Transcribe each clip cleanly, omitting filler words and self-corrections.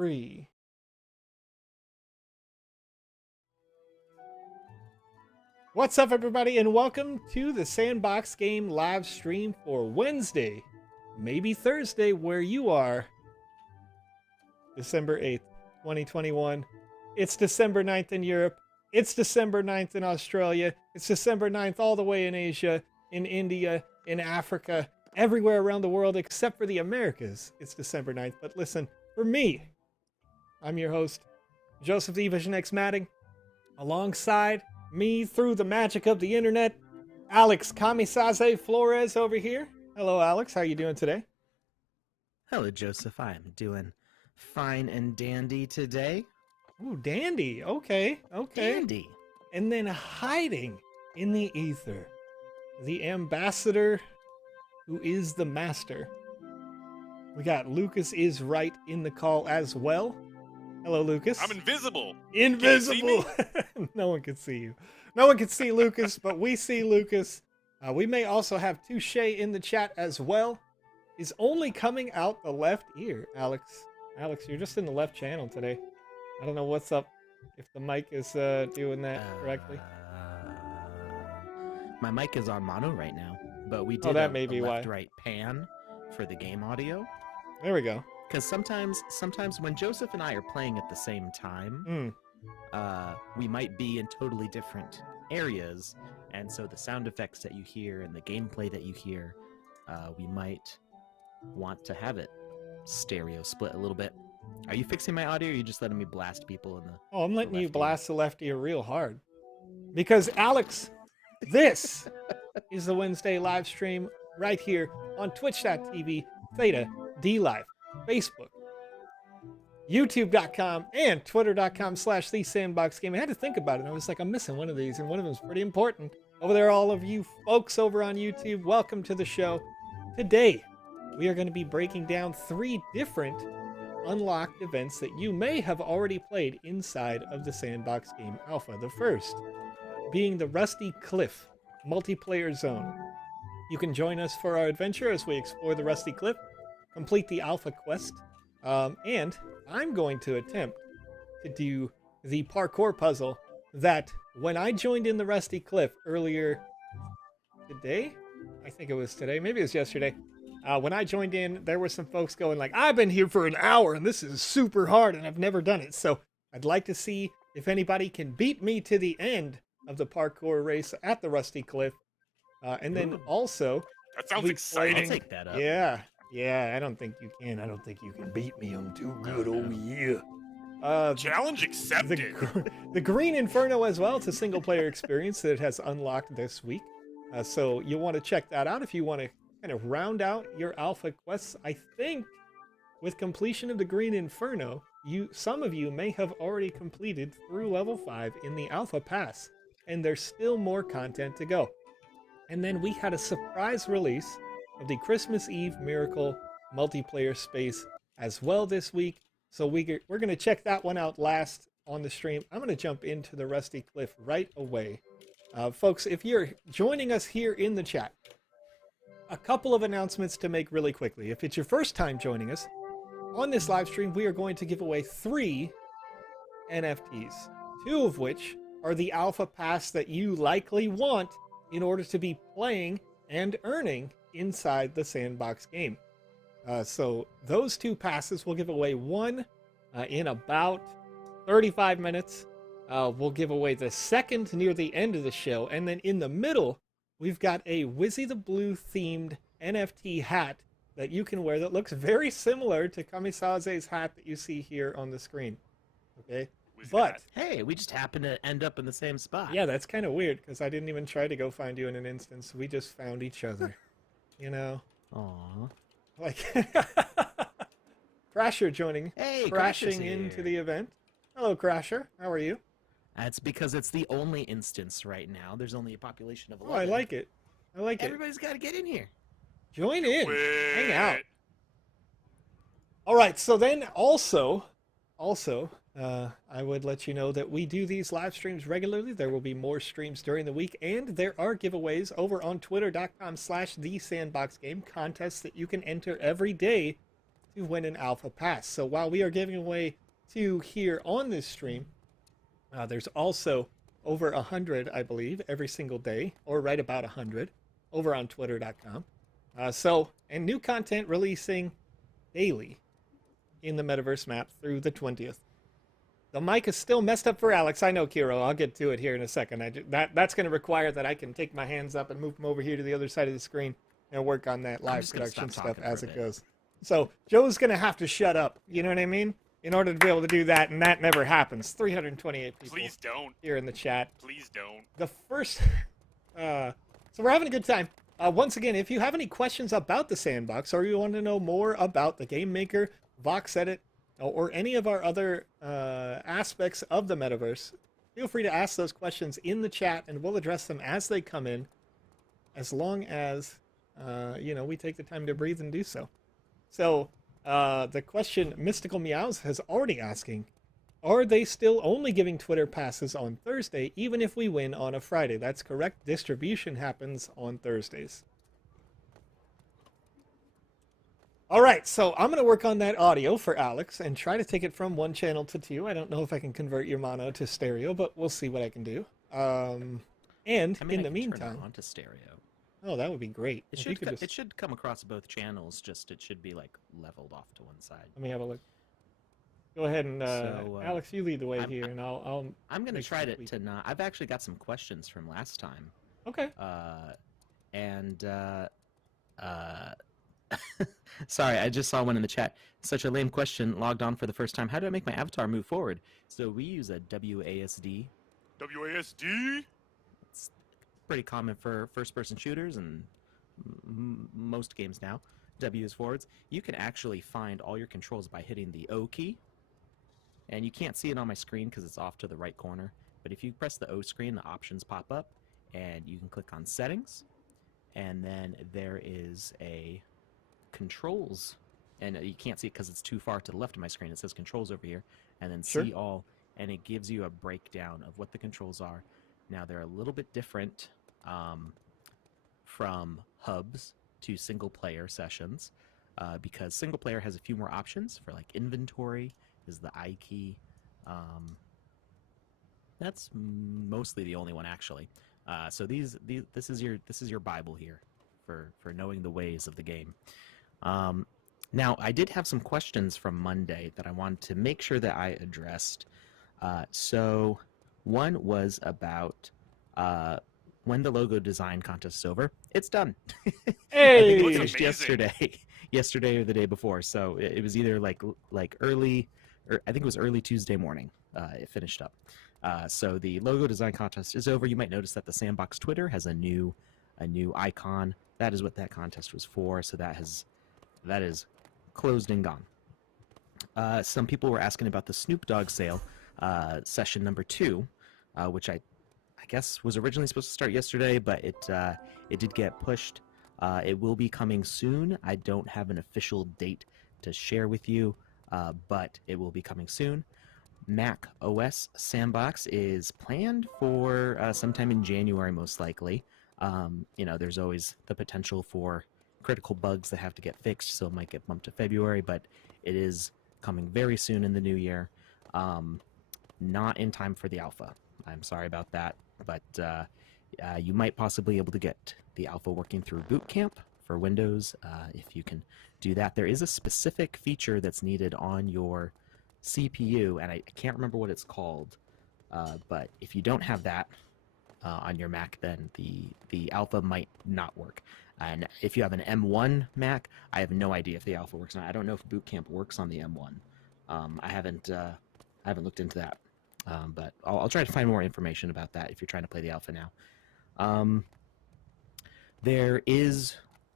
3. What's up, everybody, and welcome to the Sandbox Game live stream for Wednesday, maybe Thursday, where you are, December 8th, 2021. It's December 9th in Europe. It's December 9th in Australia. It's December 9th all the way in Asia, in India, in Africa, everywhere around the world except for the Americas. It's December 9th. But listen, for me, I'm your host, Joseph the Vision X Matting. Alongside me, through the magic of the internet, Alex Florez over here. Hello, Alex. How are you doing today? Hello, Joseph. I am doing fine and dandy today. Ooh, dandy. Okay. Dandy. And then hiding in the ether, the ambassador who is the master. We got Lucas is right in the call as well. Hello, Lucas. I'm invisible. Invisible. No one can see you. No one can see Lucas, but we see Lucas. We may also have Touche in the chat as well. He's only coming out the left ear, Alex. Alex, you're just in the left channel today. I don't know what's up, if the mic is doing that correctly. My mic is on mono right now, but we Oh, did that may be why. left-right pan for the game audio. There we go. Because sometimes when Joseph and I are playing at the same time, we might be in totally different areas, and so the sound effects that you hear and the gameplay that you hear, we might want to have it stereo split a little bit. Are you fixing my audio, or are you just letting me blast people in the... Oh, I'm letting you blast the left ear real hard. Because, Alex, this is the Wednesday live stream right here on twitch.tv, Theta, DLive, Facebook, YouTube.com, and Twitter.com/TheSandboxGame. I had to think about it. I was like, I'm missing one of these, and one of them is pretty important. Over there, all of you folks over on YouTube, welcome to the show. Today, we are going to be breaking down 3 different unlocked events that you may have already played inside of the Sandbox Game Alpha. The first being the Rusty Cliff multiplayer zone. You can join us for our adventure as we explore the Rusty Cliff, complete the Alpha quest, and I'm going to attempt to do the parkour puzzle that when I joined in the Rusty Cliff earlier today, I think it was today, maybe it was yesterday, when I joined in, there were some folks going like, I've been here for an hour and this is super hard and I've never done it. So I'd like to see if anybody can beat me to the end of the parkour race at the Rusty Cliff. And then also... That sounds exciting. I'll take that up. Yeah, I don't think you can. I don't think you can beat me. I'm too good. Oh, yeah. Challenge accepted. The Green Inferno as well. It's a single-player experience that it has unlocked this week. So you'll want to check that out if you want to kind of round out your alpha quests. I think with completion of the Green Inferno, some of you may have already completed through level 5 in the alpha pass, and there's still more content to go. And then we had a surprise release of the Christmas Eve Miracle multiplayer space as well this week, so we're going to check that one out last on the stream. I'm going to jump into the Rusty Cliff right away. Folks, if you're joining us here in the chat, a couple of announcements to make really quickly. If it's your first time joining us, on this live stream, we are going to give away 3 NFTs, 2 of which are the Alpha Pass that you likely want in order to be playing and earning inside the Sandbox game. So those 2 passes, we'll give away one in about 35 minutes. We'll give away the second near the end of the show, and then in the middle, we've got a Wizzy the Blue themed NFT hat that you can wear that looks very similar to Kamisaze's hat that you see here on the screen. Okay? But hey, we just happen to end up in the same spot. Yeah, that's kind of weird because I didn't even try to go find you in an instance. We just found each other. You know? Aww. Like Crasher joining. Hey, crashing into the event. Hello, Crasher. How are you? That's because it's the only instance right now. There's only a population of 11. Oh, I like it. I like it. Everybody's got to get in here. Join in. Quit. Hang out. All right. So then also, I would let you know that we do these live streams regularly. There will be more streams during the week, and there are giveaways over on twitter.com/thesandboxgame, contests that you can enter every day to to win an alpha pass. So while we are giving away 2 here on this stream, there's also over 100, I believe, every single day, or right about 100, over on twitter.com. And new content releasing daily in the Metaverse map through the 20th. The mic is still messed up for Alex. I know, Kiro. I'll get to it here in a second. That's going to require that I can take my hands up and move them over here to the other side of the screen and work on that live production stuff as it goes. So Joe's going to have to shut up. You know what I mean? In order to be able to do that, and that never happens. 328 people. Please don't. Here in the chat. Please don't. The first... so we're having a good time. Once again, if you have any questions about the Sandbox, or you want to know more about the Game Maker, VoxEdit, or any of our other aspects of the Metaverse, feel free to ask those questions in the chat, and we'll address them as they come in, as long as, we take the time to breathe and do so. So, the question Mystical Meows has already asking, are they still only giving Twitter passes on Thursday, even if we win on a Friday? That's correct. Distribution happens on Thursdays. All right, so I'm going to work on that audio for Alex and try to take it from 1 channel to 2. I don't know if I can convert your mono to stereo, but we'll see what I can do. In the meantime, turn it on to stereo. Oh, that would be great. It should come across both channels. Just it should be like leveled off to one side. Let me have a look. Go ahead and Alex, you lead the way here, and I'm going to try to not. I've actually got some questions from last time. Okay. Sorry, I just saw one in the chat. Such a lame question. Logged on for the first time. How do I make my avatar move forward? So we use a WASD. WASD? It's pretty common for first-person shooters and most games now. W is forwards. You can actually find all your controls by hitting the O key. And you can't see it on my screen because it's off to the right corner. But if you press the O screen, the options pop up. And you can click on Settings. And then there is a Controls, and you can't see it because it's too far to the left of my screen. It says Controls over here, and then See All, and it gives you a breakdown of what the controls are. Now they're a little bit different from hubs to single player sessions because single player has a few more options for like inventory is the I key. That's mostly the only one actually. So this is your Bible here for knowing the ways of the game. Now, I did have some questions from Monday that I wanted to make sure that I addressed. So one was about when the logo design contest is over. It's done. Hey! I think it finished yesterday or the day before. So it was either like early, or I think it was early Tuesday morning. It finished up. So the logo design contest is over. You might notice that the Sandbox Twitter has a new icon. That is what that contest was for. So that is closed and gone. Some people were asking about the Snoop Dogg sale, session number 2, which I guess was originally supposed to start yesterday, but it did get pushed. It will be coming soon. I don't have an official date to share with you, but it will be coming soon. Mac OS Sandbox is planned for sometime in January, most likely. There's always the potential for critical bugs that have to get fixed, so it might get bumped to February, but it is coming very soon in the new year. Not in time for the alpha. I'm sorry about that, but you might possibly be able to get the alpha working through Boot Camp for Windows if you can do that. There is a specific feature that's needed on your CPU, and I can't remember what it's called, but if you don't have that on your Mac, then the alpha might not work. And if you have an M1 Mac, I have no idea if the alpha works or not. I don't know if Boot Camp works on the M1. I haven't looked into that, but I'll try to find more information about that if you're trying to play the alpha now. The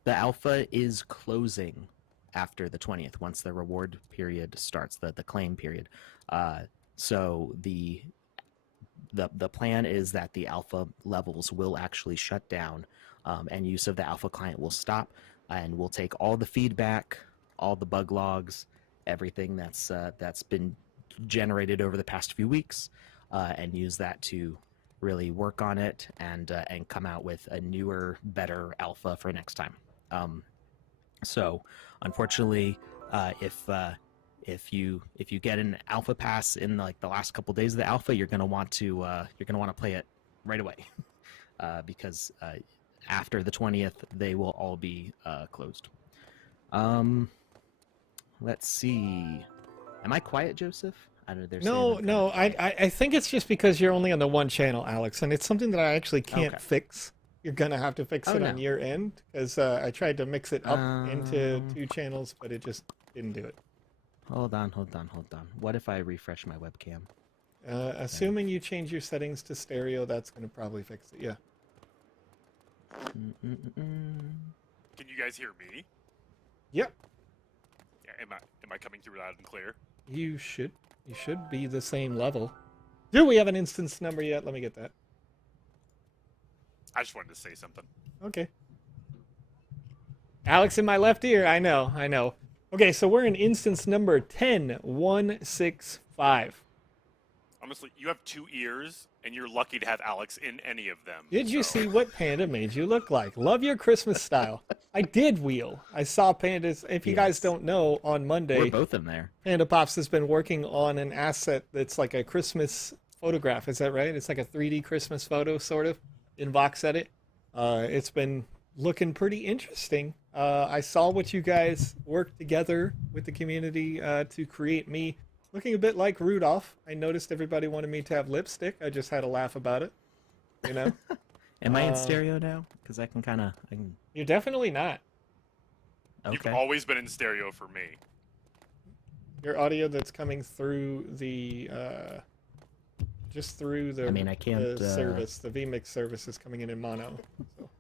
alpha is closing after the 20th once the reward period starts, the claim period. So the plan is that the alpha levels will actually shut down, and use of the alpha client will stop, and we'll take all the feedback, all the bug logs, everything that's been generated over the past few weeks, and use that to really work on it and come out with a newer, better alpha for next time. So unfortunately, If you get an alpha pass in like the last couple days of the alpha, you're gonna want to play it right away, because after the 20th they will all be closed. Let's see. Am I quiet, Joseph? I don't know. No. I think it's just because you're only on the one channel, Alex, and it's something that I actually can't fix. You're gonna have to fix it on your end, because I tried to mix it up into 2 channels, but it just didn't do it. Hold on. What if I refresh my webcam? Assuming you change your settings to stereo, that's gonna probably fix it. Yeah. Can you guys hear me? Yep. Yeah, am I coming through loud and clear? You should be the same level. Do we have an instance number yet? Let me get that. I just wanted to say something. Okay. Alex in my left ear. I know. Okay, so we're in instance number 10165. Honestly, you have 2 ears, and you're lucky to have Alex in any of them. Did you see what Panda made you look like? Love your Christmas style. I did wheel. I saw Panda's. If you guys don't know, on Monday, we're both in there. Panda Pops has been working on an asset that's like a Christmas photograph. Is that right? It's like a 3D Christmas photo, sort of, in VoxEdit. It's been looking pretty interesting. I saw what you guys worked together with the community to create me looking a bit like Rudolph. I noticed everybody wanted me to have lipstick. I just had a laugh about it, you know. Am I in stereo now? Because I can. You're definitely not. Okay. You've always been in stereo for me. Your audio that's coming through the just through the, I can't, the service, the vMix service is coming in mono. So.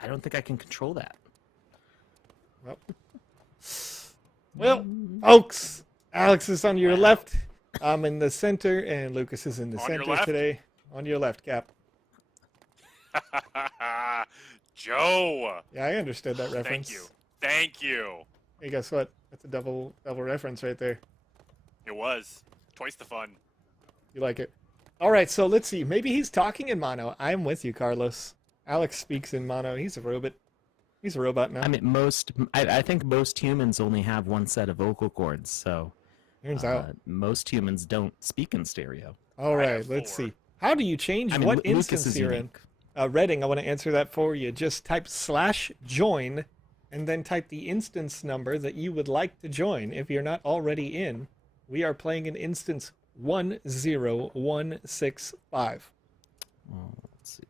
I don't think I can control that. Well, folks, Alex is on your left. I'm in the center, and Lucas is in the center today. On your left, Cap. Joe. Yeah, I understood that reference. Thank you. Hey, guess what? That's a double reference right there. It was. Twice the fun. You like it? All right, so let's see. Maybe he's talking in mono. I'm with you, Carlos. Alex speaks in mono. He's a robot. He's a robot now. I mean, I think most humans only have one set of vocal cords, so turns out most humans don't speak in stereo. All right, let's see. How do you change what instance you're in? Redding, I want to answer that for you. Just type /join and then type the instance number that you would like to join. If you're not already in, we are playing in instance 10165. Let's see.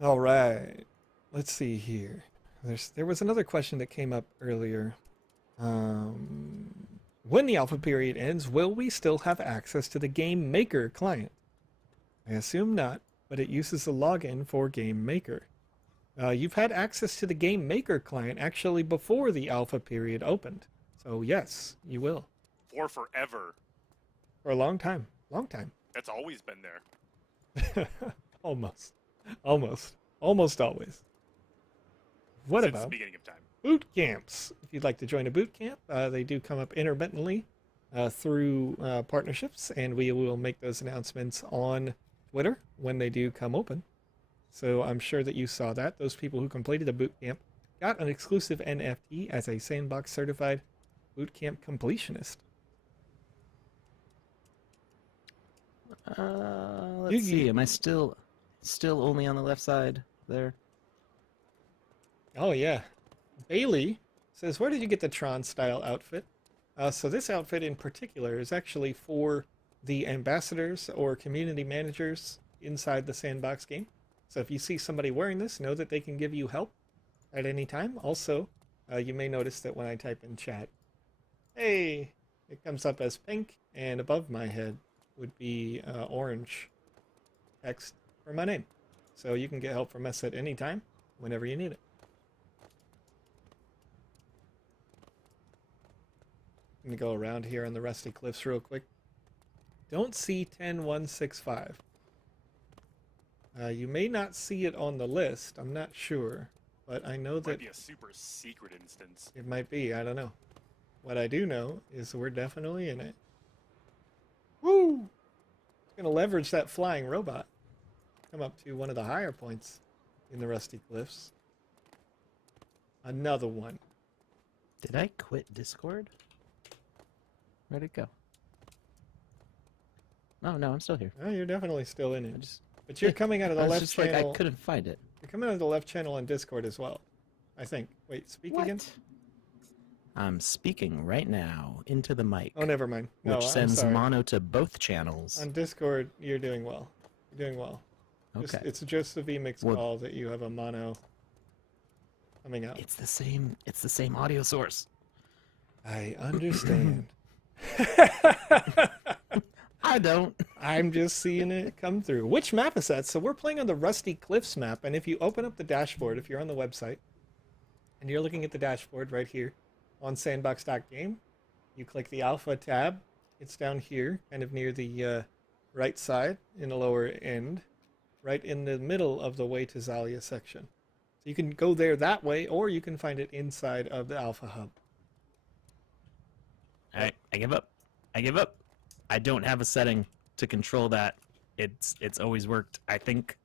All right, let's see here. There was another question that came up earlier. When the alpha period ends, will we still have access to the Game Maker client? I assume not, but it uses the login for Game Maker. You've had access to the Game Maker client actually before the alpha period opened. So yes, you will. For forever. For a long time. Long time. That's always been there. Almost always. What Since about the beginning of time? boot camps? If you'd like to join a boot camp, they do come up intermittently through partnerships, and we will make those announcements on Twitter when they do come open. So I'm sure that you saw that. Those people who completed a boot camp got an exclusive NFT as a Sandbox certified boot camp completionist. Let's see. Am I still only on the left side there? Oh yeah. Bailey says, where did you get the Tron style outfit? So this outfit in particular is actually for the ambassadors or community managers inside the Sandbox game. So if you see somebody wearing this, know that they can give you help at any time. Also, you may notice that when I type in chat, hey, it comes up as pink, and above my head would be orange text for my name. So you can get help from us at any time, whenever you need it. I'm going to go around here on the Rusty Cliffs real quick. Don't see 10165. You may not see it on the list. I'm not sure. But I know that... It might be a super secret instance. It might be. I don't know. What I do know is we're definitely in it. Woo! It's going to leverage that flying robot. Come up to one of the higher points in the Rusty Cliffs. another one. Did I quit Discord? Where'd it go? Oh, no, I'm still here. Oh, you're definitely still in I it. just, But you're coming out of the I was left just channel. like, I couldn't find it. You're coming out of the left channel on Discord as well, I think. Wait, speak again? I'm speaking right now into the mic. Oh, never mind. No, which I'm sends sorry. mono to both channels. On Discord, you're doing well. You're doing well. Okay. It's just a vMix call that you have a mono coming out. It's the same audio source. I understand. I don't. I'm just seeing it come through. Which map is that? So we're playing on the Rusty Cliffs map, and if you open up the dashboard, if you're on the website, and you're looking at the dashboard right here on sandbox.game, you click the Alpha tab. It's down here, kind of near the right side in the lower end, right in the middle of the Way to Zalia section. So you can go there that way, or you can find it inside of the Alpha Hub. I give up. I give up. I don't have a setting to control that. It's always worked. I think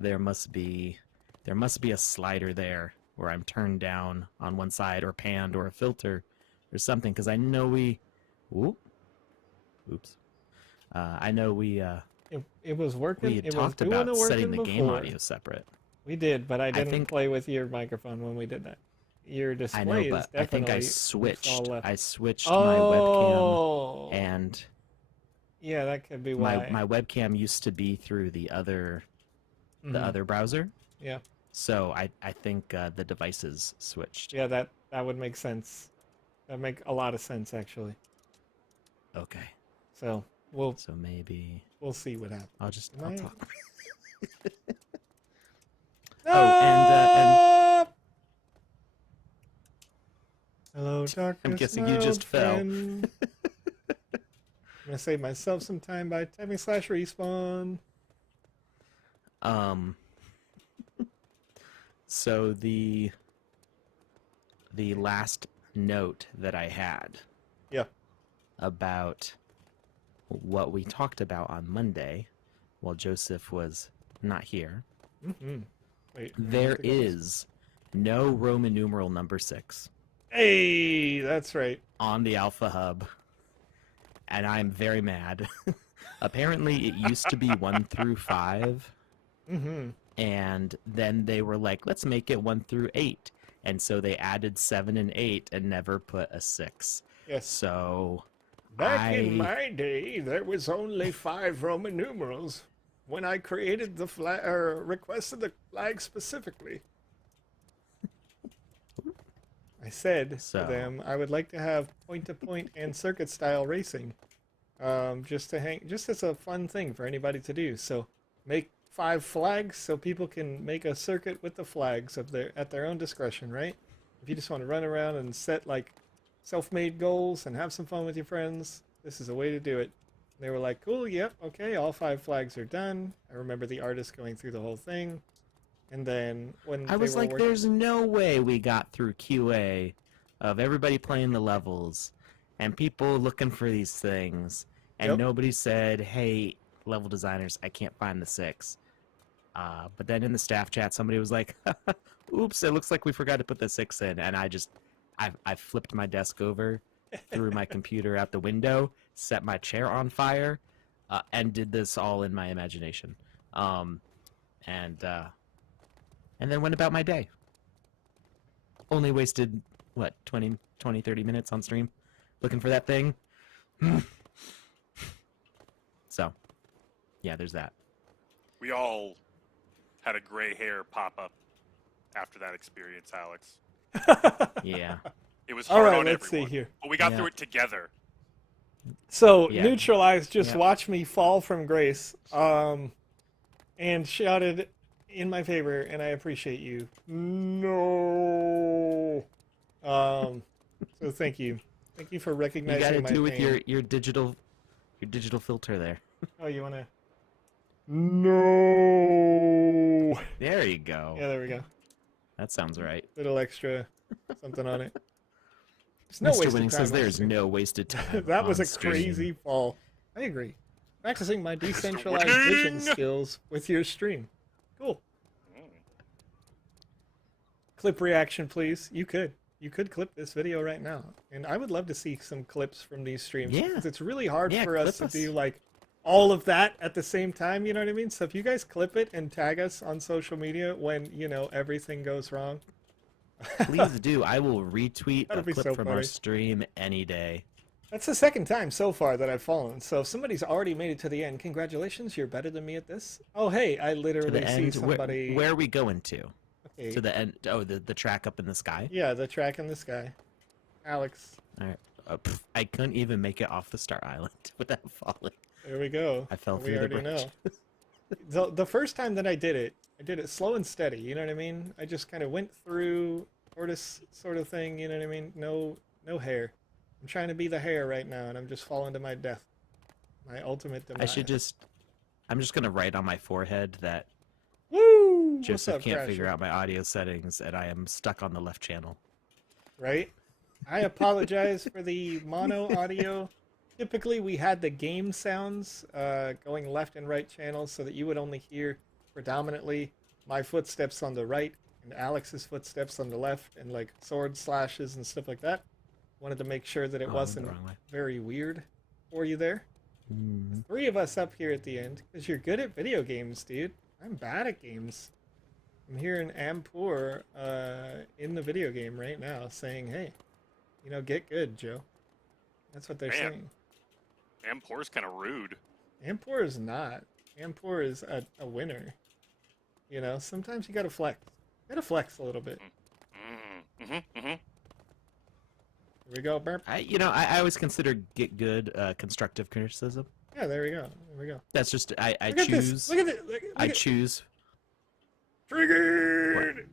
there must be a slider there where I'm turned down on one side or panned or a filter or something, because I know we oops. I know we It was working. we had It talked was doing about the setting the working game before. audio separate. We did, but I didn't think- play with your microphone when we did that. Your display I know, is but definitely I think I it's switched. all left. I switched Oh, my webcam, and yeah, that could be why. my webcam used to be through the other Mhm. other browser. Yeah, So I think the devices switched. yeah, that would make sense. That make a lot of sense actually. Okay. So So maybe we'll see what happens. I'll Right. talk. Oh, hello, darkness. I'm guessing my you just old fell. friend. I'm gonna save myself some time by typing /respawn. So the last note that I had Yeah. about what we talked about on Monday while Joseph was not here, Mm-hmm. Wait. there is no Roman numeral number 6 Hey, that's right. on the Alpha Hub, and I'm very mad. Apparently, it used to be 1 through 5, Mm-hmm. and then they were like, let's make it 1 through 8. And so they added 7 and 8 and never put a 6. Yes. So Back in my day, there was only 5 Roman numerals when I created the flag or requested the flag specifically. I said So- to them, I would like to have point-to-point and circuit-style racing, just as a fun thing for anybody to do. So make 5 flags so people can make a circuit with the flags at their own discretion, right? If you just want to run around and set like self-made goals and have some fun with your friends, this is a way to do it. They were like, cool, yep, okay, all 5 flags are done. I remember the artist going through the whole thing. And then when I was they were like, working... there's no way we got through QA of everybody playing the levels and people looking for these things, and Yep. nobody said, hey, level designers, I can't find the 6. But then in the staff chat, somebody was like, oops, it looks like we forgot to put the 6 in. And I flipped my desk over, threw my computer out the window, set my chair on fire, and did this all in my imagination. And then went about my day. Only wasted, what, 20, 30 minutes on stream looking for that thing. So, yeah, there's that. We all had a gray hair pop up after that experience, Alex. Yeah. It was All hard right, on let's everyone. see here. But we got Yeah. through it together. So Yeah. Neutralized just Yeah. watched me fall from grace, and shouted in my favor, and I appreciate you. No. So thank you for You recognizing gotta my do with pain. your digital filter there. Oh, you wanna? No. There you go. Yeah, there we go. That sounds right. Little extra something on it. There's no Mr. wasted Winning time says on there's stream. no wasted time. That was on a stream. crazy fall. I agree. Practicing my decentralized Winning! vision skills with your stream. Cool. clip reaction, please. You could. You could clip this video right now. And I would love to see some clips from these streams. Yeah. Because it's really hard Yeah, for us clip to us. do like all of that at the same time, you know what I mean? So if you guys clip it and tag us on social media when, you know, everything goes wrong. Please do. I will retweet a That'd be clip so from funny. our stream any day. That's the second time so far that I've fallen. So if somebody's already made it to the end, congratulations, you're better than me at this. Oh, hey, I To literally the see end. somebody. Where are we going to? Okay. To the end. Oh, the track up in the sky. Yeah, the track in the sky. Alex, All right. I couldn't even make it off the Star Island without falling. there we go. I fell We through the already bridge. know. The first time that I did it slow and steady, you know what I mean? I just kind of went through tortoise sort of thing, you know what I mean? No hair. I'm trying to be the hare right now, and I'm just falling to my death. My ultimate demise. I'm just gonna write on my forehead that Woo! What's Joseph up, can't Crasher? figure out my audio settings and I am stuck on the left channel. Right? I apologize for the mono audio. Typically, we had the game sounds going left and right channels so that you would only hear predominantly my footsteps on the right and Alex's footsteps on the left and like sword slashes and stuff like that. Wanted to make sure that it Oh, I went wasn't the wrong way. very weird for you there. Mm. 3 of us up here at the end because you're good at video games, dude. I'm bad at games. I'm hearing Ampur in the video game right now saying, hey, you know, get good, Joe. That's what they're Man. saying. Ampor's kind of rude. Ampur is not. Ampur is a winner. You know, sometimes you gotta flex. You gotta flex a little bit. Here we go, burp. I always consider get good constructive criticism. Yeah, there we go. There we go. That's just I Look at this. choose Look at this. Look I at choose. Triggered!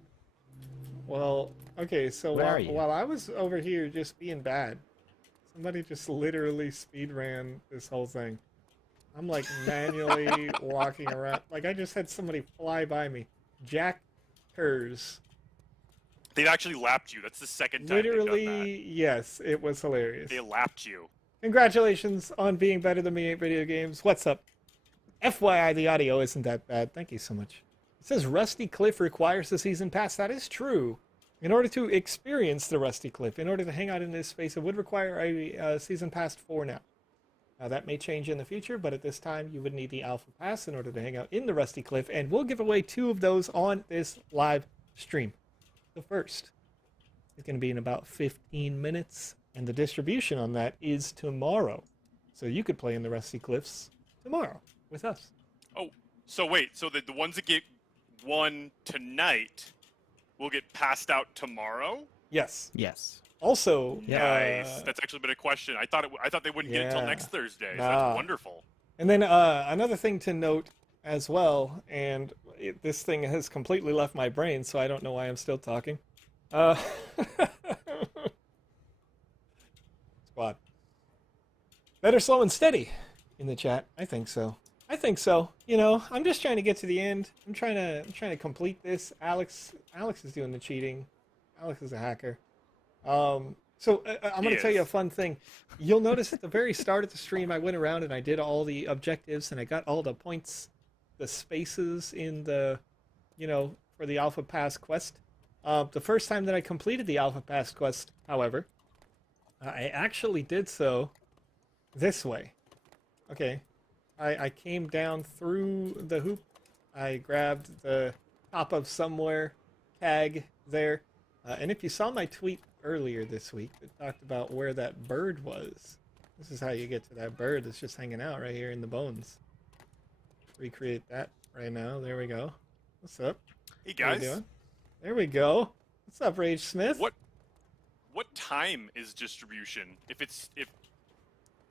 Well, okay, so Where are you? while I was over here just being bad, somebody just literally speed ran this whole thing. I'm like manually walking around. Like I just had somebody fly by me. Jack Hers. They've actually lapped you. That's the second time they've done Literally, yes, it was hilarious. that. They lapped you. Congratulations on being better than me at video games. What's up? FYI, the audio isn't that bad. Thank you so much. It says Rusty Cliff requires the season pass. That is true. In order to experience the Rusty Cliff, in order to hang out in this space, it would require a season pass for now. That may change in the future, but at this time, you would need the Alpha Pass in order to hang out in the Rusty Cliff, and we'll give away 2 of those on this live stream. The first is going to be in about 15 minutes, and the distribution on that is tomorrow. So you could play in the Rusty Cliffs tomorrow with us. Oh, so wait. So the ones that get won tonight will get passed out tomorrow? Yes. Yes. Also, Nice. That's actually been a question. I thought they wouldn't get it until Yeah. next Thursday. So Nah. that's wonderful. and then another thing to note as well, and this thing has completely left my brain, so I don't know why I'm still talking. Squad. Better slow and steady in the chat. I think so. I think so. You know, I'm just trying to get to the end. I'm trying to complete this. Alex is doing the cheating. Alex is a hacker. So I'm going to tell you a fun thing. You'll notice at the very start of the stream, I went around and I did all the objectives and I got all the points, the spaces in the, you know, for the Alpha Pass quest. The first time that I completed the Alpha Pass quest, however, I actually did so this way. Okay. I came down through the hoop. I grabbed the top of somewhere tag there. And if you saw my tweet earlier this week that talked about where that bird was, this is how you get to that bird that's just hanging out right here in the bones. Recreate that right now. There we go. What's up? Hey How you guys, doing? There we go. What's up, Rage Smith? what time is distribution?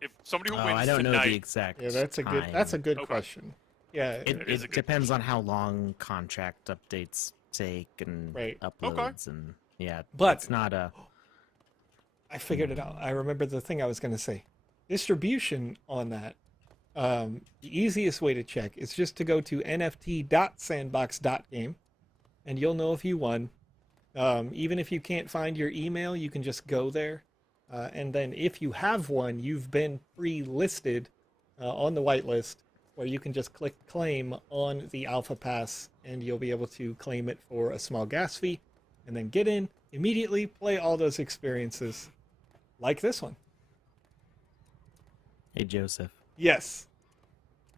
If somebody who Oh, wins I don't know tonight, the exact. Yeah, that's a good Okay. question. Yeah, It is a It good depends on how long contract updates take and Right. uploads and yeah. But- it's not a. I figured it out. I remember the thing I was going to say. Distribution on that. The easiest way to check is just to go to nft.sandbox.game and you'll know if you won. Even if you can't find your email, you can just go there. And then if you have one, you've been pre-listed on the whitelist where you can just click claim on the Alpha Pass and you'll be able to claim it for a small gas fee. and then get in, immediately play all those experiences like this one. Hey, Joseph. Yes.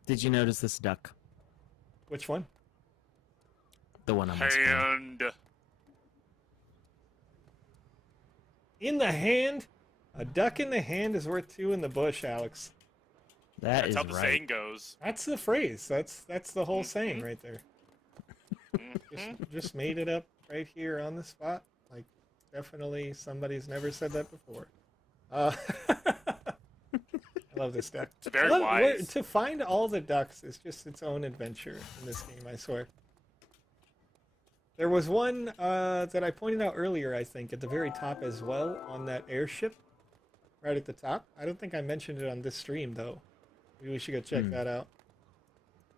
Did you notice this duck? Which one? The one on my screen. Hand. In the hand? A duck in the hand is worth two in the bush, Alex. That That's is how the right. saying goes. That's the phrase. That's the whole saying right there. Mhm. Just made it up right here on the spot. Like, definitely somebody's never said that before. I love this duck. It's very I love- wise. To find all the ducks is just its own adventure in this game, I swear. There was one that I pointed out earlier, I think, at the very top as well, on that airship, right at the top. I don't think I mentioned it on this stream, though. Maybe we should go check that out.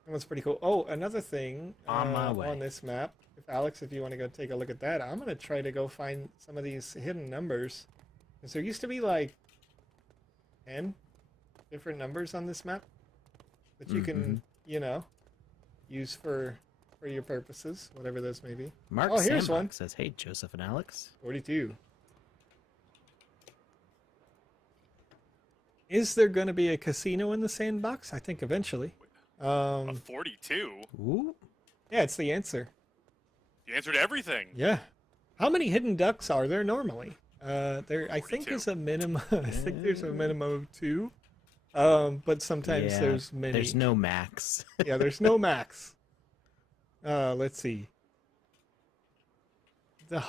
That one's pretty cool. Oh, another thing On my way. on this map, if you want to go take a look at that, I'm going to try to go find some of these hidden numbers. Because there used to be like 10 different numbers on this map that you can, you know, use for your purposes, whatever those may be. Mark Oh, here's Sandbox one. says, "Hey, Joseph and Alex." 42. Is there going to be a casino in the sandbox? I think eventually. A 42. Ooh. Yeah, it's the answer. You answered everything. Yeah. How many hidden ducks are there normally? There, I think 42. is a minimum. I think there's a minimum of 2. But sometimes Yeah, there's many. There's no max. Yeah, there's no max. Let's see. This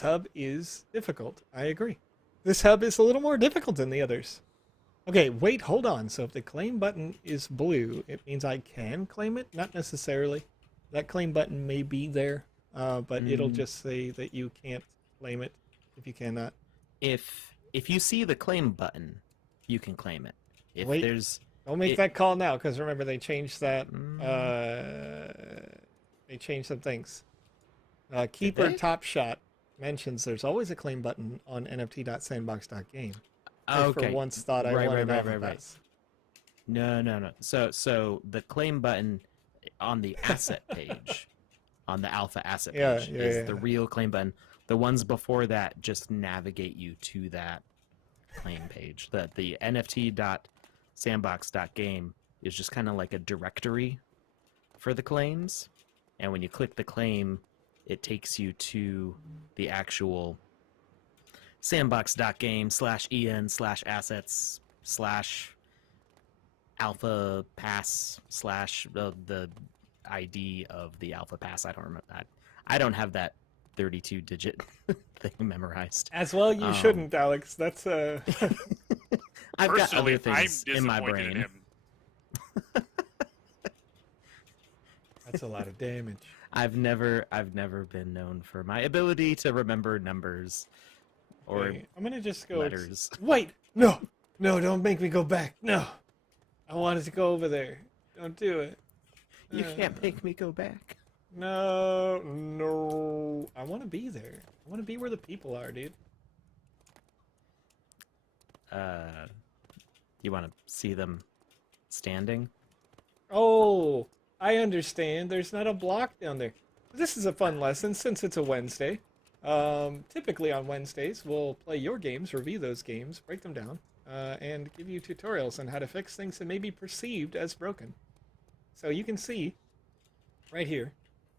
hub is difficult. I agree. This hub is a little more difficult than the others. Okay, wait, hold on. So if the claim button is blue, it means I can claim it? Not necessarily. That claim button may be there, but it'll just say that you can't claim it if you cannot. If you see the claim button, you can claim it. If Wait. there's Don't make that call now, because remember they changed that. They changed some things. Keeper they? Top Shot mentions there's always a claim button on nft.sandbox.game. okay, For once thought I wanted Alpha Pass. No. So the claim button on the asset page, on the alpha asset page, is the real claim button. The ones before that just navigate you to that claim page. The nft.sandbox.game is just kind of like a directory for the claims, and when you click the claim, it takes you to the actual sandbox.game/en/assets/alpha pass /the ID of the alpha pass. I don't remember that. I don't have that 32-digit thing memorized. As well, you shouldn't, Alex. That's I've got Personally, other things I'm in my disappointed brain. in him. that's a lot of damage. I've never been known for my ability to remember numbers or Okay, I'm gonna just go. letters. Wait, no, don't make me go back. No, I wanted to go over there. Don't do it. You can't make me go back. No. I want to be there. I want to be where the people are, dude. You want to see them standing? Oh, I understand. There's not a block down there. This is a fun lesson since it's a Wednesday. Typically on Wednesdays, we'll play your games, review those games, break them down, and give you tutorials on how to fix things that may be perceived as broken. So you can see right here,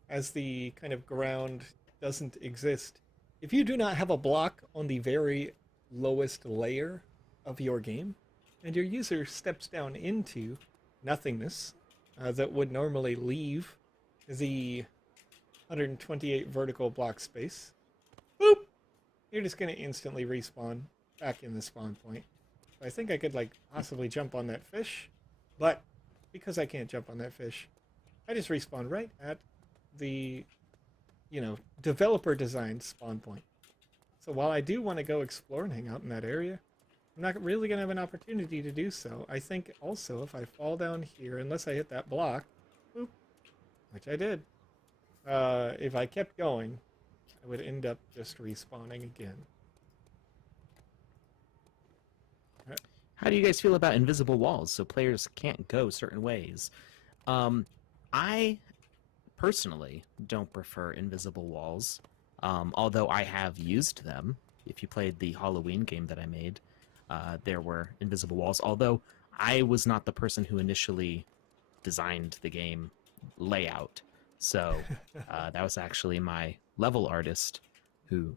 as the kind of ground doesn't exist, if you do not have a block on the very lowest layer of your game, and your user steps down into nothingness, that would normally leave the 128 vertical block space, boop, you're just going to instantly respawn back in the spawn point. So I think I could like possibly jump on that fish, but because I can't jump on that fish, I just respawn right at the, developer designed spawn point. So while I do want to go explore and hang out in that area, I'm not really going to have an opportunity to do so. I think also if I fall down here, unless I hit that block, boop, which I did, if I kept going, I would end up just respawning again. How do you guys feel about invisible walls so players can't go certain ways? I personally don't prefer invisible walls Although I have used them. If you played the Halloween game that I made, there were invisible walls. Although I was not the person who initially designed the game layout, so that was actually my level artist who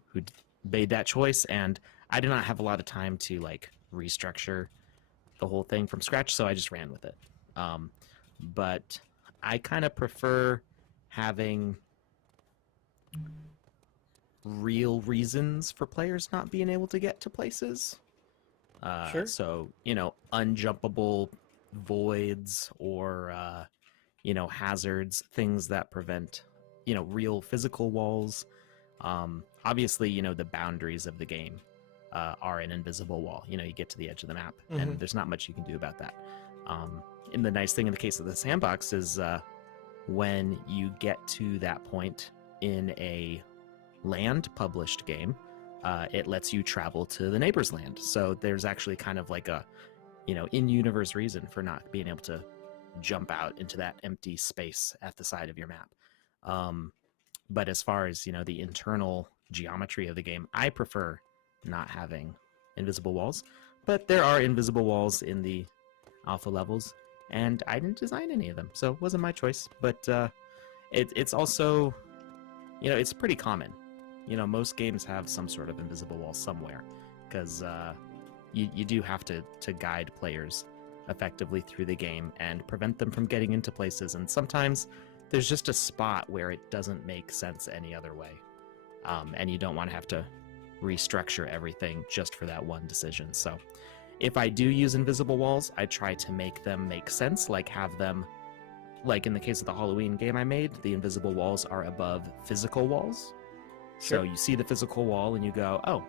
made that choice, and I did not have a lot of time to like restructure the whole thing from scratch, so I just ran with it. But I kind of prefer having real reasons for players not being able to get to places. Sure. So, unjumpable voids or, hazards, things that prevent, real physical walls. Obviously, the boundaries of the game are an invisible wall. You get to the edge of the map, and there's not much you can do about that. And the nice thing in the case of the sandbox is when you get to that point in a land published game, it lets you travel to the neighbor's land. So there's actually kind of like a, in-universe reason for not being able to jump out into that empty space at the side of your map. But as far as, the internal geometry of the game, I prefer not having invisible walls. But there are invisible walls in the alpha levels, and I didn't design any of them, so it wasn't my choice. But it's also, it's pretty common. Most games have some sort of invisible wall somewhere, because you do have to guide players effectively through the game and prevent them from getting into places. And sometimes there's just a spot where it doesn't make sense any other way. And you don't want to have to restructure everything just for that one decision. So if I do use invisible walls, I try to make them make sense, like have them, like in the case of the Halloween game I made, the invisible walls are above physical walls. Sure. So you see the physical wall and you go, oh,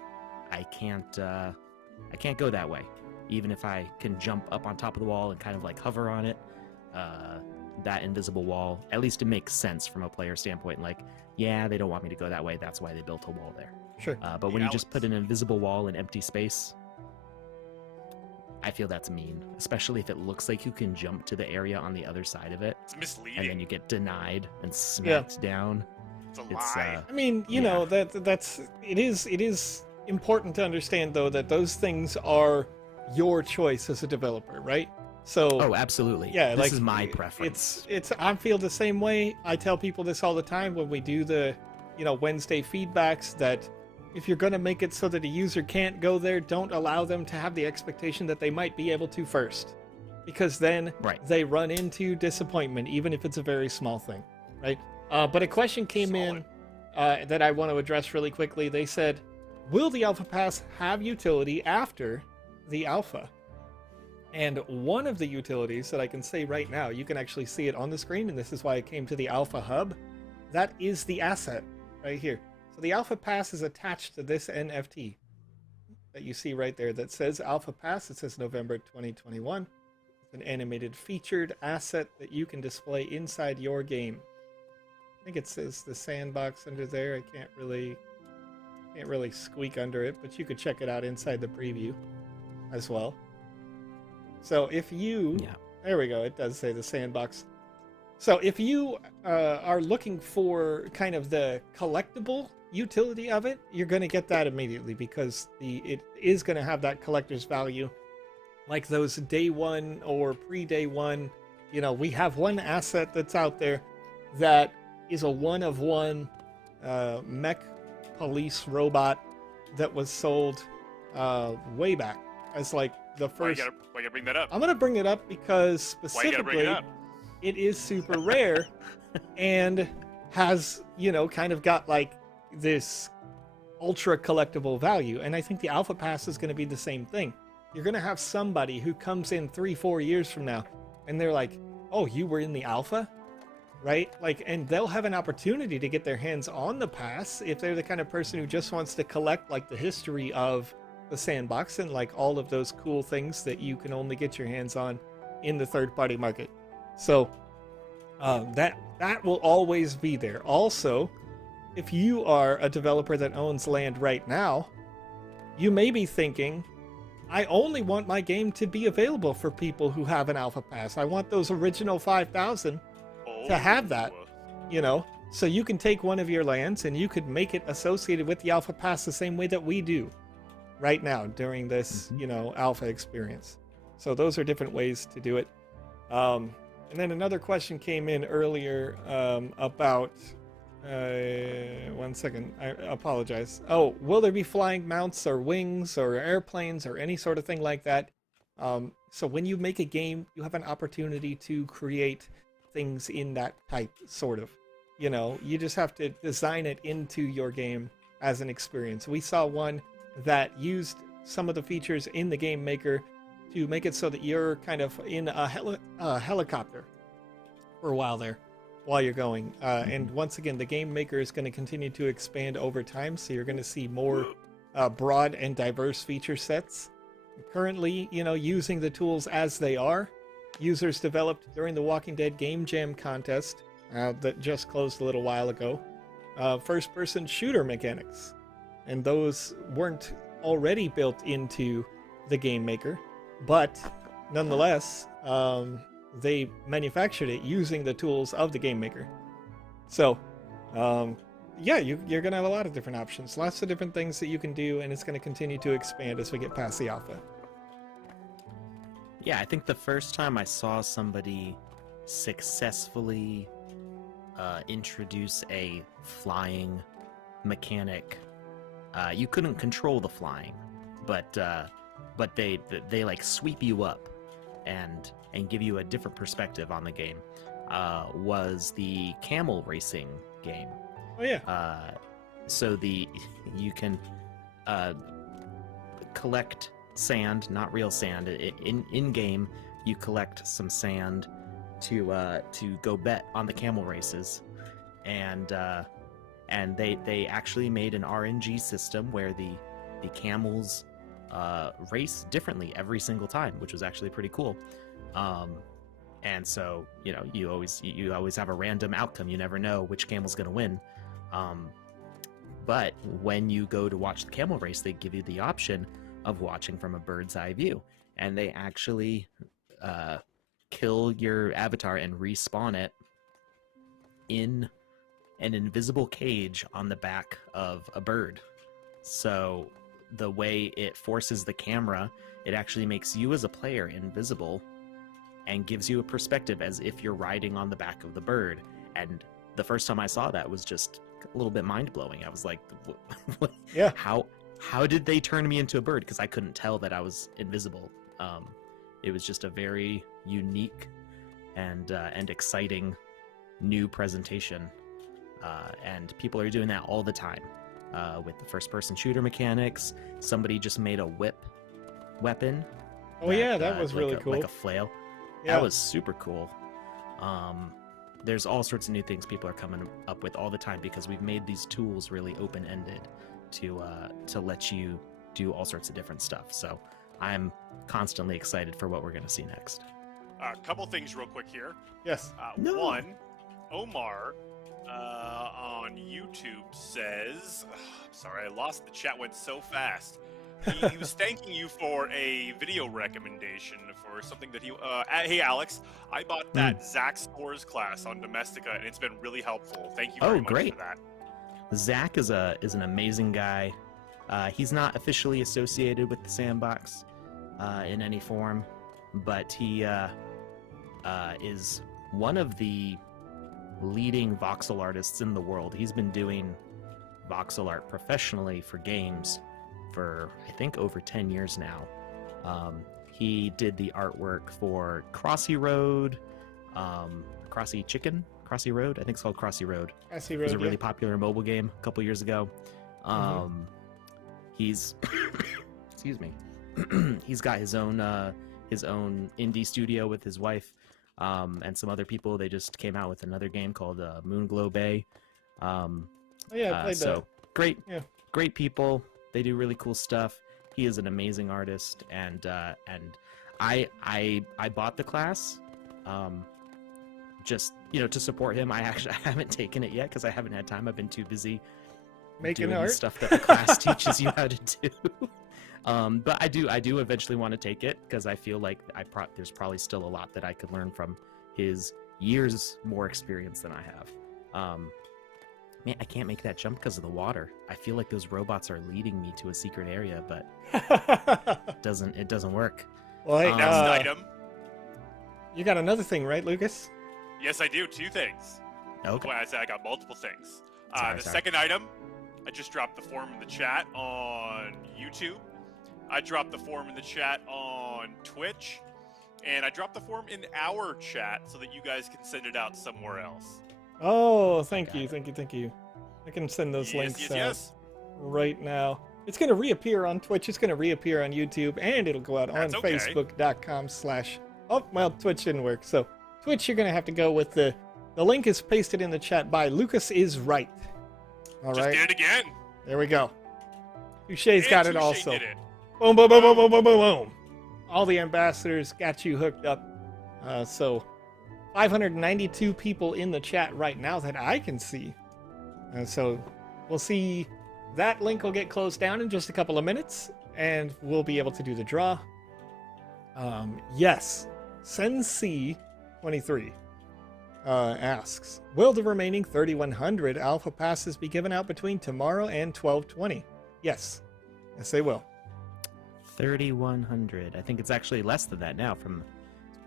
I can't go that way. Even if I can jump up on top of the wall and kind of like hover on it, that invisible wall, at least it makes sense from a player standpoint. Like, yeah, they don't want me to go that way. That's why they built a wall there. Sure. But when you just put an invisible wall in empty space, I feel that's mean, especially if it looks like you can jump to the area on the other side of it. It's misleading. And then you get denied and smacked down. It's a lie. I mean, it is important to understand though that those things are your choice as a developer, right? So oh, absolutely. Yeah, this is my preference. I feel the same way. I tell people this all the time when we do the, Wednesday feedbacks, that if you're going to make it so that a user can't go there, don't allow them to have the expectation that they might be able to first, because then they run into disappointment, even if it's a very small thing, right? But a question came in that I want to address really quickly. They said, will the Alpha Pass have utility after the Alpha? And one of the utilities that I can say right now, you can actually see it on the screen, and this is why I came to the Alpha Hub, that is the asset right here. So the Alpha Pass is attached to this NFT that you see right there that says Alpha Pass. It says November 2021. It's an animated featured asset that you can display inside your game. I think it says the Sandbox under there. I can't really squeak under it, but you could check it out inside the preview as well. So if you, there we go, it does say the Sandbox. So if you are looking for kind of the collectible utility of it, you're going to get that immediately, because it is going to have that collector's value, like those day one or pre-day one. We have one asset that's out there that is a one-of-one mech police robot that was sold way back as like the first. Why you gotta bring that up? I'm gonna bring it up because specifically it is super rare and has, kind of got like this ultra collectible value. And I think the Alpha Pass is going to be the same thing. You're going to have somebody who comes in 3-4 years from now and they're like, oh, you were in the Alpha? Right? Like, and they'll have an opportunity to get their hands on the pass if they're the kind of person who just wants to collect like the history of the sandbox and like all of those cool things that you can only get your hands on in the third-party market. So that will always be there. Also, if you are a developer that owns land right now, you may be thinking, I only want my game to be available for people who have an Alpha Pass. I want those original 5,000 to have that, So you can take one of your lands and you could make it associated with the alpha pass the same way that we do right now during this, alpha experience. So those are different ways to do it. And then another question came in earlier about, one second, I apologize. Oh, will there be flying mounts or wings or airplanes or any sort of thing like that? So when you make a game, you have an opportunity to create things in that type, sort of. You just have to design it into your game as an experience. We saw one that used some of the features in the game maker to make it so that you're kind of in a helicopter for a while there while you're going. And once again, the game maker is going to continue to expand over time, so you're going to see more broad and diverse feature sets. Currently, using the tools as they are, users developed during the Walking Dead Game Jam contest that just closed a little while ago, first-person shooter mechanics. And those weren't already built into the game maker, but nonetheless, they manufactured it using the tools of the game maker. So, yeah, you're going to have a lot of different options, lots of different things that you can do, and it's going to continue to expand as we get past the alpha. Yeah, I think the first time I saw somebody successfully introduce a flying mechanic, you couldn't control the flying, but they like sweep you up and give you a different perspective on the game, was the Camel Racing game. Oh yeah. So you can collect sand, not real sand. In game, you collect some sand to go bet on the camel races, and they actually made an RNG system where the camels race differently every single time, which was actually pretty cool. And so you always have a random outcome. You never know which camel's going to win. But when you go to watch the camel race, they give you the option of watching from a bird's eye view, and they actually kill your avatar and respawn it in an invisible cage on the back of a bird. So the way it forces the camera, it actually makes you as a player invisible and gives you a perspective as if you're riding on the back of the bird. And the first time I saw that was just a little bit mind-blowing. I was like, yeah, how did they turn me into a bird? Because I couldn't tell that I was invisible. It was just a very unique and exciting new presentation. And people are doing that all the time with the first-person shooter mechanics. Somebody just made a whip weapon. Oh yeah, that was really cool. Like a flail. Yeah. That was super cool. There's all sorts of new things people are coming up with all the time because we've made these tools really open-ended to let you do all sorts of different stuff. So I'm constantly excited for what we're going to see next. A couple things real quick here. Yes. No. One, Omar on YouTube says, sorry, I lost the chat, went so fast. He was thanking you for a video recommendation for something that he. Hey Alex, I bought that Zach Scores class on Domestica, and it's been really helpful. Thank you very much great. for that. Zach is an amazing guy. He's not officially associated with the Sandbox in any form, but he is one of the leading voxel artists in the world. He's been doing voxel art professionally for games for I think over 10 years now. He did the artwork for Crossy Road, Crossy Road, I think it's called Crossy Road. Crossy Road, it was a really popular mobile game a couple years ago. He's excuse me. He's got his own indie studio with his wife and some other people. They just came out with another game called Moonglow Bay. Oh yeah, I played that. Great people. They do really cool stuff. He is an amazing artist, and I bought the class just to support him. I haven't taken it yet because I haven't had time. I've been too busy making doing art the stuff that the class teaches you how to do. But I do eventually want to take it because I feel like there's probably still a lot that I could learn from his years more experience than I have. Man, I can't make that jump because of the water. I feel like those robots are leading me to a secret area, but it doesn't work. Well, hey, Next item. You got another thing, right, Lucas? Yes, I do. 2 things. Okay. Well, I said I got multiple things. Sorry. Second item, I just dropped the form in the chat on YouTube. I dropped the form in the chat on Twitch. And I dropped the form in our chat so that you guys can send it out somewhere else. Oh, thank you. I can send those links Yes. right now. It's going to reappear on Twitch. It's going to reappear on YouTube, and it'll go out on Facebook.com/. Oh, well, Twitch didn't work. So Twitch, you're going to have to go with the link is pasted in the chat by Lucas is right. All Just right. did it again. There we go. Touche's got it Touche also. did it. Boom, boom, boom, boom, boom, boom, boom, boom. All the ambassadors got you hooked up. So 592 people in the chat right now that I can see. So we'll see. That link will get closed down in just a couple of minutes, and we'll be able to do the draw. Yes, Sensi23 asks, will the remaining 3,100 alpha passes be given out between tomorrow and 12/20? Yes, they will. 3,100. I think it's actually less than that now. From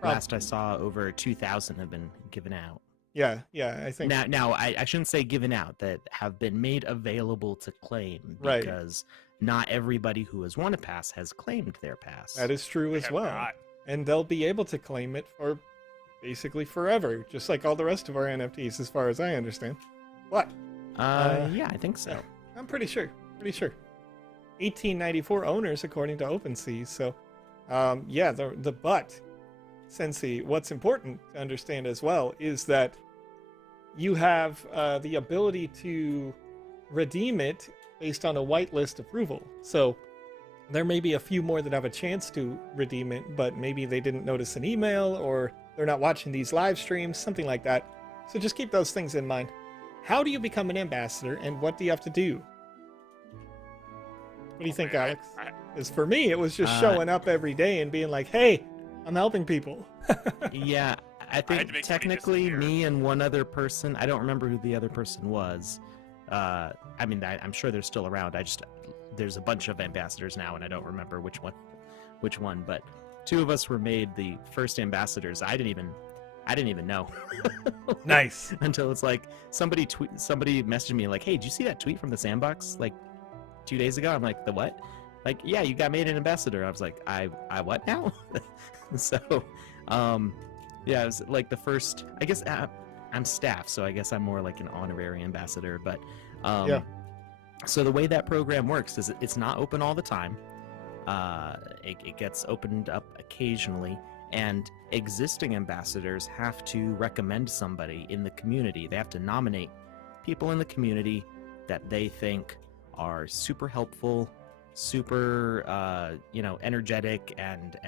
last I saw, over 2,000 have been given out. Yeah, I think. Now I shouldn't say given out, that have been made available to claim, because not everybody who has won a pass has claimed their pass. That is true as well. Not. And they'll be able to claim it for basically forever, just like all the rest of our NFTs, as far as I understand. What? Yeah, I think so. I'm pretty sure. 1894 owners, according to OpenSea. So, yeah, the but, Sensi, what's important to understand as well is that you have the ability to redeem it based on a whitelist approval. So there may be a few more that have a chance to redeem it, but maybe they didn't notice an email, or they're not watching these live streams, something like that. So just keep those things in mind. How do you become an ambassador, and what do you have to do? What do you think, Alex? Because for me, it was just showing up every day and being like, hey, I'm helping people. Yeah, I think technically me and one other person, I don't remember who the other person was. I mean, I'm sure they're still around. There's a bunch of ambassadors now, and I don't remember which one, but 2 of us were made the first ambassadors. I didn't even know. Nice. Until it's like somebody messaged me like, hey, did you see that tweet from the Sandbox like 2 days ago? I'm like, the what? Like, yeah, you got made an ambassador. I was like, I what now? So, yeah, it was like the first, I guess I'm staff, so I guess I'm more like an honorary ambassador, but yeah. So the way that program works is it's not open all the time. It gets opened up occasionally, and existing ambassadors have to recommend somebody in the community. They have to nominate people in the community that they think are super helpful, super energetic, and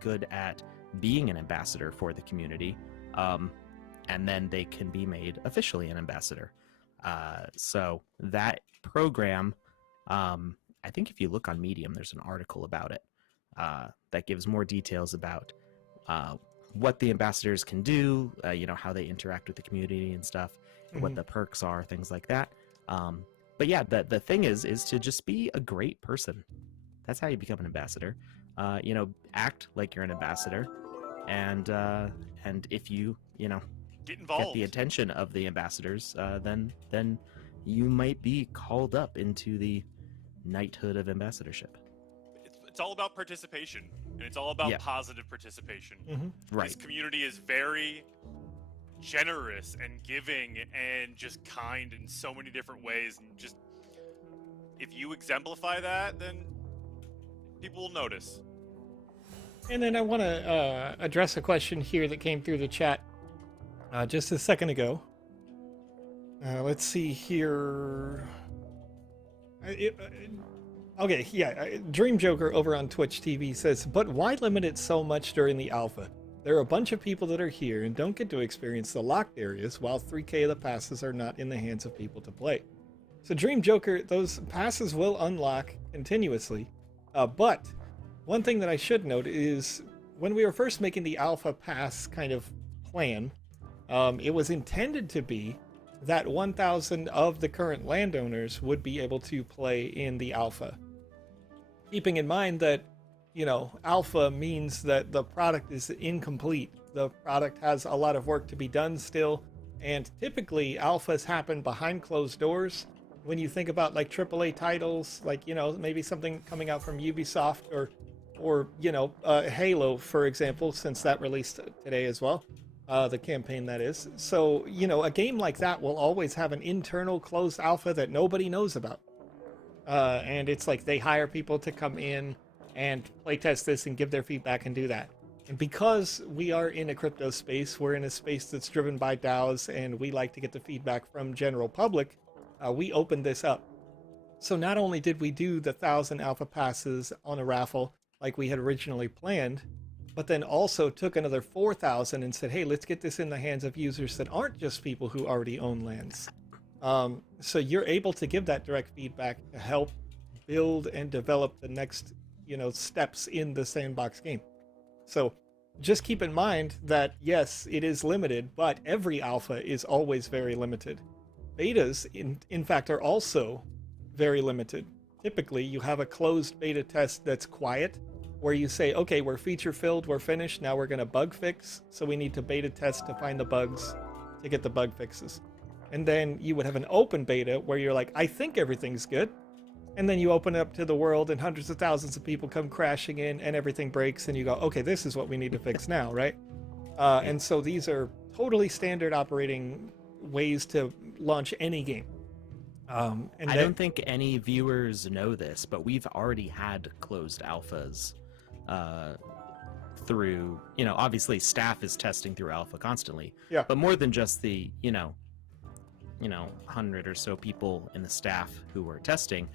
good at being an ambassador for the community, and then they can be made officially an ambassador. So that program, I think if you look on Medium, there's an article about it that gives more details about what the ambassadors can do, how they interact with the community and stuff, what the perks are, things like that. But yeah, the thing is to just be a great person. That's how you become an ambassador. Act like you're an ambassador, and if you get involved, get the attention of the ambassadors, then you might be called up into the knighthood of ambassadorship. It's all about participation, and it's all about positive participation. Right. This community is very generous and giving and just kind in so many different ways, and just if you exemplify that, then people will notice. And then I want to address a question here that came through the chat just a second ago. Let's see here. Okay, yeah. Dream Joker over on Twitch TV says, but why limit it so much during the alpha? There are a bunch of people that are here and don't get to experience the locked areas, while 3K of the passes are not in the hands of people to play. So Dream Joker, those passes will unlock continuously. But one thing that I should note is when we were first making the alpha pass kind of plan, it was intended to be that 1,000 of the current landowners would be able to play in the alpha. Keeping in mind that, alpha means that the product is incomplete. The product has a lot of work to be done still, and typically alphas happen behind closed doors. When you think about like AAA titles, like, maybe something coming out from Ubisoft or Halo, for example, since that released today as well, the campaign that is. So, a game like that will always have an internal closed alpha that nobody knows about. And it's like they hire people to come in and playtest this and give their feedback and do that. And because we are in a crypto space, we're in a space that's driven by DAOs, and we like to get the feedback from general public, we opened this up. So not only did we do the 1,000 alpha passes on a raffle like we had originally planned, but then also took another 4,000 and said, hey, let's get this in the hands of users that aren't just people who already own lands. So you're able to give that direct feedback to help build and develop the next, steps in the Sandbox game. So just keep in mind that, yes, it is limited, but every alpha is always very limited. Betas, in fact, are also very limited. Typically, you have a closed beta test that's quiet, where you say, okay, we're feature filled, we're finished, now we're going to bug fix, so we need to beta test to find the bugs to get the bug fixes. And then you would have an open beta where you're like, I think everything's good. And then you open it up to the world and hundreds of thousands of people come crashing in and everything breaks and you go, okay, this is what we need to fix now, right? And so these are totally standard operating ways to launch any game. And I don't think any viewers know this, but we've already had closed alphas through, obviously staff is testing through alpha constantly. Yeah. But more than just the, 100 or so people in the staff who were testing,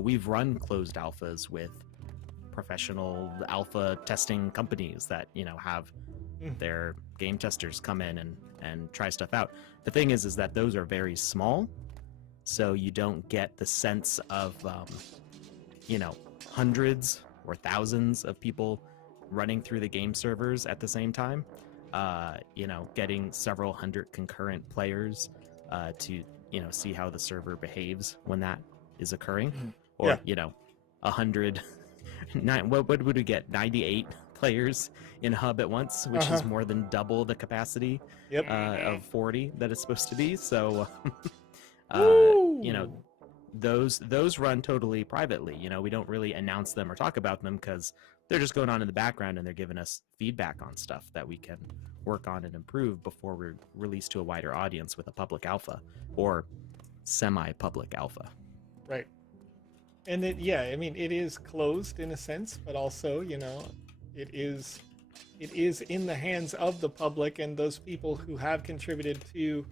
we've run closed alphas with professional alpha testing companies that, have their game testers come in and try stuff out. The thing is that those are very small, so you don't get the sense of, hundreds or thousands of people running through the game servers at the same time. Getting several hundred concurrent players to, see how the server behaves when that is occurring. Or, 100, what would we get? 98 players in hub at once, which is more than double the capacity of 40 that it's supposed to be. So, those run totally privately. We don't really announce them or talk about them because they're just going on in the background and they're giving us feedback on stuff that we can work on and improve before we're released to a wider audience with a public alpha or semi-public alpha. Right. And it is closed in a sense, but also, it is in the hands of the public and those people who have contributed to,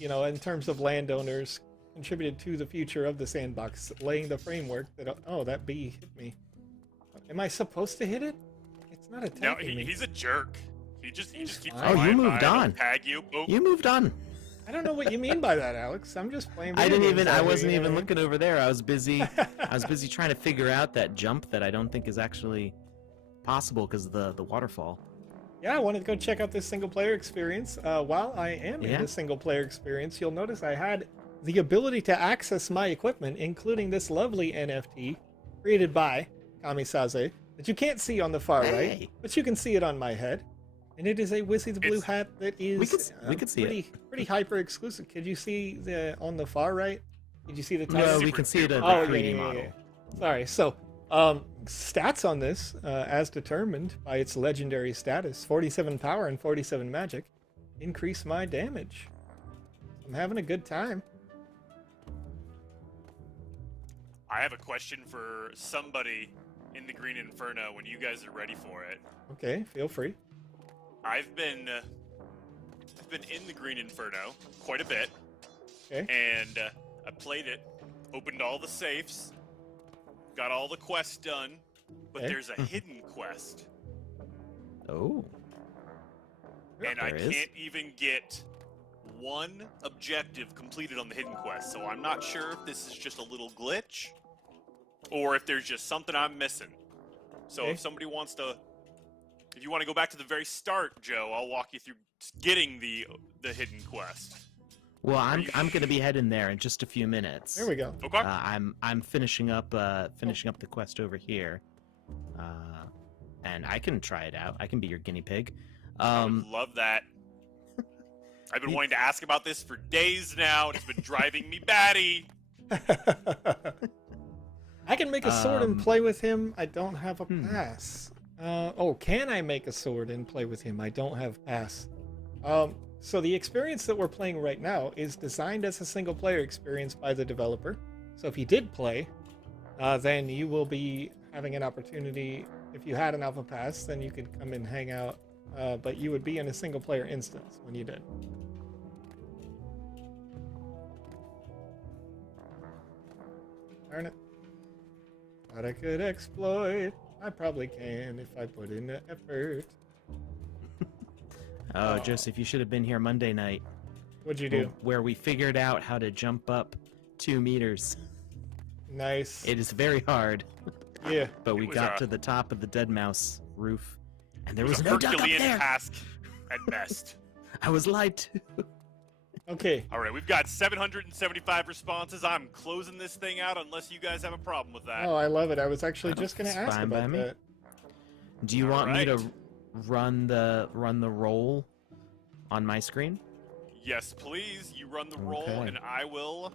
in terms of landowners, contributed to the future of the sandbox, laying the framework that, that bee hit me. Am I supposed to hit it? It's not attacking me. He's a jerk. He just keeps you moved on. Tag you. Boom. You moved on. I don't know what you mean by that, Alex. I'm just playing video I games wasn't even looking over there. I was busy trying to figure out that jump that I don't think is actually possible because of the waterfall. Yeah, I wanted to go check out this single player experience. While I am in the single player experience, you'll notice I had the ability to access my equipment, including this lovely NFT created by Kamisaze that you can't see on the far right, but you can see it on my head. And it is a Wizzy the Blue hat that is we could see pretty hyper exclusive. Could you see on the far right? Did you see the title? No, we can see the 3D model. Sorry. So, stats on this, as determined by its legendary status, 47 power and 47 magic, increase my damage. I'm having a good time. I have a question for somebody in the Green Inferno when you guys are ready for it. Okay, feel free. I've been in the Green Inferno quite a bit. Okay. And I played it, opened all the safes, got all the quests done, but there's a hidden quest. Oh. And I can't even get one objective completed on the hidden quest, so I'm not sure if this is just a little glitch or if there's just something I'm missing. So if somebody wants to, if you want to go back to the very start, Joe, I'll walk you through getting the hidden quest. Well, I'm gonna be heading there in just a few minutes. There we go. Okay. I'm finishing up the quest over here, and I can try it out. I can be your guinea pig. I would love that. I've been wanting to ask about this for days now, and it's been driving me batty. I can make a sword and play with him. I don't have a pass. Can I make a sword and play with him? I don't have pass. So the experience that we're playing right now is designed as a single player experience by the developer. So if you did play, then you will be having an opportunity. If you had an alpha pass, then you could come and hang out, but you would be in a single player instance when you did. Darn it. Thought I could exploit. I probably can if I put in the effort. Oh, Joseph, you should have been here Monday night. What'd you do? Where we figured out how to jump up 2 meters. Nice. It is very hard. Yeah. But we got to the top of the dead mouse roof, and there was a no duck up Herculean there. task at best. I was lied to. Okay. All right, we've got 775 responses. I'm closing this thing out unless you guys have a problem with that. Oh, I love it. I was actually just going to ask fine by about me. that. Do you All want me to right. run the roll on my screen? Yes, please. You run the roll, Okay. and I will.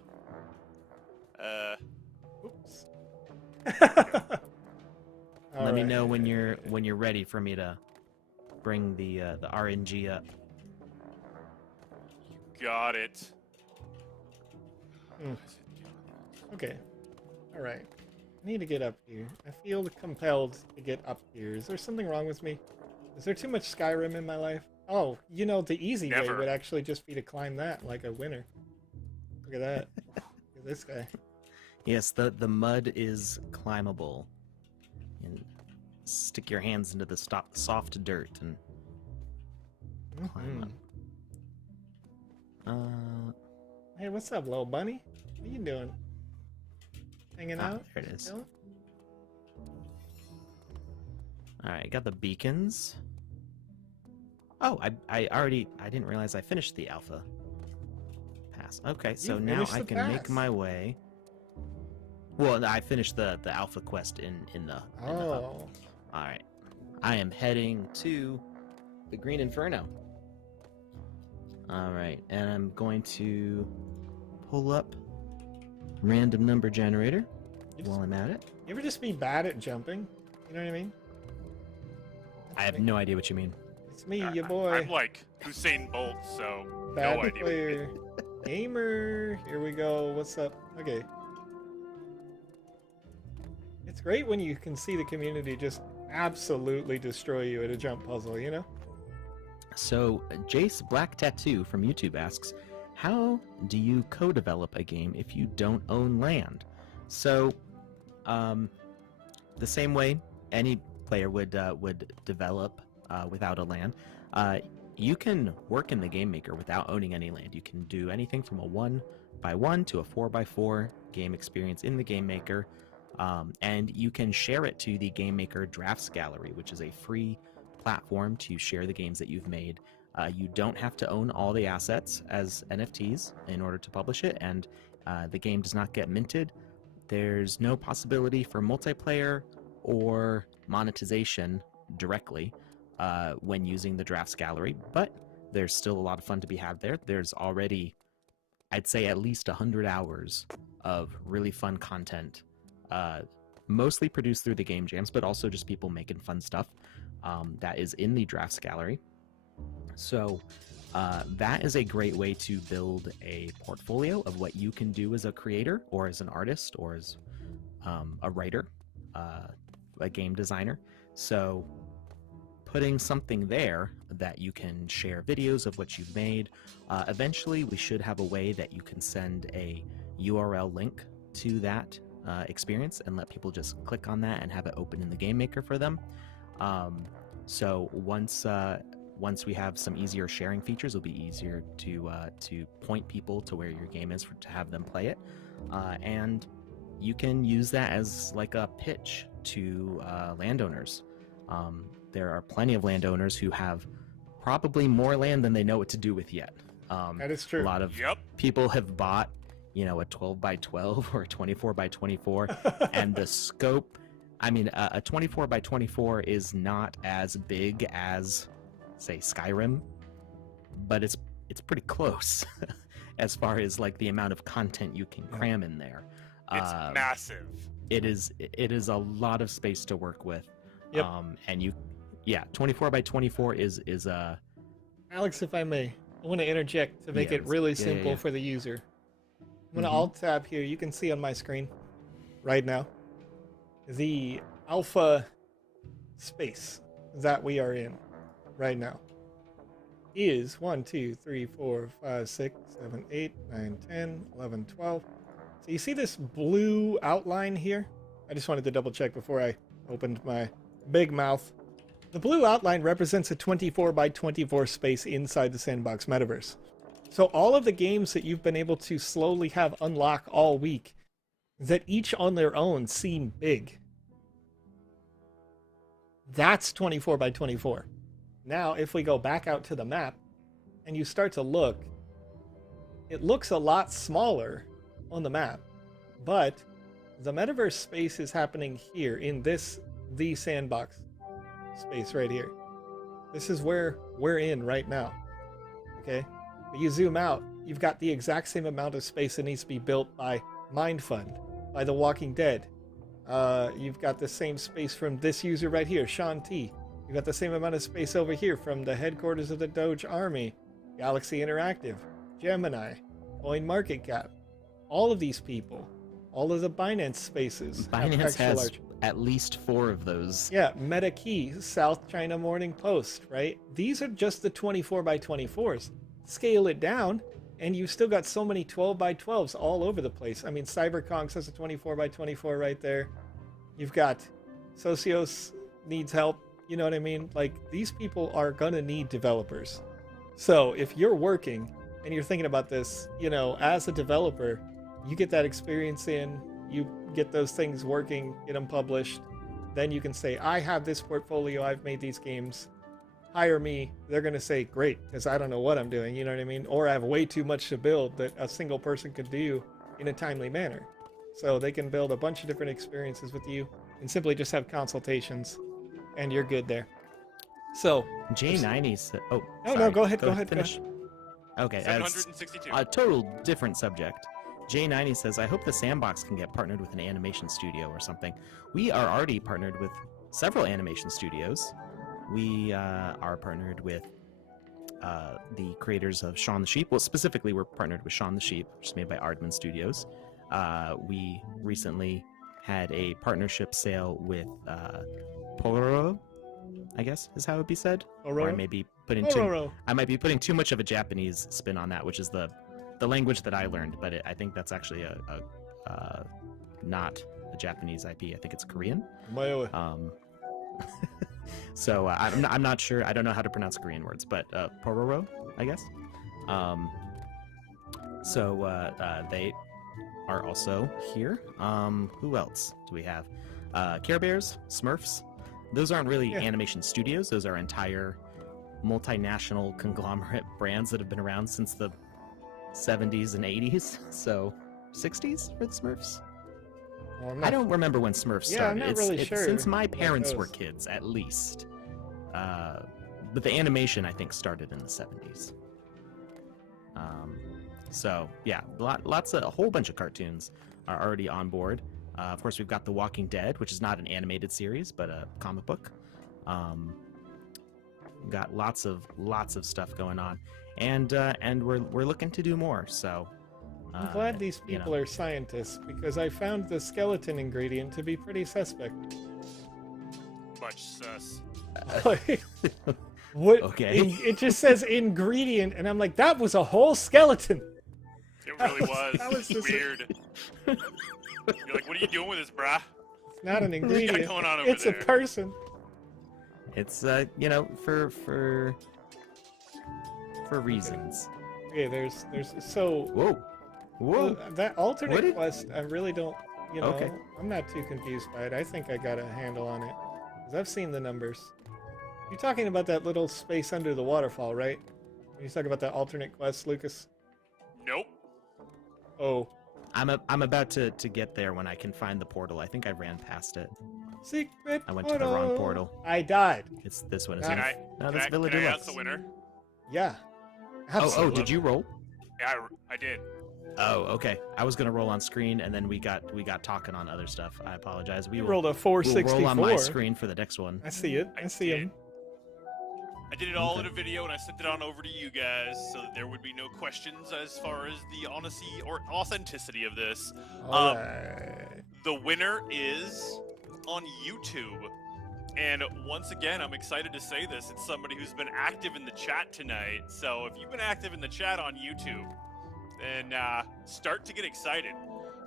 Oops. Let me know when you're ready for me to bring the RNG up. Got it. Okay. All right. I need to get up here. I feel compelled to get up here. Is there something wrong with me? Is there too much Skyrim in my life? Oh, you know, the easy way Never. would actually just be to climb that like a winner. Look at that. Look at this guy. Yes, the mud is climbable. And stick your hands into the soft dirt and climb up. Hey, what's up, little bunny? What are you doing? Hanging out? There it is. Chilling? All right, got the beacons. Oh, I didn't realize I finished the alpha pass. Okay, so You now finished I the can pass. make my way. Well, I finished the alpha quest in the hub. Oh. All right, I am heading to the Green Inferno. All right, and I'm going to pull up random number generator while I'm at it. You ever just be bad at jumping? You know what I mean? I have no idea what you mean. It's me, your boy. I'm like Usain Bolt, so Bad no idea. player. Gamer. Here we go. What's up? Okay. It's great when you can see the community just absolutely destroy you at a jump puzzle, you know? So, Jace Black Tattoo from YouTube asks, how do you co-develop a game if you don't own land? So, the same way any player would develop without a land, you can work in the game maker without owning any land. You can do anything from a 1x1 to a 4x4 game experience in the game maker, and you can share it to the game maker drafts gallery, which is a free platform to share the games that you've made. You don't have to own all the assets as NFTs in order to publish it, and the game does not get minted. There's no possibility for multiplayer or monetization directly when using the drafts gallery, but there's still a lot of fun to be had there. There's already, I'd say, at least 100 hours of really fun content, mostly produced through the game jams, but also just people making fun stuff. That is in the drafts gallery. So that is a great way to build a portfolio of what you can do as a creator or as an artist or as a writer, a game designer. So putting something there that you can share videos of what you've made. Eventually we should have a way that you can send a URL link to that experience and let people just click on that and have it open in the game maker for them. So once we have some easier sharing features, it'll be easier to point people to where your game is to have them play it, and you can use that as like a pitch to landowners. There are plenty of landowners who have probably more land than they know what to do with yet, That is true. A lot of people have bought, you know, a 12 by 12 or a 24 by 24, and the scope. I mean, a 24 by 24 is not as big as, say, Skyrim, but it's pretty close as far as like the amount of content you can cram in there. It's massive. It is a lot of space to work with. Yep. And 24 by 24 is Alex, if I may, I want to interject to make it really simple for the user. I'm going to alt tab here. You can see on my screen right now the alpha space that we are in right now is 1, 2, 3, 4, 5, 6, 7, 8, 9, 10, 11, 12. So you see this blue outline here? I just wanted to double check before I opened my big mouth. The blue outline represents a 24 by 24 space inside the Sandbox Metaverse. So all of the games that you've been able to slowly have unlock all week, that each on their own seem big, that's 24 by 24. Now, if we go back out to the map and you start to look, it looks a lot smaller on the map, but the metaverse space is happening here in the Sandbox space right here. This is where we're in right now. Okay? But you zoom out, you've got the exact same amount of space that needs to be built by Mindfund, by The Walking Dead. You've got the same space from this user right here, Sean T. You've got the same amount of space over here from the headquarters of the Doge Army, Galaxy Interactive, Gemini, CoinMarketCap. All of these people, all of the Binance spaces. Binance has at least 4 of those. Yeah, MetaKey, South China Morning Post, right? These are just the 24 by 24s. Scale it down, and you've still got so many 12 by 12s all over the place. I mean, CyberKongs has a 24 by 24 right there. You've got Socios needs help. You know what I mean? Like, these people are gonna need developers. So if you're working and you're thinking about this, you know, as a developer, you get that experience in, you get those things working, get them published, then you can say, I have this portfolio, I've made these games, hire me. They're going to say, great, because I don't know what I'm doing, you know what I mean? Or I have way too much to build that a single person could do in a timely manner. So they can build a bunch of different experiences with you and simply just have consultations, and you're good there. So J90 said, no, go ahead, finish. Okay, 762. A total different subject. J90 says, I hope the Sandbox can get partnered with an animation studio or something. We are already partnered with several animation studios. We are partnered with the creators of Shaun the Sheep. Well, specifically, we're partnered with Shaun the Sheep, which is made by Aardman Studios. We recently had a partnership sale with Pororo, I guess is how it would be said. Pororo? Or I may be putting too much of a Japanese spin on that, which is the language that I learned, but I think that's actually not a Japanese IP. I think it's Korean. So I'm not sure. I don't know how to pronounce Korean words, but Pororo, I guess. So they are also here. Who else do we have? Care Bears, Smurfs. Those aren't really animation studios. Those are entire multinational conglomerate brands that have been around since the 70s and 80s. So 60s for the Smurfs? Well, I don't remember when Smurfs started. I'm not really sure. Since my parents were kids, at least. But the animation, I think, started in the 70s. So, yeah, a whole bunch of cartoons are already on board. Of course, we've got The Walking Dead, which is not an animated series, but a comic book. Got lots of stuff going on, and we're looking to do more. So I'm glad these people are scientists, because I found the skeleton ingredient to be pretty suspect. Much sus. What? Okay. It just says ingredient, and I'm like, that was a whole skeleton. It really was. That was weird. You're like, what are you doing with this, brah? It's not an ingredient. What's going on over it's there? A person. It's for reasons. Okay, there's so. Whoa. That alternate quest, I really don't. Okay. I'm not too confused by it. I think I got a handle on it, because I've seen the numbers. You're talking about that little space under the waterfall, right? You talking about that alternate quest, Lucas? Nope. Oh. I'm about to get there when I can find the portal. I think I ran past it. Secret I went to the wrong portal. I died. It's this one, Can isn't I- it? No, that's Villa Can I Deluxe. announce the winner? Yeah. Oh, Absolutely. did you roll? Yeah, I did. Oh, okay. I was gonna roll on screen, and then we got talking on other stuff. I apologize. You rolled a We'll 464. roll on my screen for the next one. I see it. I see him. I did it all in Okay. a video, and I sent it on over to you guys, so that there would be no questions as far as the honesty or authenticity of this. All right. The winner is on YouTube. And once again, I'm excited to say this. It's somebody who's been active in the chat tonight. So if you've been active in the chat on YouTube, then start to get excited.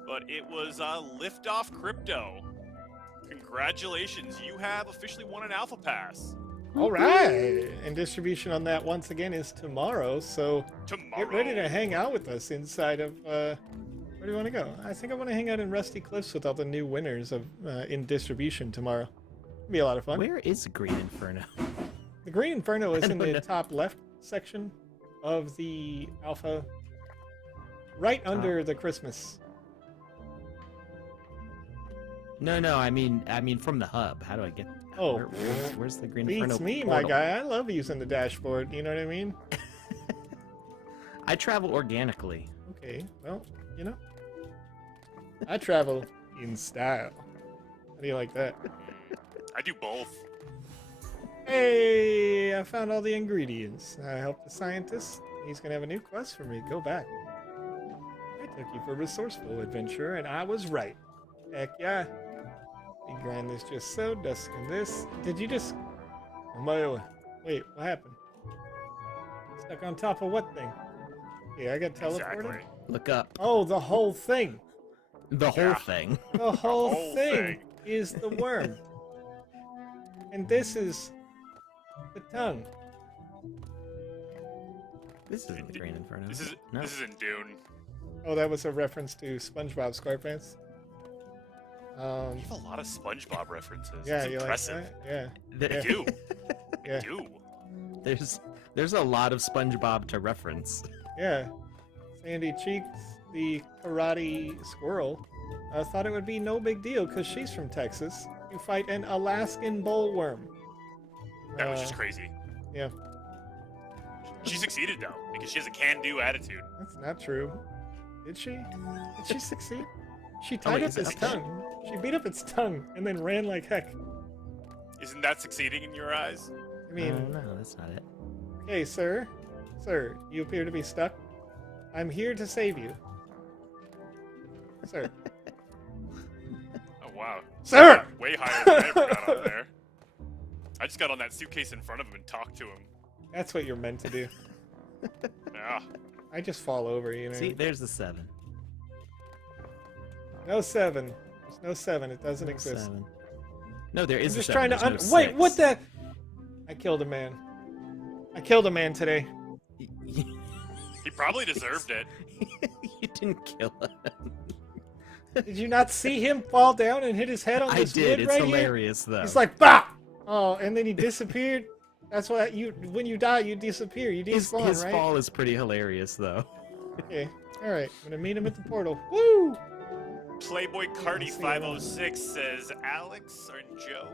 But it was Liftoff Crypto. Congratulations, you have officially won an Alpha Pass. All right. And distribution on that once again is tomorrow. So Tomorrow. get ready to hang out with us inside of. Where do you want to go? I think I want to hang out in Rusty Cliffs with all the new winners of in distribution tomorrow. It'll be a lot of fun. Where is Green Inferno? The Green Inferno is I in don't the know. top left section of the alpha, right under the Christmas. No. I mean from the hub. How do I get? Oh. Where's the Green Inferno? Beats me, my portal? guy. I love using the dashboard. You know what I mean? I travel organically. Okay, well, you know, I travel in style. How do you like that? I do both. Hey, I found all the ingredients. I helped the scientist. He's gonna have a new quest for me. Go back. I took you for resourceful adventure, and I was right. Heck yeah. We grind this just so, dusting this. Did you just... Oh my... Wait, what happened? Stuck on top of what thing? Yeah, I got teleported? Exactly. Look up. Oh, the whole thing. The whole Yeah. thing. The whole, whole thing, thing. is the worm. And this is the tongue. This isn't the Green Inferno. This is no. this isn't Dune. Oh, that was a reference to SpongeBob SquarePants. You have a lot of SpongeBob references. Yeah, it's you impressive. like that? Yeah. There- I do. Yeah. I do. There's a lot of SpongeBob to reference. Yeah. Sandy Cheeks, the karate squirrel, thought it would be no big deal because she's from Texas. You fight an Alaskan bullworm. That was just crazy. Yeah, She succeeded though, because she has a can-do attitude. that's not true. Did she? Did she succeed? She Oh, tied wait, up is it its up there? tongue. She beat up its tongue and then ran like heck. Isn't that succeeding in your eyes? I mean, no, that's not it. hey, sir. Sir, you appear to be stuck. I'm here to save you. Sir. Oh wow. Sir! Way higher than I ever got on there. I just got on that suitcase in front of him and talked to him. That's what you're meant to do. Yeah. I just fall over, you know. See, there's the 7. No 7. There's no 7. It doesn't exist. 7. No, there I'm is. just a trying 7. to... There's no Wait, 6. what the... I killed a man. I killed a man today. He probably deserved it. You didn't kill him. Did you not see him fall down and hit his head on I this did. wood It's right hilarious, though. here? He's like, bah! Oh, and then he disappeared. That's why when you die, you disappear. You his despawn, right? fall is pretty hilarious, though. Okay. All right. I'm gonna meet him at the portal. Woo! Playboy Cardi see 506 says, Alex or Joe,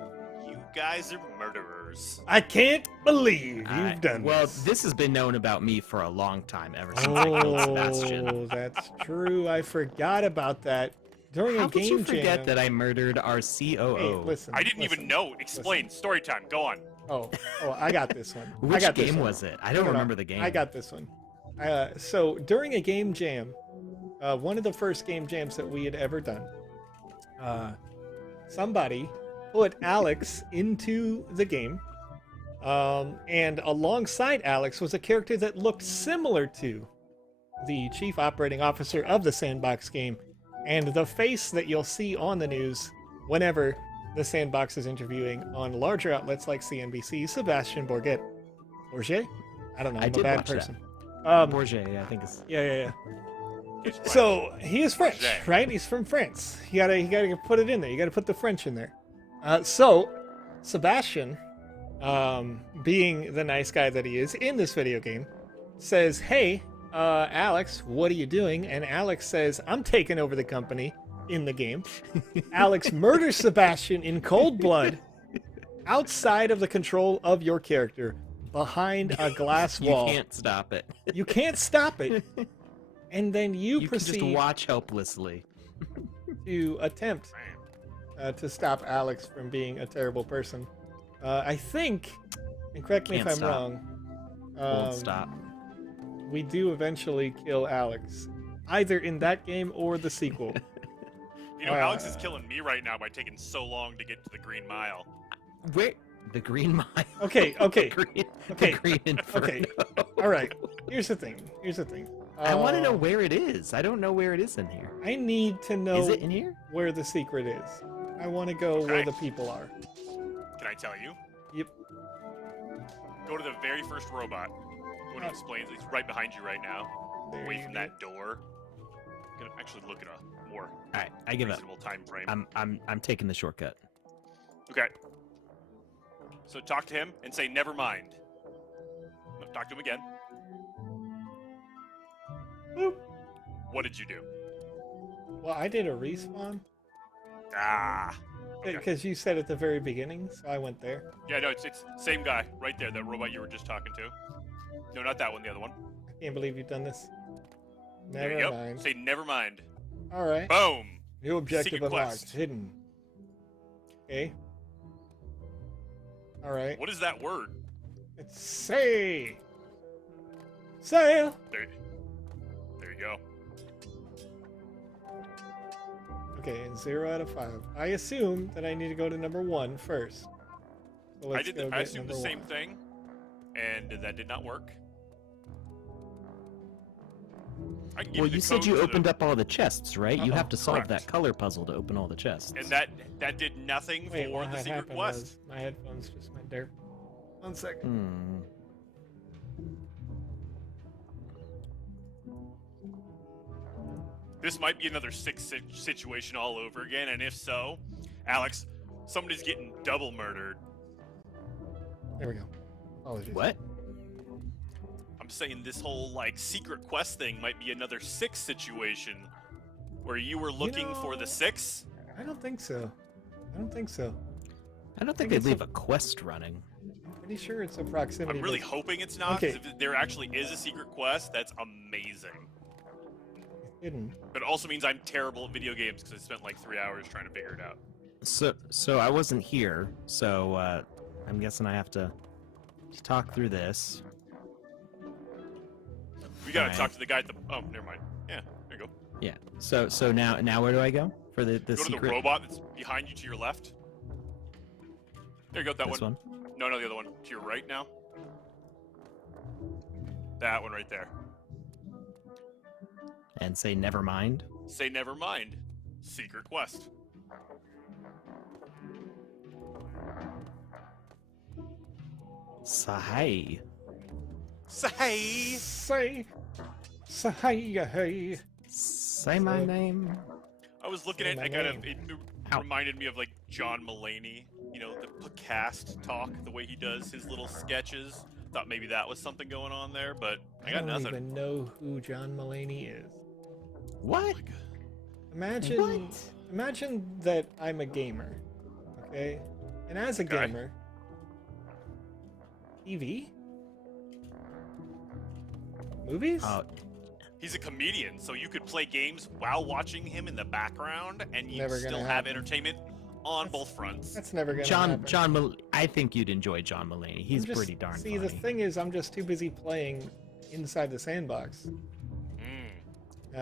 you guys are murderers. I can't believe you've I- done well, this. this has been known about me for a long time, ever since I killed Sebastian. Oh, that's true. I forgot about that. During How a could game you forget jam. that I murdered our Hey, COO? listen. I didn't listen. even know. Explain. Story time. Go on. Oh, I got this one. I Which got this game one. was it? I don't No, remember the game. I got this one. So during a game jam, one of the first game jams that we had ever done, somebody put Alex into the game, and alongside Alex was a character that looked similar to the chief operating officer of the Sandbox game, and the face that you'll see on the news whenever the Sandbox is interviewing on larger outlets like CNBC, Sebastian Bourget. Bourget? I don't know. I I'm a did bad watch that. person. Bourget, yeah, I think it's. Yeah. It's right. So he is French, Bourget. right? He's from France. You gotta put it in there. You gotta put the French in there. So Sebastian, being the nice guy that he is in this video game, says, "Hey, Alex, what are you doing?" And Alex says, "I'm taking over the company." In the game, Alex murders Sebastian in cold blood outside of the control of your character behind a glass wall. You can't stop it. You can't stop it. And then you proceed can just watch helplessly to attempt to stop Alex from being a terrible person. I think, and correct me if I'm wrong, won't stop. we do eventually kill Alex, either in that game or the sequel. You know, Alex is killing me right now by taking so long to get to the Green Mile. Where? The Green Mile. Okay. The Green Inferno. Okay. All right. Here's the thing. I want to know where it is. I don't know where it is in here. I need to know Is it in here? where the secret is. I want to go where the people are. Can I tell you? Yep. Go to the very first robot. The one who explains it's right behind you right now. There Away you from go. that door. I'm gonna actually look at a more All right, I give up. reasonable time frame. I'm taking the shortcut. Okay. So talk to him and say, never mind. No, talk to him again. Boop. What did you do? Well, I did a respawn Ah. Okay. because you said at the very beginning, so I went there. Yeah, no, it's same guy right there, that robot you were just talking to. No, not that one, the other one. I can't believe you've done this. There Never you go. mind. Say, never mind. All right. Boom. New objective Secret unlocked. quest. Hidden. Okay. All right. What is that word? It's say. Sail. There you go. Okay, and 0 out of 5. I assume that I need to go to number 1 first. So let's go I get assumed the number same 1. thing, and that did not work. I can give Well, the you said code you to opened up up all the chests, right? You Uh-oh. have to solve Correct. that color puzzle to open all the chests. And that did nothing Wait, for what the had secret happened quest. was my headphones just went derp. 1 second. Hmm. This might be another situation all over again, and if so, Alex, somebody's getting double murdered. There we go. Apologies. What? I'm saying this whole like secret quest thing might be another 6 situation where you were looking for the 6. I don't think so. I don't think so. I don't think think they'd it's leave a quest running. I'm pretty sure it's a proximity. I'm really based- hoping it's not, Okay. because if there actually is a secret quest, that's amazing. hidden. But it also means I'm terrible at video games because I spent like 3 hours trying to figure it out. So I wasn't here, so I'm guessing I have to talk through this. We gotta Alright. talk to the guy at the. Oh, never mind. Yeah, there you go. Yeah. So now where do I go for the Go to secret? the robot that's behind you to your left. There you go. That This one. one. No, the other one. To your right now. That one right there. And say never mind. Say never mind. Secret quest. Say. Say. Say hey. Say my name. I was looking Say at. my I kind of. name. It Ow. reminded me of like John Mulaney. You know, the cast talk, the way he does his little sketches. Thought maybe that was something going on there, but I got don't nothing. even know who John Mulaney is. What? Imagine, What? imagine that I'm a gamer, okay? And as a Okay. gamer, TV, movies. He's a comedian, so you could play games while watching him in the background, and you Never gonna still have happen. entertainment on That's- both fronts. That's never gonna happen. I think you'd enjoy John Mulaney. I'm He's just- pretty darn See, funny. the thing is, I'm just too busy playing inside the sandbox,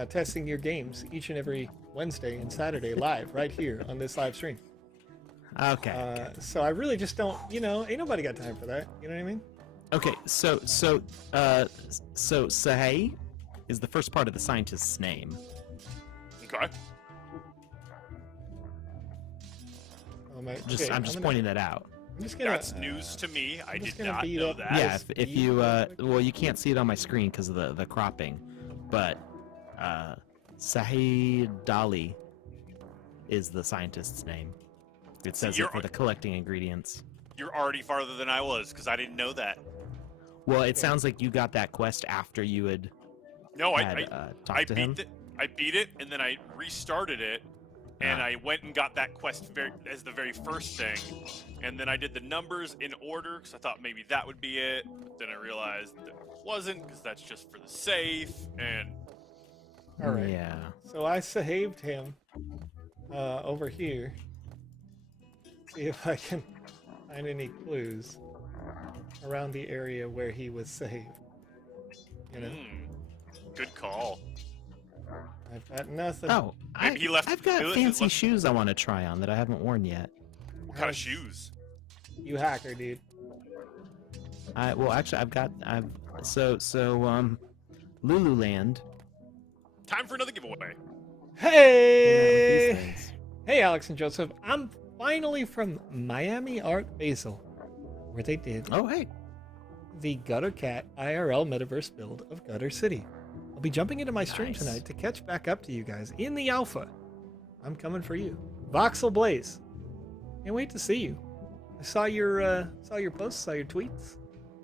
testing your games each and every Wednesday and Saturday live right here on this live stream. Okay. So I really just don't, ain't nobody got time for that. You know what I mean? Okay. So Sahai is the first part of the scientist's name. Okay. Oh, my, Just okay, I'm just gonna- pointing that out. I'm just gonna. That's news to me. I I'm just did gonna not beat know up- that. Yeah. Yes, If you you real quick. well, you can't see it on my screen because of the cropping, but Sahai Dali is the scientist's name. It says it you're- for the collecting ingredients. You're already farther than I was, because I didn't know that. Well, it sounds like you got that quest after you had No, talked to him. I beat it, and then I restarted it, and I went and got that quest as the very first thing, and then I did the numbers in order because I thought maybe that would be it. But then I realized that it wasn't because that's just for the safe. And All right. Yeah. So I saved him over here. See if I can find any clues around the area where he was saved. You know, good call. I've got nothing. Oh, Maybe he left. I've got fancy left- shoes I want to try on that I haven't worn yet. What kind of shoes? You hacker, dude. Well, actually, I've Lululand. Time for another giveaway. Hey! Hey, Alex and Joseph. I'm finally from Miami Art Basel, where they did Oh, hey. the Gutter Cat IRL Metaverse build of Gutter City. I'll be jumping into my stream Nice. tonight to catch back up to you guys in the alpha. I'm coming for you. Voxel Blaze. Can't wait to see you. I saw your posts, saw your tweets.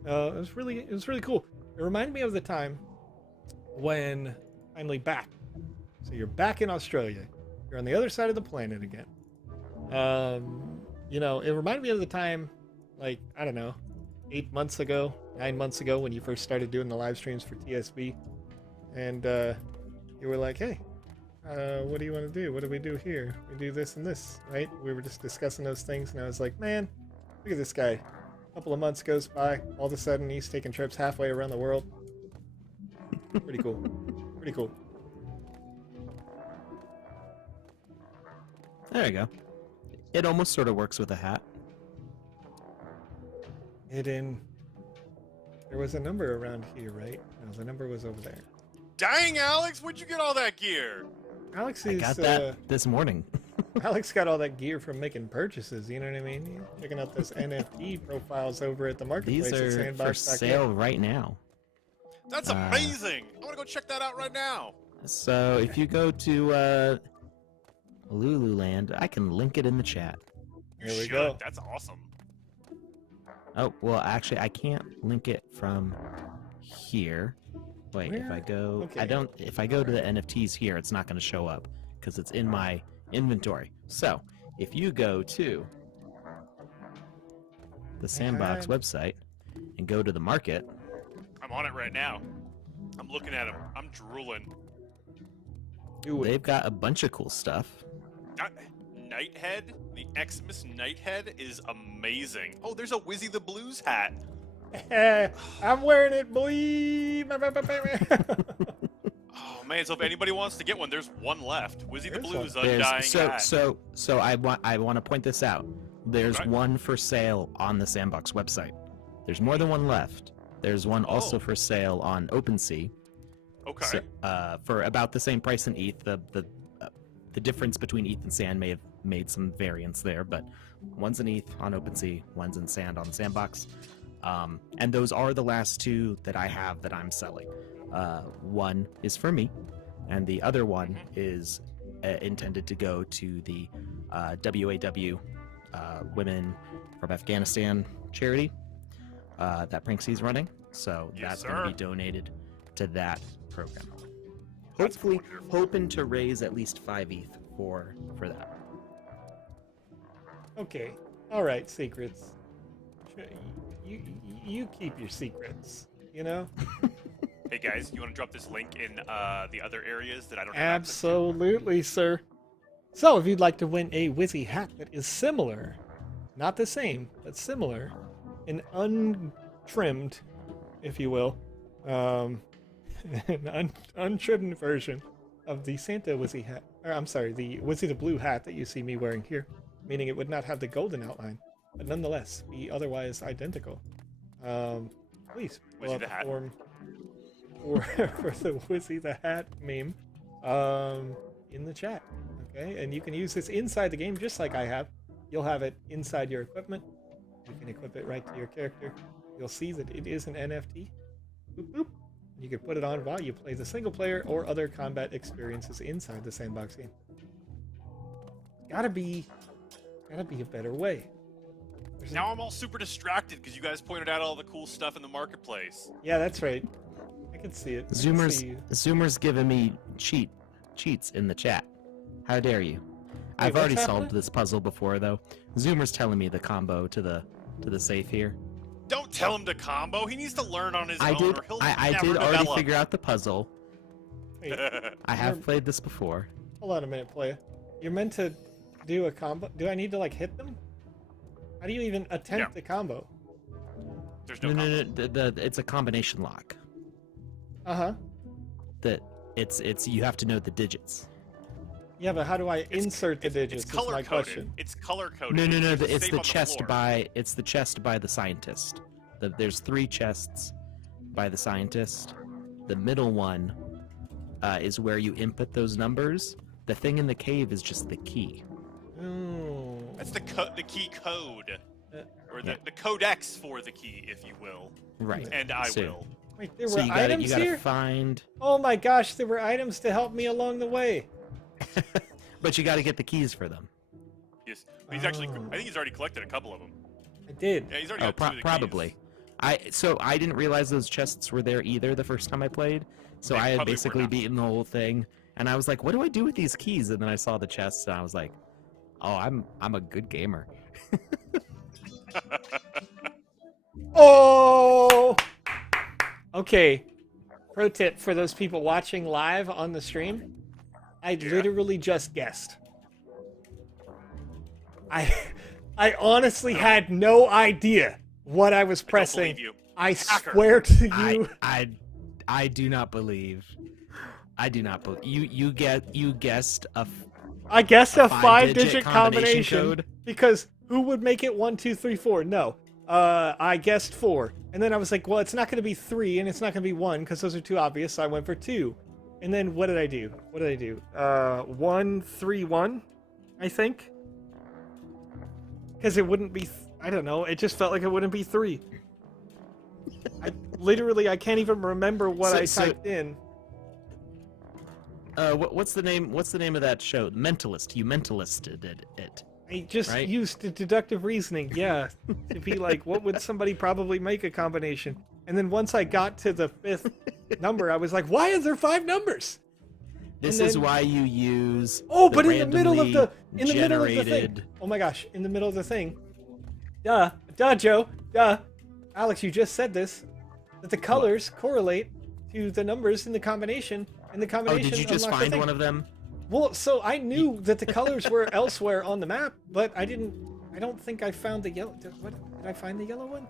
It was really cool. It reminded me of the time when finally back. So you're back in Australia. You're on the other side of the planet again. You know, it reminded me of the time, like, I don't know, 8 months ago, 9 months ago when you first started doing the live streams for TSB. And you were like, hey, what do you want to do? What do we do here? We do this and this, right? We were just discussing those things, and I was like, man, look at this guy. A couple of months goes by, all of a sudden he's taking trips halfway around the world. Pretty cool. Pretty cool. There you go. It almost sort of works with a hat. There was a number around here, right? No, the number was over there. Dang, Alex, where'd you get all that gear? Alex I is, got that this morning. Alex got all that gear from making purchases, you know what I mean? He's checking out those NFT profiles over at the marketplace These at are for Sandbox. sale right now. That's amazing. I want to go check that out right now. So if you go to Lululand, I can link it in the chat. You There we should. go. That's awesome. Oh, well, actually, I can't link it from here. Wait, if I Where? go, Okay. if I go to the NFTs here, it's not going to show up because it's in my inventory. So if you go to the Sandbox website and go to the market, I'm on it right now. I'm looking at them. I'm drooling. Do it. they've got a bunch of cool stuff. Nighthead, the Xmas Nighthead is amazing. Oh, there's a Wizzy the Blues hat. I'm wearing it, boy. Oh man, so if anybody wants to get one, there's one left. Wizzy the There's Blues one. Undying hat. So I want to point this out. There's Okay. one for sale on the Sandbox website. There's more than one left. There's one also Oh. for sale on OpenSea. Okay. So, for about the same price in ETH. The difference between ETH and SAND may have made some variance there, but one's in ETH on OpenSea, one's in SAND on the Sandbox. And those are the last two that I have that I'm selling. One is for me, and the other one is intended to go to the WAW Women from Afghanistan charity that Pranksy's running. So Yes, that's going to sir. be donated to that program. That's Hopefully, wonderful. hoping to raise at least 5 ETH for that. Okay. All right, secrets. You keep your secrets, you know? Hey guys, you want to drop this link in the other areas that I don't have access to? Absolutely, sir. So, if you'd like to win a Wizzy hat that is similar, not the same, but similar, an untrimmed, if you will, an untrimmed version of the Santa Wizzy hat, or I'm sorry, the Wizzy the Blue hat that you see me wearing here, meaning it would not have the golden outline, but nonetheless be otherwise identical. Please fill Wizzy out the the hat. form for the Wizzy the Hat meme in the chat. Okay, and you can use this inside the game just like I have. You'll have it inside your equipment. You can equip it right to your character. You'll see that it is an NFT. Boop, boop. You can put it on while you play the single player or other combat experiences inside the Sandbox game. Gotta be a better way. Now I'm all super distracted because you guys pointed out all the cool stuff in the marketplace. Yeah, that's right. I can see it. Zoomer's giving me cheats in the chat. How dare you? I've already solved this puzzle before though. Zoomer's telling me the combo to the safe here. Don't tell him to combo. He needs to learn on his I own. did. Or he'll I never did already develop. figure out the puzzle. Wait, I have played this before. hold on a minute, player. You're meant to do a combo. Do I need to like hit them? How do you even attempt the combo? There's no combo. No. It's a combination lock. Uh-huh. That it's you have to know the digits. Yeah, but how do I insert the digits? It's is my color coded. question. It's color coded. No. It's It's safe the on chest floor. by the scientist. There's 3 chests by the scientist. The middle one is where you input those numbers. The thing in the cave is just the key. Oh. That's the key code, or the codex for the key, if you will. Right. And I will. Wait, there So were you items gotta here? find. Oh my gosh, there were items to help me along the way. But you gotta get the keys for them. Yes. But he's actually. Oh. I think he's already collected a couple of them. I did. Yeah, he's already Oh, got 2 of the probably. keys. So I didn't realize those chests were there either the first time I played. So They I had probably were basically not. beaten the whole thing, and I was like, "What do I do with these keys?" And then I saw the chests, and I was like, "Oh, I'm a good gamer." Oh! Okay. Pro tip for those people watching live on the stream. I literally just guessed. I honestly had no idea what I was I don't pressing. believe you. I Hacker. swear to you. I do not believe. I do not believe you guessed a. I guessed a five-digit 5-digit combination code? because who would make it 1, 2, 3, 4? No. I guessed 4. And then I was like, well, it's not going to be 3 and it's not going to be 1 because those are too obvious. So I went for 2. And then what did I do? 1, 3, 1, I think. Because it wouldn't be, I don't know. It just felt like it wouldn't be 3. I can't even remember what I typed in. What's the name? What's the name of that show? Mentalist. You mentalisted it. I just Right? used deductive reasoning, yeah, to be like, what would somebody probably make a combination? And then once I got to the 5th number, I was like, why is there 5 numbers? This And is then- why you use. Oh, but in the middle of the generated... thing. Oh my gosh, in the middle of the thing. Duh, Joe, duh. Alex, you just said this, that the colors correlate to the numbers in the combination, and the Oh, combination. did you just unlocked the find thing. one of them? Well, so I knew that the colors were elsewhere on the map, but I don't think I found the yellow. Did I find the yellow one?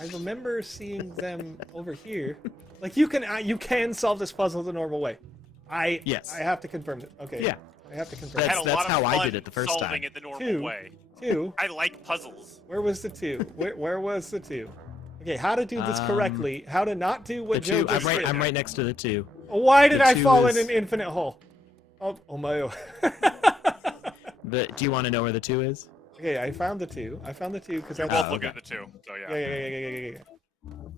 I remember seeing them over here. Like you can solve this puzzle the normal way. Yes. I have to confirm it. Okay. Yeah. I have to confirm. I had That's- a lot that's of how I fun did it the first solving time. it the normal 2. way. 2. I like puzzles. Where was the 2? Where was the 2? Okay, how to do this correctly? How to not do The what Joe 2. just did? I'm right next to the 2. Why did the I 2 fall is- in an infinite hole? Oh my. Do you want to know where the 2 is? Okay, I found the 2. I found the 2 because You're that's both looking at the 2. So yeah. Yeah.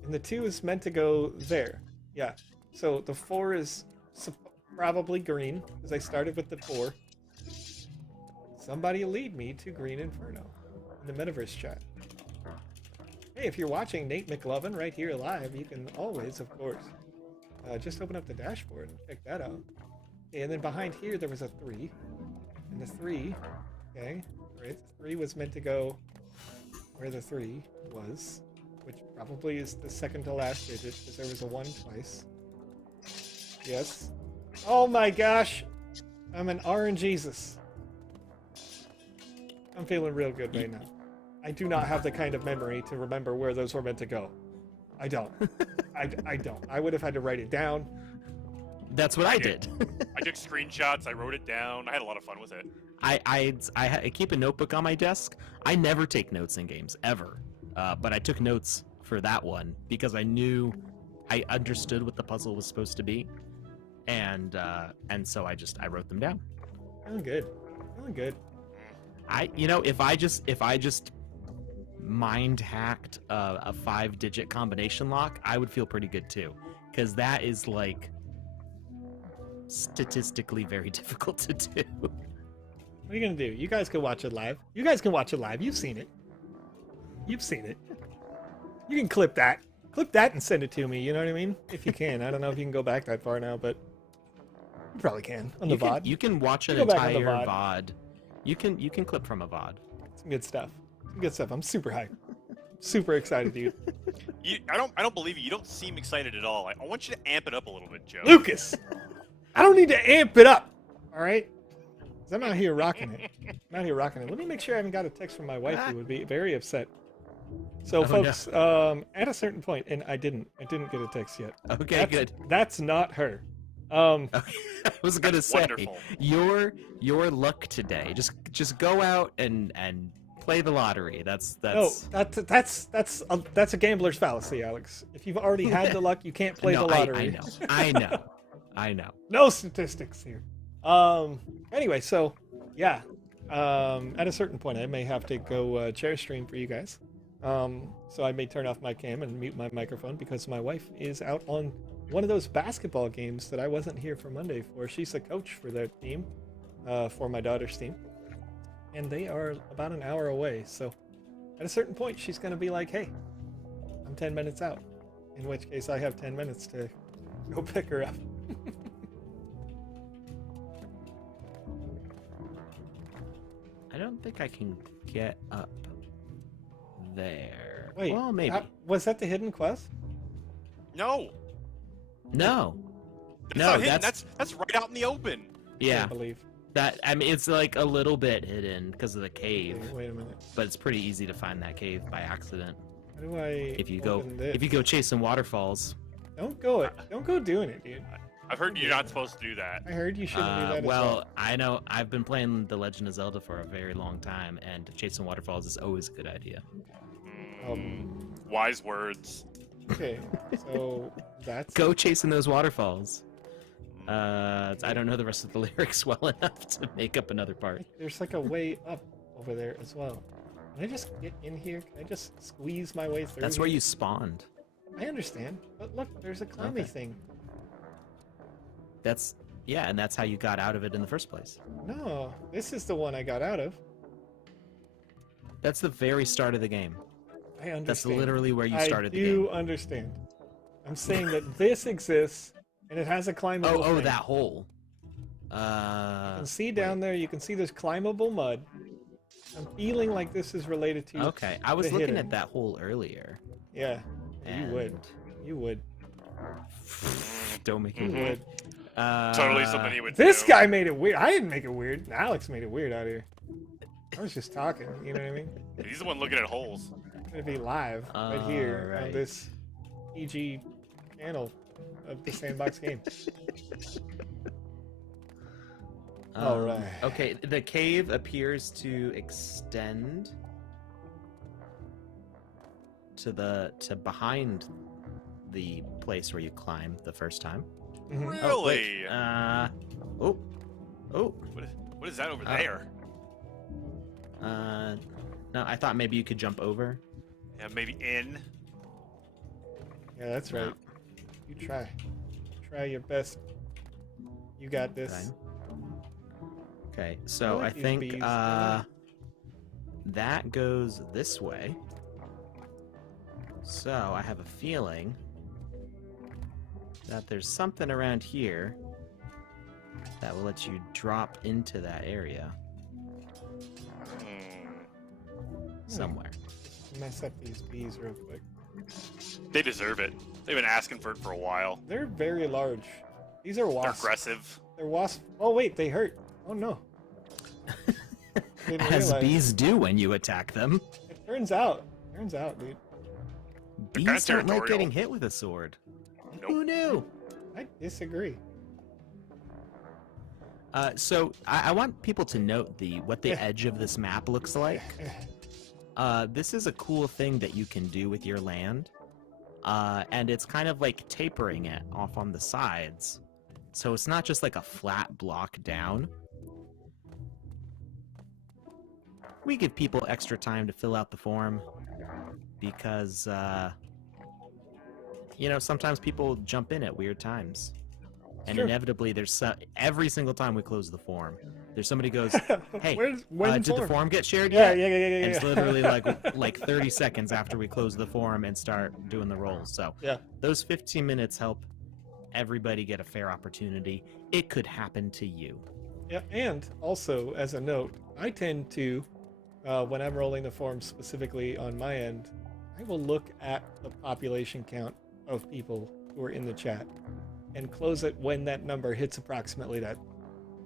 And the 2 is meant to go there. Yeah. So the 4 is probably green because I started with the 4. Somebody lead me to Green Inferno in the Metaverse chat. Hey, if you're watching Nate McLovin right here live, you can always, of course, just open up the dashboard and check that out. Okay, and then behind here there was a 3. And the 3, okay, right? The 3 was meant to go where the 3 was, which probably is the second to last digit because there was a 1 twice. Yes. Oh my gosh! I'm an RNGesus. I'm feeling real good right now. I do not have the kind of memory to remember where those were meant to go. I don't. I don't. I would have had to write it down. That's what I did. I took screenshots. I wrote it down. I had a lot of fun with it. I keep a notebook on my desk. I never take notes in games ever, but I took notes for that one because I knew I understood what the puzzle was supposed to be, and so I wrote them down. Feeling good. Feeling good. If I just mind hacked a 5-digit combination lock, I would feel pretty good too, because that is like statistically very difficult to do. What are you gonna do? You guys can watch it live. You guys can watch it live. You've seen it. You've seen it. You can clip that. Clip that and send it to me. You know what I mean? If you can. I don't know if you can go back that far now, but you probably can on the VOD. You can watch an entire VOD. You can clip from a VOD. Some good stuff. Some good stuff. I'm super hyped. Super excited, dude. I don't believe you. You don't seem excited at all. I want you to amp it up a little bit, Joe. Lucas, I don't need to amp it up. All right. 'Cause I'm out here rocking it. I'm out here rocking it. Let me make sure I haven't got a text from my wife who would be very upset. So, folks, at a certain point, and I didn't get a text yet. Okay, good. That's not her. I was gonna say, wonderful. your luck today. Just go out and play the lottery. That's a gambler's fallacy, Alex. If you've already had the luck, you can't play the lottery. I know. No statistics here. Anyway, so yeah. At a certain point, I may have to go chair stream for you guys. So I may turn off my cam and mute my microphone because my wife is out on one of those basketball games that I wasn't here for Monday for. She's the coach for their team, for my daughter's team. And they are about an hour away. So at a certain point, she's going to be like, hey, I'm 10 minutes out. In which case I have 10 minutes to go pick her up. I don't think I can get up there. Wait, well, maybe. Was that the hidden quest? No. No. That's not hidden. That's right out in the open. Yeah. I believe. I mean, it's like a little bit hidden because of the cave. Okay, wait a minute. But it's pretty easy to find that cave by accident. How do I if you this? go chasing waterfalls. Don't go doing it, dude. I've heard you're not supposed to do that. I heard you shouldn't do that as well. I know. I've been playing The Legend of Zelda for a very long time, and chasing waterfalls is always a good idea. Wise words. Okay, so that's... Go chasing those waterfalls. I don't know the rest of the lyrics well enough to make up another part. There's like a way up over there as well. Can I just get in here? Can I just squeeze my way through? That's where you spawned. I understand, but look, there's a climby thing. And that's how you got out of it in the first place. No, this is the one I got out of. That's the very start of the game. I understand. That's literally where you started the game. I do understand. I'm saying that this exists, and it has a climbable Oh, thing. that hole. You can see down there, you can see there's climbable mud. I'm feeling like this is related to... Okay, I was looking at that hole earlier. Yeah, you would. You would. Don't make You it would. Totally something he would This do. guy made it weird. I didn't make it weird. Alex made it weird out here. I was just talking, you know what I mean? He's the one looking at holes. It's gonna be live right here on Right. this EG channel of the Sandbox game. All right. Okay, the cave appears to extend to behind the place where you climbed the first time. Mhm. Really? What is that over there? No, I thought maybe you could jump over. Yeah, maybe in. Yeah, that's right. You try. Try your best. You got this. Okay, so I like these think bees. that goes this way. So I have a feeling that there's something around here that will let you drop into that area somewhere. Mess up these bees real quick. They deserve it. They've been asking for it for a while. They're very large. These are They're wasps. aggressive. They're wasps. Oh wait, they hurt. Oh no. Didn't As realize. bees do when you attack them. It turns out, dude. Bees don't like territorial. getting hit with a sword. Nope. Who knew? I disagree. So I want people to note what the edge of this map looks like. This is a cool thing that you can do with your land. And it's kind of like tapering it off on the sides. So it's not just like a flat block down. We give people extra time to fill out the form because, sometimes people jump in at weird times. And Sure. inevitably, every single time we close the form, There's somebody goes, hey, when did the forum get shared Yeah, yet? yeah. And it's literally like 30 seconds after we close the forum and start doing the rolls. So Yeah. those 15 minutes help everybody get a fair opportunity. It could happen to you. Yeah, and also as a note, I tend to, when I'm rolling the form specifically on my end, I will look at the population count of people who are in the chat and close it when that number hits approximately that,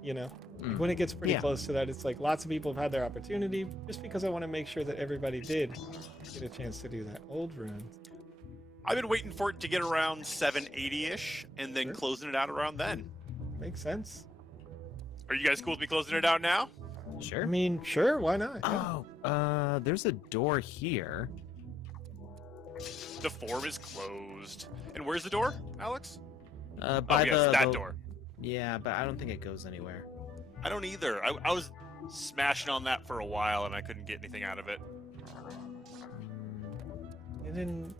you know. When it gets pretty close to that, it's like lots of people have had their opportunity, just because I want to make sure that everybody did get a chance to do that. Old ruins. I've been waiting for it to get around 780-ish, and then closing it out around then. Makes sense. Are you guys cool with me closing it out now? Sure. I mean, sure, why not? Oh, there's a door here. The form is closed. And where's the door, Alex? By that door. Yeah, but I don't think it goes anywhere. I don't either. I was smashing on that for a while, and I couldn't get anything out of it. Hidden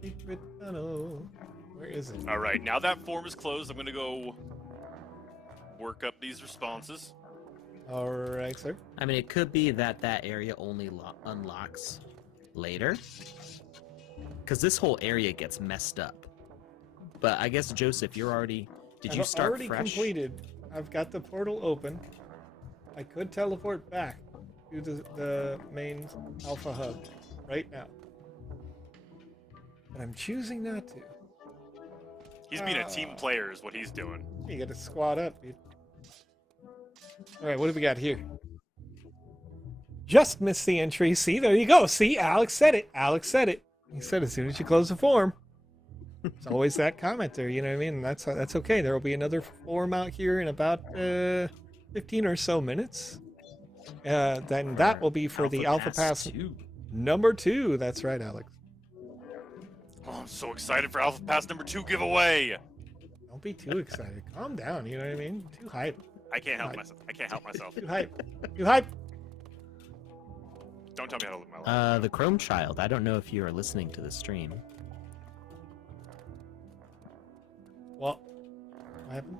secret tunnel. Where is it? All right, now that form is closed, I'm going to go work up these responses. All right, sir. I mean, it could be that area only unlocks later. Because this whole area gets messed up. But I guess, Joseph, you're already... Did you start already fresh? Completed. I've got the portal open. I could teleport back to the main alpha hub right now. But I'm choosing not to. He's being a team player is what he's doing. You gotta squat up, dude. Alright, what do we got here? Just missed the entry. See, there you go. See, Alex said it. Alex said it. He said as soon as you close the form. It's always that comment there, you know what I mean? That's okay. There will be another form out here in about 15 or so minutes. Then that will be for the Alpha Pass 2. number 2. That's right, Alex. Oh, I'm so excited for Alpha Pass number 2 giveaway. Don't be too excited. Calm down, you know what I mean? Too hype. I can't help myself. I can't help myself. Too hype. Too hype. Don't tell me how to live my life. The Chrome Child. I don't know if you are listening to the stream. Well, what happened?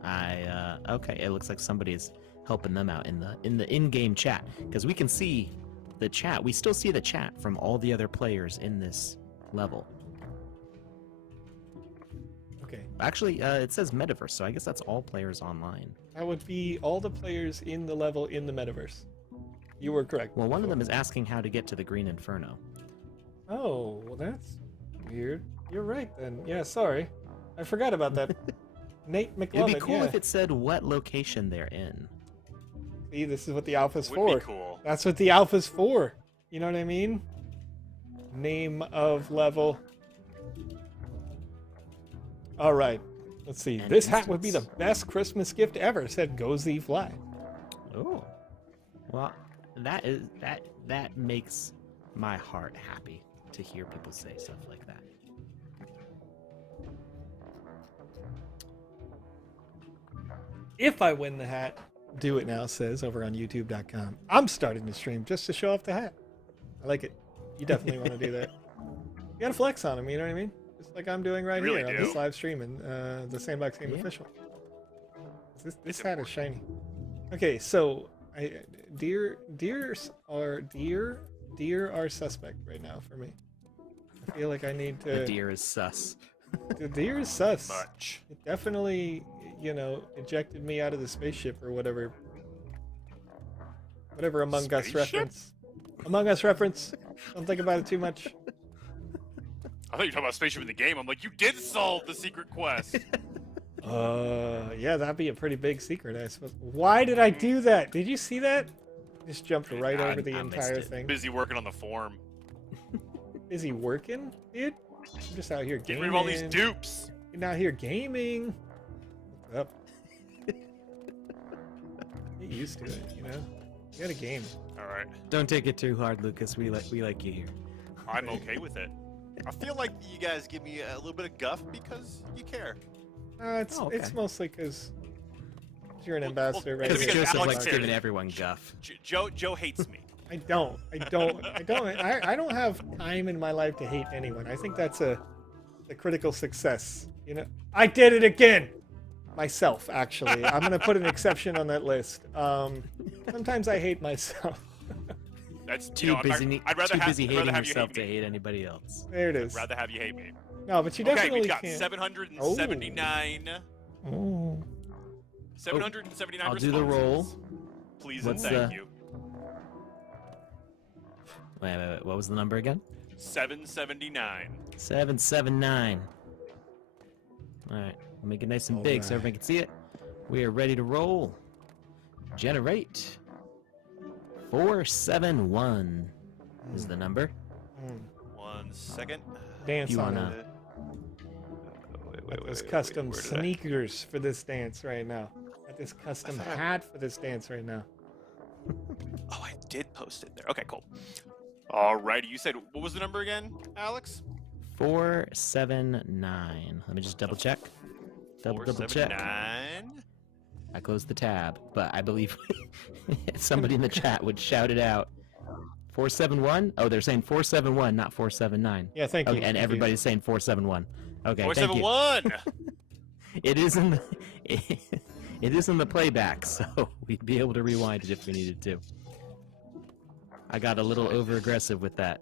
Okay. It looks like somebody's helping them out in the in-game chat, because we can see the chat. We still see the chat from all the other players in this level. Okay. Actually, it says Metaverse, so I guess that's all players online. That would be all the players in the level in the Metaverse. You were correct. Well, one of them is asking how to get to the Green Inferno. Oh, well, that's weird. You're right then. Yeah, sorry. I forgot about that. Nate McLovin. It'd be cool yeah. if it said what location they're in. See, this is what the alpha's Would for. be cool. That's what the alpha's for. You know what I mean? Name of level. All right. Let's see. And This hat would be the instance. best Christmas gift ever, said Go Z Fly. Oh. Well, that makes my heart happy to hear people say stuff like that. If I win the hat, do it now, says over on youtube.com. I'm starting to stream just to show off the hat. I like it. You definitely want to do that. You gotta flex on them, you know what I mean? Just like I'm doing right Really here on do. this live stream in the Sandbox Game Official. This hat is shiny. Okay, so deer are suspect right now for me. I feel like I need to. The deer is sus. The deer is sus. Much. It definitely, you know, ejected me out of the spaceship or whatever. Whatever Among Us Spaceship? reference. Among Us reference. Don't think about it too much. I thought you were talking about spaceship in the game. I'm like, you did solve the secret quest. Yeah, that'd be a pretty big secret, I suppose. Why did I do that? Did you see that? Just jumped right over the I missed entire it. thing. Busy working on the form. Is he working, dude? I'm just out here Get gaming. rid of all these dupes. You're out here gaming. What's up? Get used to it, you know? You gotta game. All right. Don't take it too hard, Lucas. We like you here. I'm okay with it. I feel like you guys give me a little bit of guff because you care. It's Oh, okay. it's mostly because you're an ambassador, right? Because Because Alex Joseph likes cares. giving everyone guff. Joe hates me. I don't have time in my life to hate anyone. I think that's a critical success. You know, I did it again. myself, actually. I'm going to put an exception on that list. Sometimes I hate myself. That's Too busy, I'd rather too have, busy I'd rather hating have you yourself hate to me. hate anybody else. There it I'd is. rather have you hate me. No, but you Okay, definitely we've got can't. 779. Oh. 779 I'll responses. do the roll. Please What's and thank you. Wait. What was the number again? 779. 779. All right. We'll make it nice and big so everyone can see it. We are ready to roll. Generate. 471 is the number. 1 second. Dance You on wanna- it. Got this custom sneakers for this dance right now. Got this custom hat for this dance right now. Oh, I did post it there. Okay, cool. Alrighty, you said, what was the number again, Alex? 479. Let me just double check. Double check. 479. I closed the tab, but I believe somebody in the chat would shout it out. 471? Oh, they're saying 471, not 479. Yeah, thank you. Okay, and everybody's saying 471. Okay, thank you. 471. It is in the it is in the playback, so we'd be able to rewind it if we needed to. I got a little over aggressive with that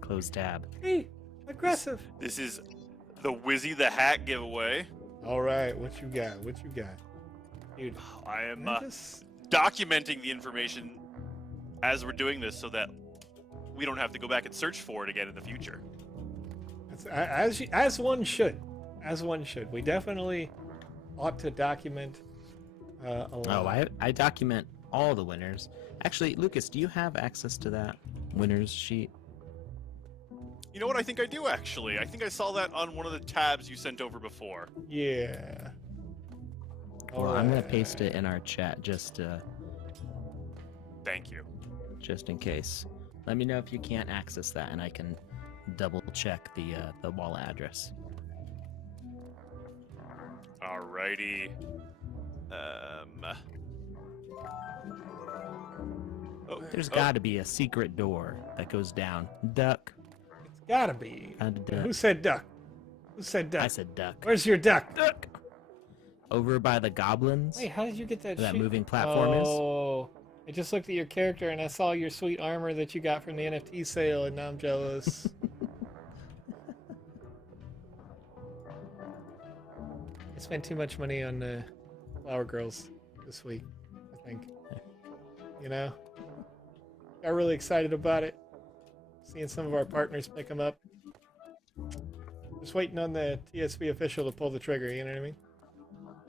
closed tab. Hey, aggressive. This is the Wizzy the Hat giveaway. All right, what you got? What you got? Dude, I am I just... documenting the information as we're doing this so that we don't have to go back and search for it again in the future. As one should. As one should. We definitely ought to document a lot. Oh, I document all the winners. Actually, Lucas, do you have access to that winners sheet? You know what? I think I do, actually. I think I saw that on one of the tabs you sent over before. Yeah. Well, I'm gonna paste it in our chat just Thank you. just in case. Let me know if you can't access that, and I can double check the wall address. Alrighty. There's got to be a secret door that goes down. Duck. It's gotta be. Who said duck? Who said duck? I said duck. Where's your duck? Duck. Over by the goblins. Wait, how did you get that? Where that sheet? moving platform is. Oh, I just looked at your character and I saw your sweet armor that you got from the NFT sale, and now I'm jealous. I spent too much money on Flower Girls this week, I think. You know? Got really excited about it. Seeing some of our partners pick them up. Just waiting on the TSB official to pull the trigger, you know what I mean?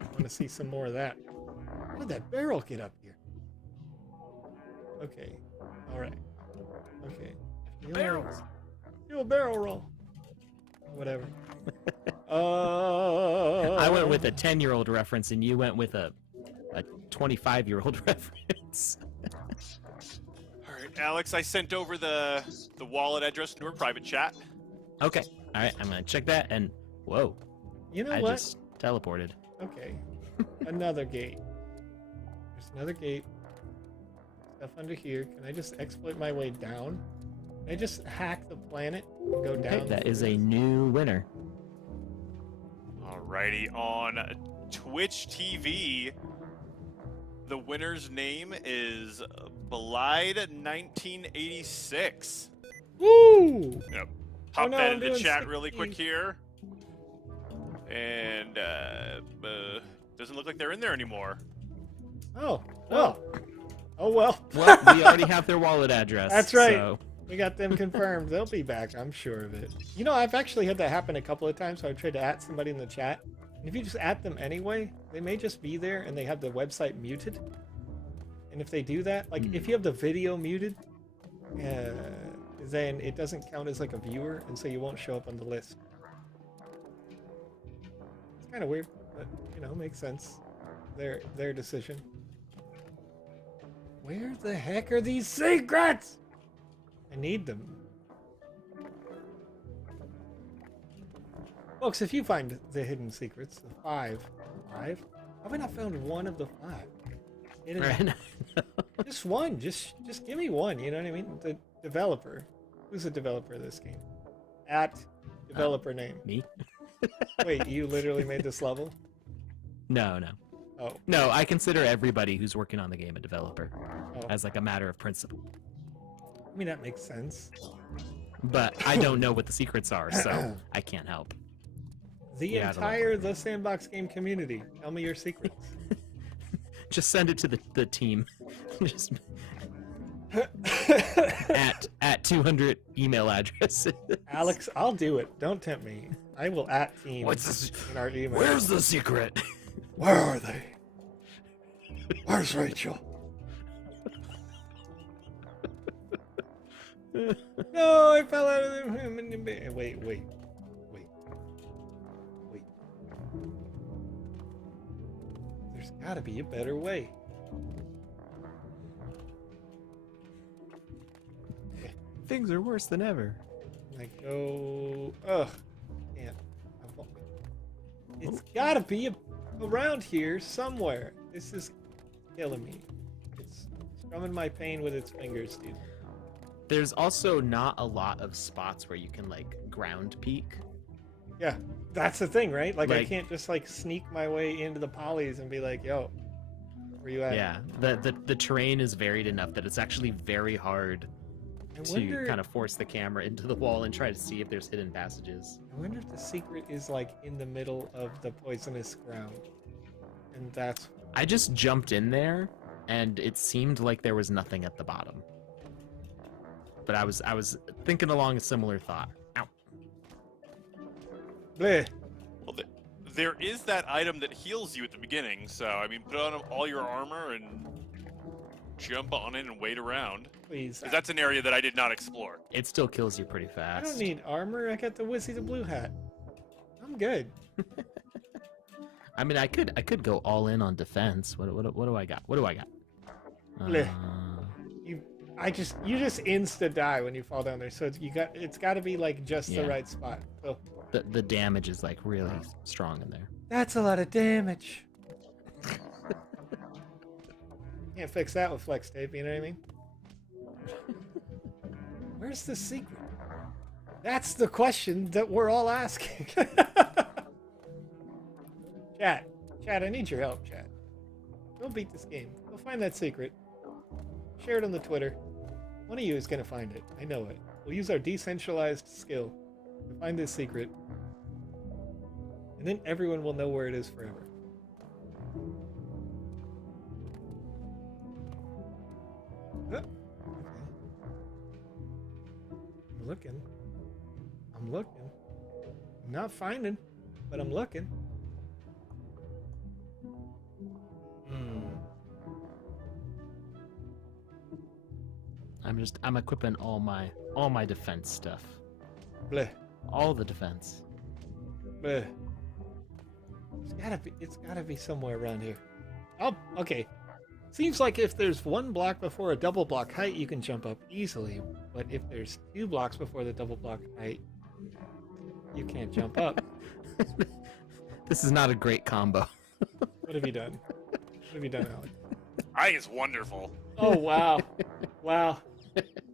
I want to see some more of that. How did that barrel get up here? Okay. Alright. Okay. Barrels. Do a barrel roll. Whatever. I went with a 10-year-old reference, and you went with a 25-year-old reference. Alright, Alex, I sent over the wallet address into our private chat. Okay. All right, I'm gonna check that, and whoa, You know I what? just teleported. Okay. Another gate. There's another gate. Stuff under here. Can I just exploit my way down? Can I just hack the planet and go down? Okay, that is a new winner. Alrighty, on Twitch TV, the winner's name is Belied1986. Woo! Yep. Hop no, that I'm into doing chat really 60. quick here. And doesn't look like they're in there anymore. Oh, well. Oh, well. Well, we already have their wallet address. That's right. So... We got them confirmed. They'll be back, I'm sure of it. You know, I've actually had that happen a couple of times. So I tried to at somebody in the chat. And if you just at them anyway, they may just be there and they have the website muted. And if they do that, like if you have the video muted, then it doesn't count as like a viewer, and so you won't show up on the list. It's kind of weird, but you know, makes sense. Their decision. Where the heck are these secrets? I need them. Folks, if you find the hidden secrets, the five, have I not found one of the 5? It is Right. just one. Just give me one. You know what I mean? The developer. Who's the developer of this game? At developer name. Me? Wait, you literally made this level? No. Oh, No, I consider everybody who's working on the game a developer, oh. as like a matter of principle. I mean, that makes sense. But I don't know what the secrets are, so I can't help. The Yeah, I don't know. entire The Sandbox game community. Tell me your secrets. Just send it to the team. Just at 200 email addresses. Alex, I'll do it. Don't tempt me. I will at team What's this? in our email. Where's the secret? Where are they? Where's Rachel? No, I fell out of the... Wait. There's gotta be a better way. Things are worse than ever. Like, oh... Ugh. Can't. It's gotta be around here somewhere. This is killing me. It's strumming my pain with its fingers, dude. There's also not a lot of spots where you can like ground peek. Yeah, that's the thing, right? Like I Like- can't just like sneak my way into the polys and be like, yo, where you at? Yeah, the terrain is varied enough that it's actually very hard I to wonder, kind of force the camera into the wall and try to see if there's hidden passages. I wonder if the secret is like in the middle of the poisonous ground. And that's... I just jumped in there and it seemed like there was nothing at the bottom. But I was thinking along a similar thought. Ow. Bleh. Well, there is that item that heals you at the beginning, so I mean, put on all your armor and jump on it and wait around. Please. 'Cause that's an area that I did not explore. It still kills you pretty I fast. don't need armor. I got the Wizzy the Blue Hat. I'm good. I mean, I could go all in on defense. What do I got? What do I got? Bleh. You just insta die when you fall down there. So it's got to be like just Yeah. the right spot. So The damage is like really strong in there. that's a lot of damage. Can't fix that with flex tape, you know what I mean? Where's the secret? That's the question that we're all asking. Chat, I need your help, chat. Go beat this game. Go find that secret. Share it on the Twitter. One of you is going to find it. I know it. We'll use our decentralized skill to find this secret. And then everyone will know where it is forever. Okay. I'm looking. I'm not finding, but I'm looking. I'm equipping all my defense stuff. Bleh. All the defense. Bleh. It's gotta be somewhere around here. Oh, okay. Seems like if there's one block before a double block height, you can jump up easily. But if there's 2 blocks before the double block height, you can't jump up. This is not a great combo. What have you done? What have you done, Alex? I think it's wonderful. Oh, wow. Wow.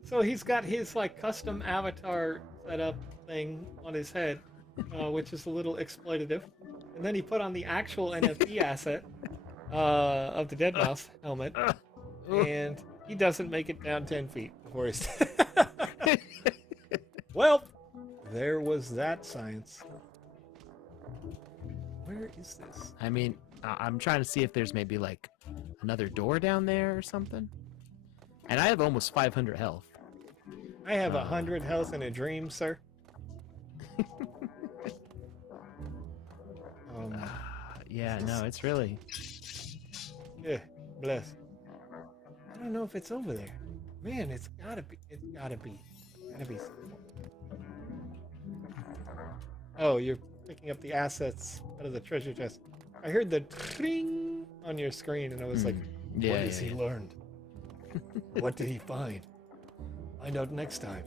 So he's got his like custom avatar setup thing on his head, which is a little exploitative. And then he put on the actual NFT asset of the Dead Mouse helmet, and he doesn't make it down 10 feet before he's dead. Well, there was that science. Where is this? I mean, I'm trying to see if there's maybe like another door down there or something. And I have almost 500 health. I have 100 health in a dream, sir. Yeah, no, it's really... Yeah, bless. I don't know if it's over there. Man, it's gotta be. Oh, you're picking up the assets out of the treasure chest. I heard the tring on your screen, and I was like, yeah, what has yeah, he yeah. learned? What did he find? Find out next time.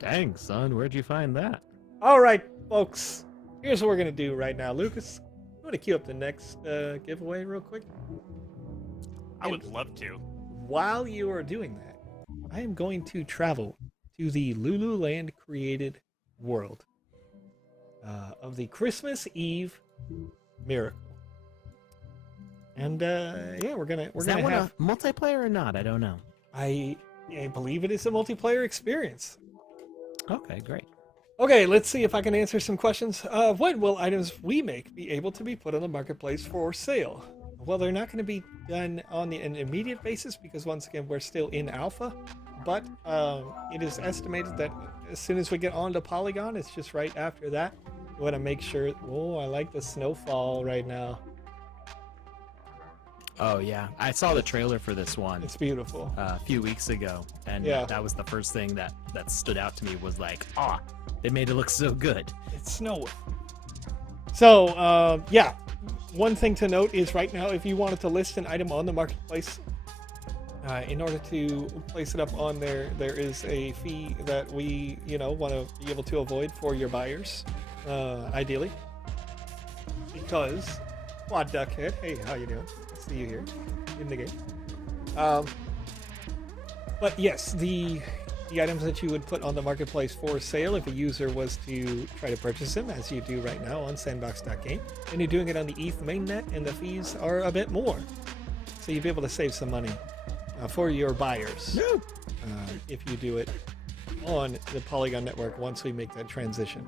Dang, son, where'd you find that? All right, folks. Here's what we're going to do right now. Lucas, you want to queue up the next giveaway real quick? I would love to. While you are doing that, I am going to travel to the Lululand created world of the Christmas Eve miracle. And yeah, we're gonna Is that one have a multiplayer or not? I don't know. I believe it is a multiplayer experience. Okay, great. Okay, let's see if I can answer some questions. When will items we make be able to be put on the marketplace for sale? Well, they're not going to be done on an immediate basis because, once again, we're still in alpha. But it is estimated that as soon as we get onto Polygon, it's just right after that. We want to make sure. Oh, I like the snowfall right now. Oh yeah, I saw the trailer for this one It's beautiful. a few weeks ago, and Yeah. that was the first thing that stood out to me was like, they made it look so good. It's snowing. So, yeah. One thing to note is right now, if you wanted to list an item on the marketplace, in order to place it up on there, there is a fee that we, want to be able to avoid for your buyers, ideally. Because, Quad Duckhead, hey, how you doing? See you here in the game. But yes, the items that you would put on the marketplace for sale if a user was to try to purchase them, as you do right now on sandbox.game, and you're doing it on the ETH mainnet, and the fees are a bit more. So you'd be able to save some money for your buyers if you do it on the Polygon network once we make that transition.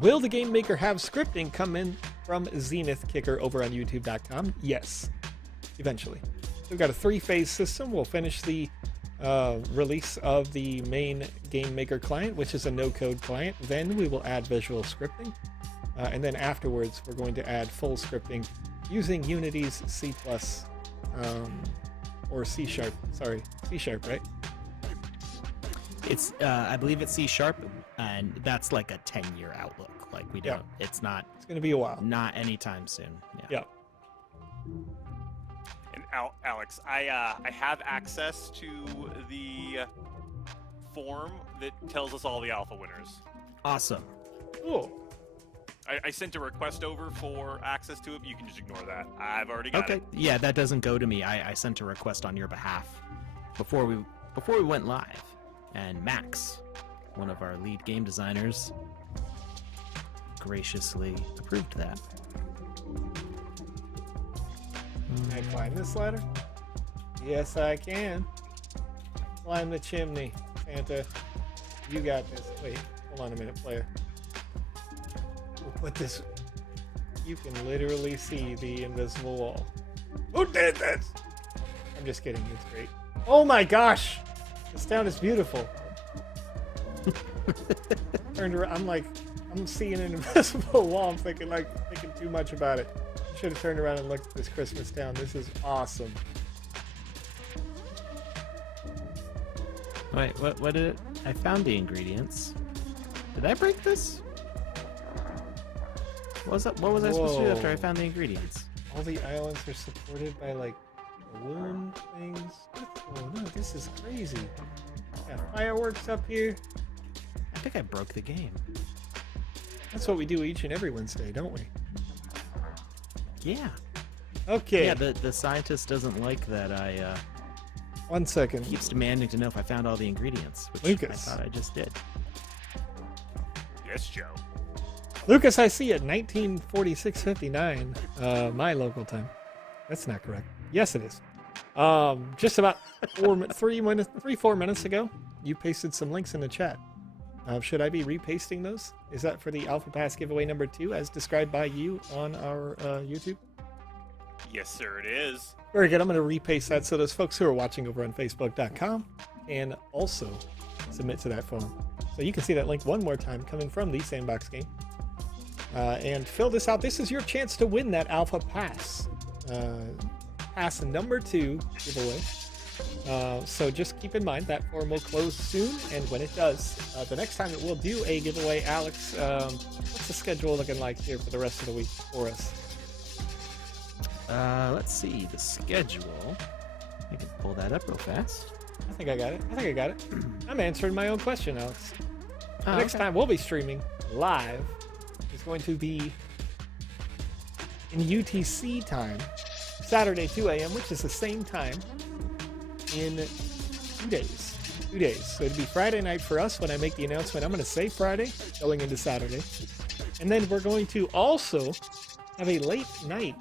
Will the game maker have scripting come in from Zenith Kicker over on youtube.com? Yes, eventually. We've got a 3-phase system. We'll finish the release of the main game maker client, which is a no-code client. Then we will add visual scripting. And then afterwards, we're going to add full scripting using Unity's C++, or C#. Sorry, C#, right? It's I believe it's C#, and that's like a 10-year outlook. Like we don't. It's not. It's going to be a while. Not anytime soon. Yeah. And Alex, I have access to the form that tells us all the alpha winners. Awesome. Cool. I sent a request over for access to it, but you can just ignore that. I've already got it. Okay. Yeah, that doesn't go to me. I sent a request on your behalf before we went live, and Max, one of our lead game designers, graciously approved that. Can I climb this ladder? Yes, I can. Climb the chimney, Santa. You got this. Wait, hold on a minute, player. We'll put this. You can literally see the invisible wall. Who did this? I'm just kidding. It's great. Oh my gosh! This town is beautiful. Turned around. I'm seeing an invisible wall. I'm thinking too much about it. Should have turned around and looked at this Christmas town. This is awesome. Wait, what did it? I found the ingredients. Did I break this? What was I supposed to do after I found the ingredients? All the islands are supported by balloon things. Oh no, this is crazy. Got fireworks up here. I think I broke the game. That's what we do each and every Wednesday, don't we? Yeah. Okay. Yeah, the scientist doesn't like that I 1 second. keeps demanding to know if I found all the ingredients, which Lucas. I thought I just did. Yes, Joe. Lucas, I see at 1946:59, my local time. That's not correct. Yes, it is. Just about 4 minutes ago, you pasted some links in the chat. Should I be repasting those? Is that for the Alpha Pass giveaway number 2, as described by you on our YouTube? Yes, sir, it is. Very good. I'm going to repaste that so those folks who are watching over on Facebook.com can also submit to that form. So you can see that link one more time coming from the Sandbox game. And fill this out. This is your chance to win that Alpha Pass. Pass number 2 giveaway. So just keep in mind that form will close soon, and when it does, the next time that we'll do a giveaway, Alex, what's the schedule looking like here for the rest of the week for us? Let's see the schedule. I can pull that up real fast. I think I got it. I'm answering my own question, Alex. The next okay. time we'll be streaming live is going to be in UTC time, Saturday 2 a.m., which is the same time in 2 days. 2 days. So it'll be Friday night for us when I make the announcement. I'm going to say Friday going into Saturday. And then we're going to also have a late night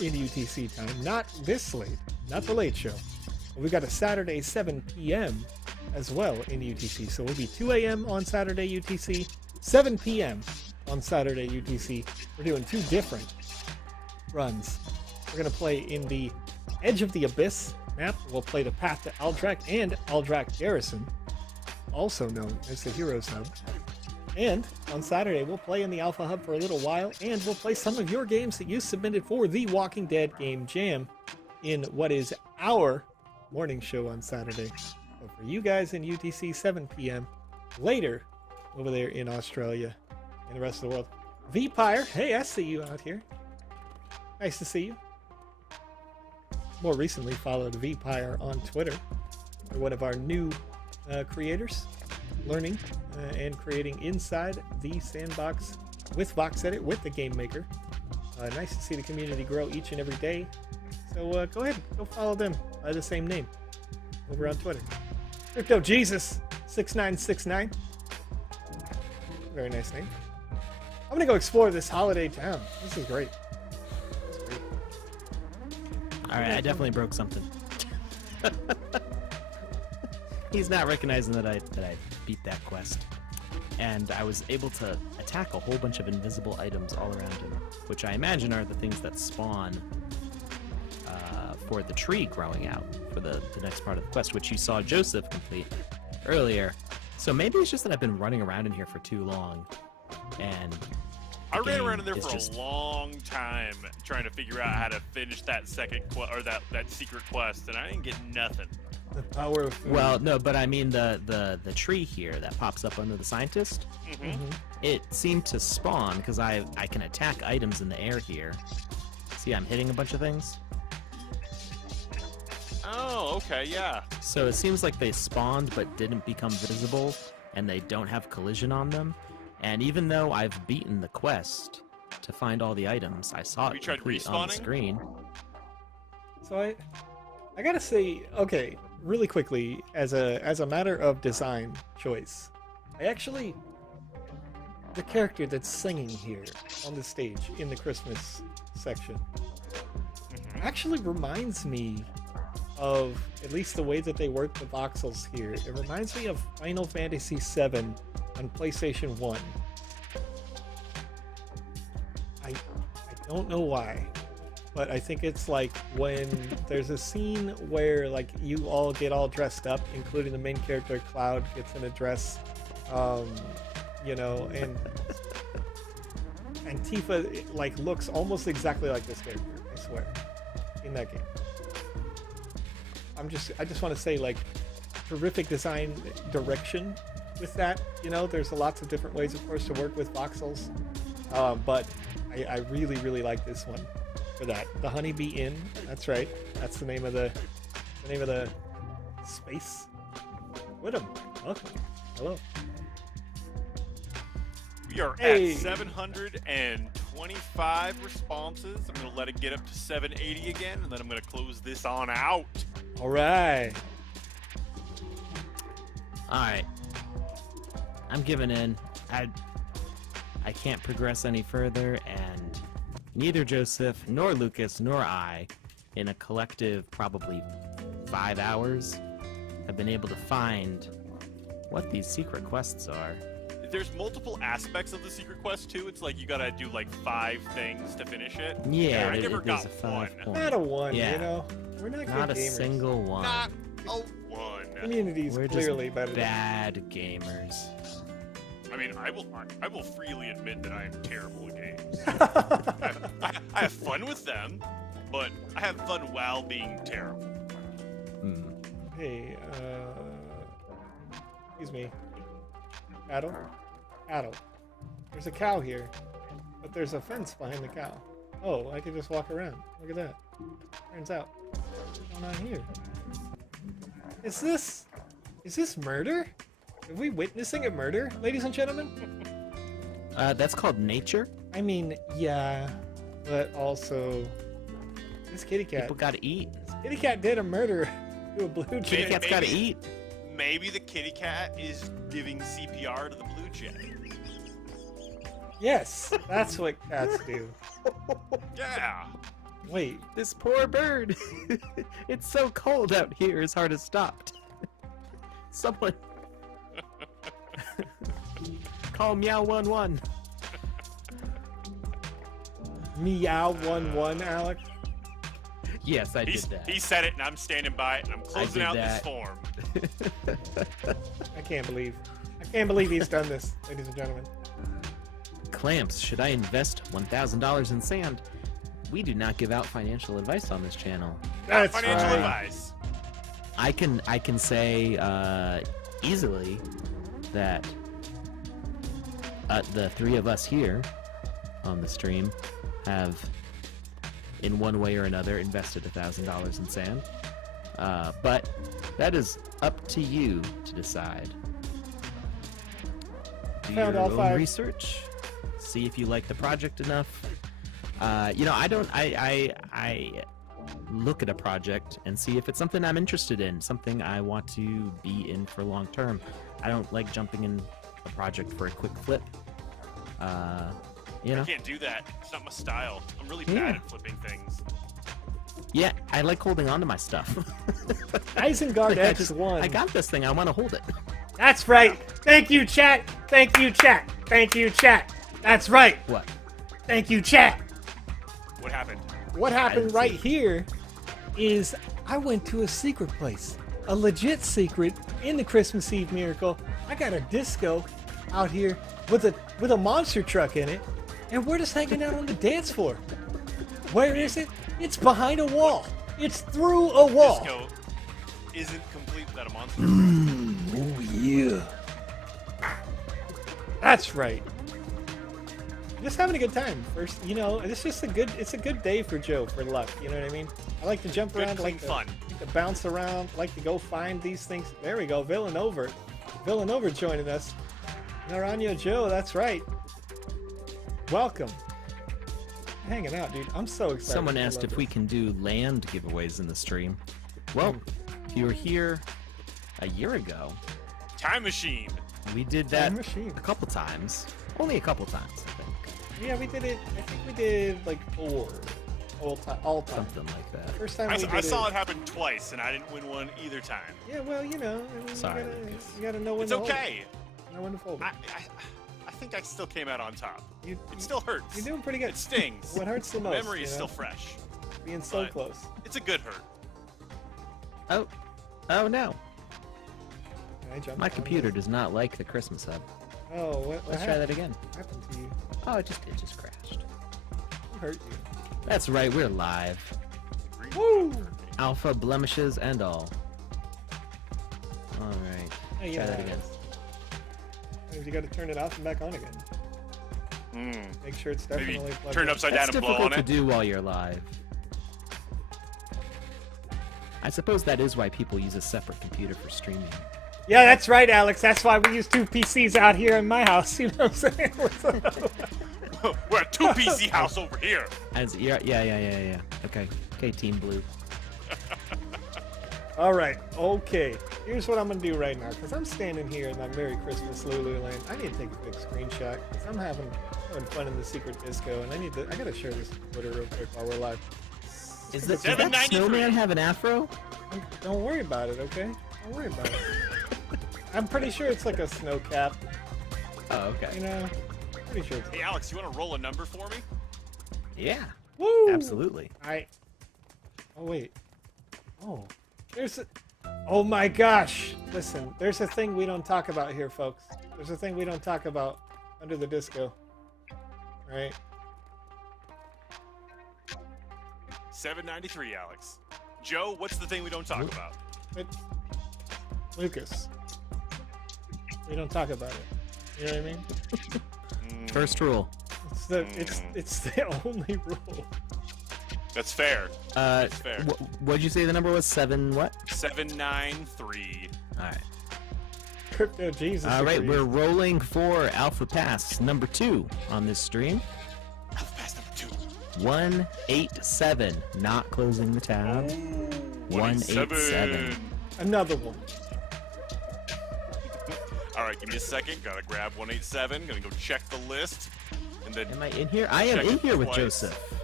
in UTC time. Not this late, not the late show. But we've got a Saturday 7 p.m. as well in UTC. So we'll be 2 a.m. on Saturday UTC, 7 p.m. on Saturday UTC. We're doing two different runs. We're going to play in the Edge of the Abyss map. We'll play the Path to Aldrak and Aldrak Garrison, also known as the Heroes Hub. And on Saturday, we'll play in the Alpha Hub for a little while, and we'll play some of your games that you submitted for the Walking Dead Game Jam in what is our morning show on Saturday. So for you guys in UTC, 7 p.m. later over there in Australia and the rest of the world. Vpire, hey, I see you out here. Nice to see you. More recently, followed Vpire on Twitter. They're one of our new creators, learning and creating inside the Sandbox with VoxEdit, with the Game Maker. Nice to see the community grow each and every day. So go ahead, go follow them by the same name over on Twitter. Crypto Jesus 6969. Very nice name. I'm gonna go explore this holiday town. This is great. All right, I definitely broke something. He's not recognizing that I beat that quest, and I was able to attack a whole bunch of invisible items all around him, which I imagine are the things that spawn for the tree growing out for the next part of the quest, which you saw Joseph complete earlier. So maybe it's just that I've been running around in here for too long, and I ran around in there for a long time trying to figure out how to finish that second that secret quest, and I didn't get nothing. The power of food. Well, no, but I mean the tree here that pops up under the scientist. Mm-hmm. It seemed to spawn because I can attack items in the air here. See, I'm hitting a bunch of things. Oh, okay, yeah. So it seems like they spawned but didn't become visible, and they don't have collision on them. And even though I've beaten the quest to find all the items, I saw it complete on the screen. So I gotta say, okay, really quickly, as a matter of design choice, the character that's singing here on the stage in the Christmas section actually reminds me of, at least the way that they work the voxels here, it reminds me of Final Fantasy VII on PlayStation 1. I don't know why, but I think it's like when there's a scene where like you all get all dressed up, including the main character Cloud gets in a dress, you know, and Tifa like looks almost exactly like this character, I swear, in that game. I just want to say, like, terrific design direction with that. You know, there's lots of different ways, of course, to work with voxels, but I really, really like this one for that. The Honeybee Inn, that's right. That's the name of the space. Widom, welcome. Hello. We are at 725 responses. I'm going to let it get up to 780 again, and then I'm going to close this on out. All right. All right. I'm giving in. I can't progress any further, and neither Joseph nor Lucas nor I, in a collective probably 5 hours, have been able to find what these secret quests are. There's multiple aspects of the secret quest too. It's like you gotta do like 5 things to finish it. Yeah, I never got a 5 point. Not a 1, yeah. You know? We're not Not good a gamers. single one. Not a 1. Community's We're clearly just better than bad gamers. I mean, I will freely admit that I am terrible at games. I have fun with them, but I have fun while being terrible. Hey, excuse me. Cattle? Cattle. There's a cow here, but there's a fence behind the cow. Oh, I can just walk around. Look at that. Turns out, what's going on here? Is this murder? Are we witnessing a murder, ladies and gentlemen? That's called nature. I mean, yeah, but also, this kitty cat. People gotta eat. This kitty cat did a murder to a blue jay. Kitty cat's gotta eat. Maybe the kitty cat is giving CPR to the blue jay. Yes, that's what cats do. Yeah. Wait, This poor bird. It's so cold out here. His heart has stopped. Someone call Meow 11. meow 1-1, Alex. Yes, I did that. He said it, and I'm standing by it, and I'm closing out this that. form. I can't believe he's done this, ladies and gentlemen. Clamps, should I invest $1,000 in sand? We do not give out financial advice on this channel. That's Financial right. advice. I can say easily that the three of us here on the stream have, in one way or another, invested $1,000 in sand. But that is up to you to decide. Do Found your all own 5. research. See if you like the project enough. I look at a project and see if it's something I'm interested in, something I want to be in for long term. I don't like jumping in a project for a quick flip. I can't do that. It's not my style. I'm really Yeah. bad at flipping things. Yeah, I like holding on to my stuff. Isengard Like, X1. I got this thing. I want to hold it. That's right. Thank you, chat. Thank you, chat. Thank you, chat. That's right. What? Thank you, chat. What happened? What happened didn't right see. here is I went to a secret place, a legit secret in the Christmas Eve miracle. I got a disco out here with a monster truck in it, and we're just hanging out on the dance floor. Where is it? It's behind a wall. It's through a wall. Disco isn't complete without a monster. Oh yeah. That's right. Just having a good time. First, it's just it's a good day for Joe for luck. You know what I mean? I like to jump Good, around, clean fun. like to bounce around, like to go find these things. There we go, Villanova joining us. Naranjo Joe, that's right. Welcome. Hanging out, dude. I'm so excited. Someone I asked love if we this. can do land giveaways in the stream. Well, if you were here a year ago, Time machine. we did that Time machine. a couple times. Only a couple times, I think. Yeah, we did it. I think we did like 4 all time. Something like that. First time I we did saw it happen twice, and I didn't win one either time. Yeah, well, I mean, Sorry, you Lucas. gotta know when It's to hold it. okay. Know when to fold it. I think I still came out on top. You, It still hurts. you're doing pretty good. It stings. What hurts the most? Memory is you still know? fresh. Being so but- close. It's a good hurt. Oh no, Can I jump my on computer this? does not like the Christmas hub. Oh, what Let's try that again. happened to you? Oh, it just crashed. What hurt you? That's right, we're live. The green Woo! one hurt me. Alpha blemishes and all. All right, Hey, try that again. You got to turn it off and back on again. Make sure it's Maybe definitely plugged turn in. it upside That's down and blow difficult on to it. do while you're live. I suppose that is why people use a separate computer for streaming. Yeah, that's right, Alex. That's why we use 2 PCs out here in my house. You know what I'm saying? We're a 2 PC house over here. Yeah. Okay, Team Blue. All right. Okay. Here's what I'm gonna do right now, because I'm standing here in that Merry Christmas Lululand. I need to take a quick screenshot because I'm having fun in the secret disco, and I gotta share this to Twitter real quick while we're live. Does that 793. snowman have an afro? Don't worry about it, okay? Don't worry about it. I'm pretty sure it's like a snow cap. Oh, okay. You know, pretty sure it's. Hey, Alex, you want to roll a number for me? Yeah, Woo! absolutely. Oh wait. Oh, oh my gosh! Listen, there's a thing we don't talk about here, folks. There's a thing we don't talk about under the disco. Right? 793, Alex. Joe, what's the thing we don't talk about? Lucas. We don't talk about it. You know what I mean? First rule. It's the only rule. That's fair. That's fair. What'd you say the number was? 7 what? 793. All right. Crypto Jesus. All right, agrees. we're rolling for Alpha Pass number 2 on this stream. Alpha Pass number 2. 187. Not closing the tab. 187. Another one. All right, give me a second. Gotta grab 187. Gonna go check the list. And then Am I in here? I am check in it here with twice. Joseph.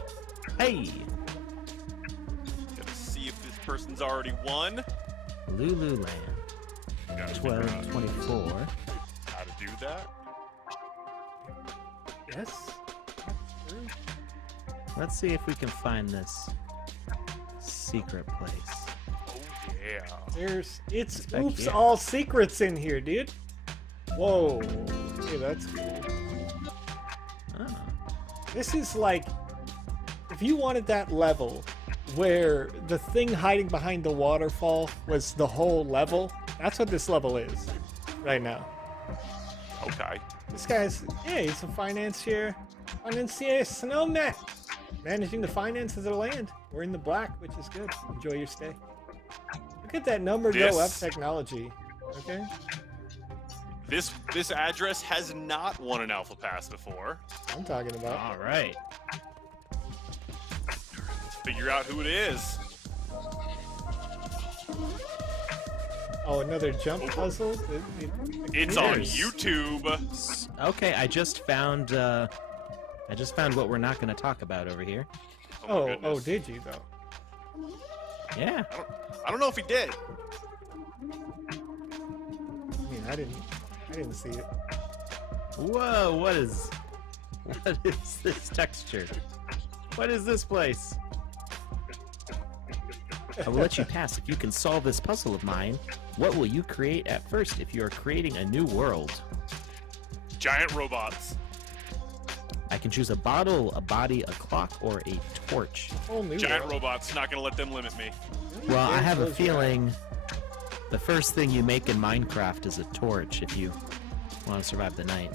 Hey, Gotta see if this person's already won. Lululand. Gotta figure out 1224. how to do that. Yes. Let's see if we can find this secret place. Oh yeah. It's back oops here. all secrets in here, dude. Whoa. Okay, that's cool. Oh. This is like, if you wanted that level where the thing hiding behind the waterfall was the whole level, that's what this level is right now. Okay. This guy's, yeah, he's a financier snowman, managing the finances of the land. We're in the black, which is good. Enjoy your stay. Look at that number go up This- technology. Okay. This address has not won an alpha pass before. I'm talking about. All right. Let's figure out who it is. Oh, another jump puzzle? It's on There's- YouTube. Okay, I just found what we're not going to talk about over here. my Oh, goodness. did you though? Yeah. I don't know if he did. I mean, I didn't see it. Whoa, what is this texture? What is this place? I will let you pass if you can solve this puzzle of mine. What will you create at first if you are creating a new world? Giant robots. I can choose a bottle, a body, a clock, or a torch. Whole new Giant world. robots. Not gonna let them limit me. Well, I There's have a those feeling the first thing you make in Minecraft is a torch if you want to survive the night.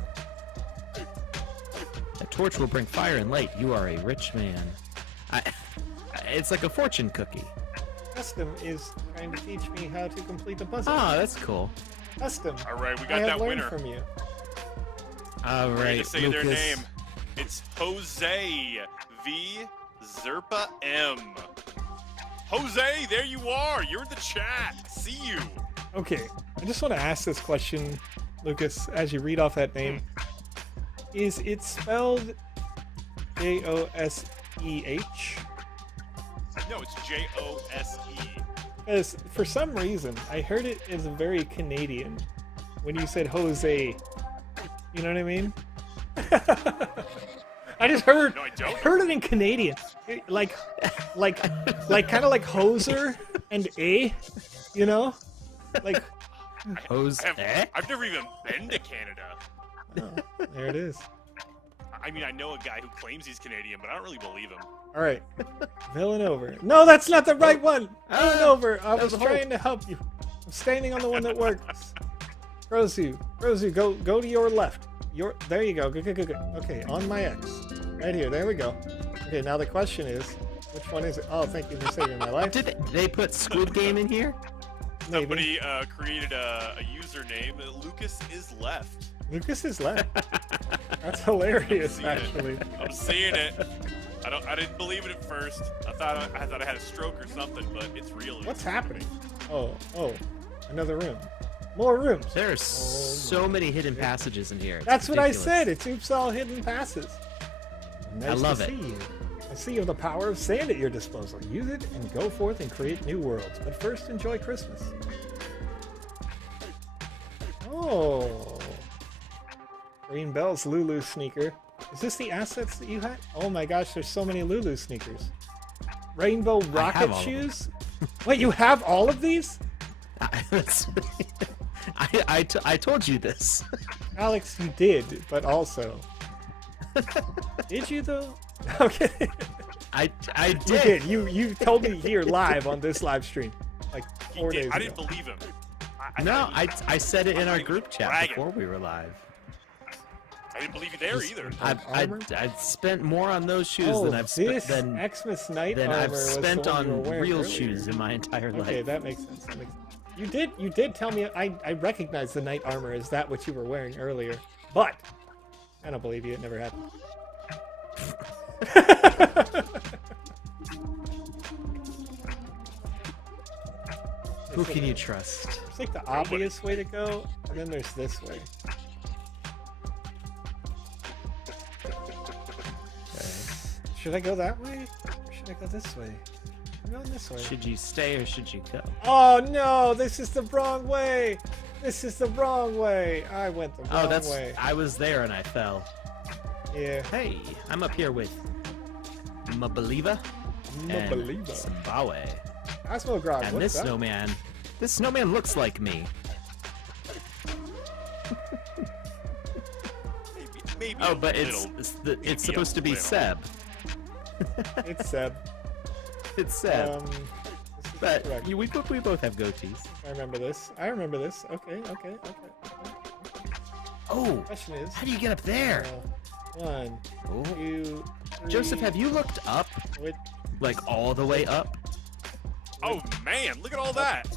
A torch will bring fire and light. You are a rich man. It's like a fortune cookie. Custom is trying to teach me how to complete the puzzle. Oh, that's cool. Custom. All right, we I got have that learned winner. from you. All Ready right, to say Lucas. their name. It's Jose V Zerpa M. Jose, there you are. You're in the chat. See you. Okay, I just want to ask this question, Lucas, as you read off that name. Is it spelled Joseh? No, it's Jose. Because for some reason, I heard it as very Canadian when you said Jose. You know what I mean? I just heard. No, I don't. Heard it in Canadian, like kind of like hoser and a, you know, like. Jose. I've never even been to Canada. Oh, there it is. I mean, I know a guy who claims he's Canadian, but I don't really believe him. All right, Villanova. No, that's not the right one. Villanova. I was was a hole. trying to help you. I'm standing on the one that works. Rosu, go to your left. There you go. Good. Okay, on my X. Right here. There we go. Okay, now the question is, which one is it? Oh, thank you for saving my life. Did they put Squid Game in here? Maybe. Somebody created a username. Lucas is left. Lucas is left. That's hilarious, seeing it. actually. I'm seeing it. I didn't believe it at first. I thought I had a stroke or something, but it's real. What's happening? Oh, another room. More rooms. There's so many hidden passages in here. It's That's what I ridiculous. said. It's oops all hidden passes. Nice I love to it. see you. I see you have the power of sand at your disposal. Use it and go forth and create new worlds. But first, enjoy Christmas. Oh. Green Bell's Lulu sneaker. Is this the assets that you had? Oh my gosh, there's so many Lulu sneakers. Rainbow rocket all of them. shoes? Wait, you have all of these? I told you this. Alex, you did, but also. Did you though? Okay. I You did. did. You told me here live on this live stream, like He 4 did. days I ago. didn't believe him. No, thought I said it in I'm our not group even chat bragging. before we were live. I didn't believe you there either. Armor? I've spent more on those shoes Oh, than I've spent this than Xmas night than armor I've was spent the one you were on wearing real earlier. shoes in my entire life. Okay, that makes sense. You did tell me. I recognize the night armor as that what you were wearing earlier, but I don't believe you. It never happened. Who can you trust? It's like the obvious way to go, and then there's this way. Should I go that way? Or should I go this way? I'm going this way. Should you stay or should you go? Oh no, this is the wrong way. This is the wrong way. I went the wrong way. I was there and I fell. Yeah. Hey, I'm up here with Mabeliva and Zimbabwe. Osmogrog, And what's this up? snowman looks like me. Maybe Oh, a but little, it's supposed to be little. Seb. It's Seb. It's Seb. This is But correct. we both have goatees. I remember this. Okay. Oh, Question is, how do you get up there? 1, Oh. 2, 3. Joseph, have you looked up? Which, Like all the way up? Oh man, look at all that!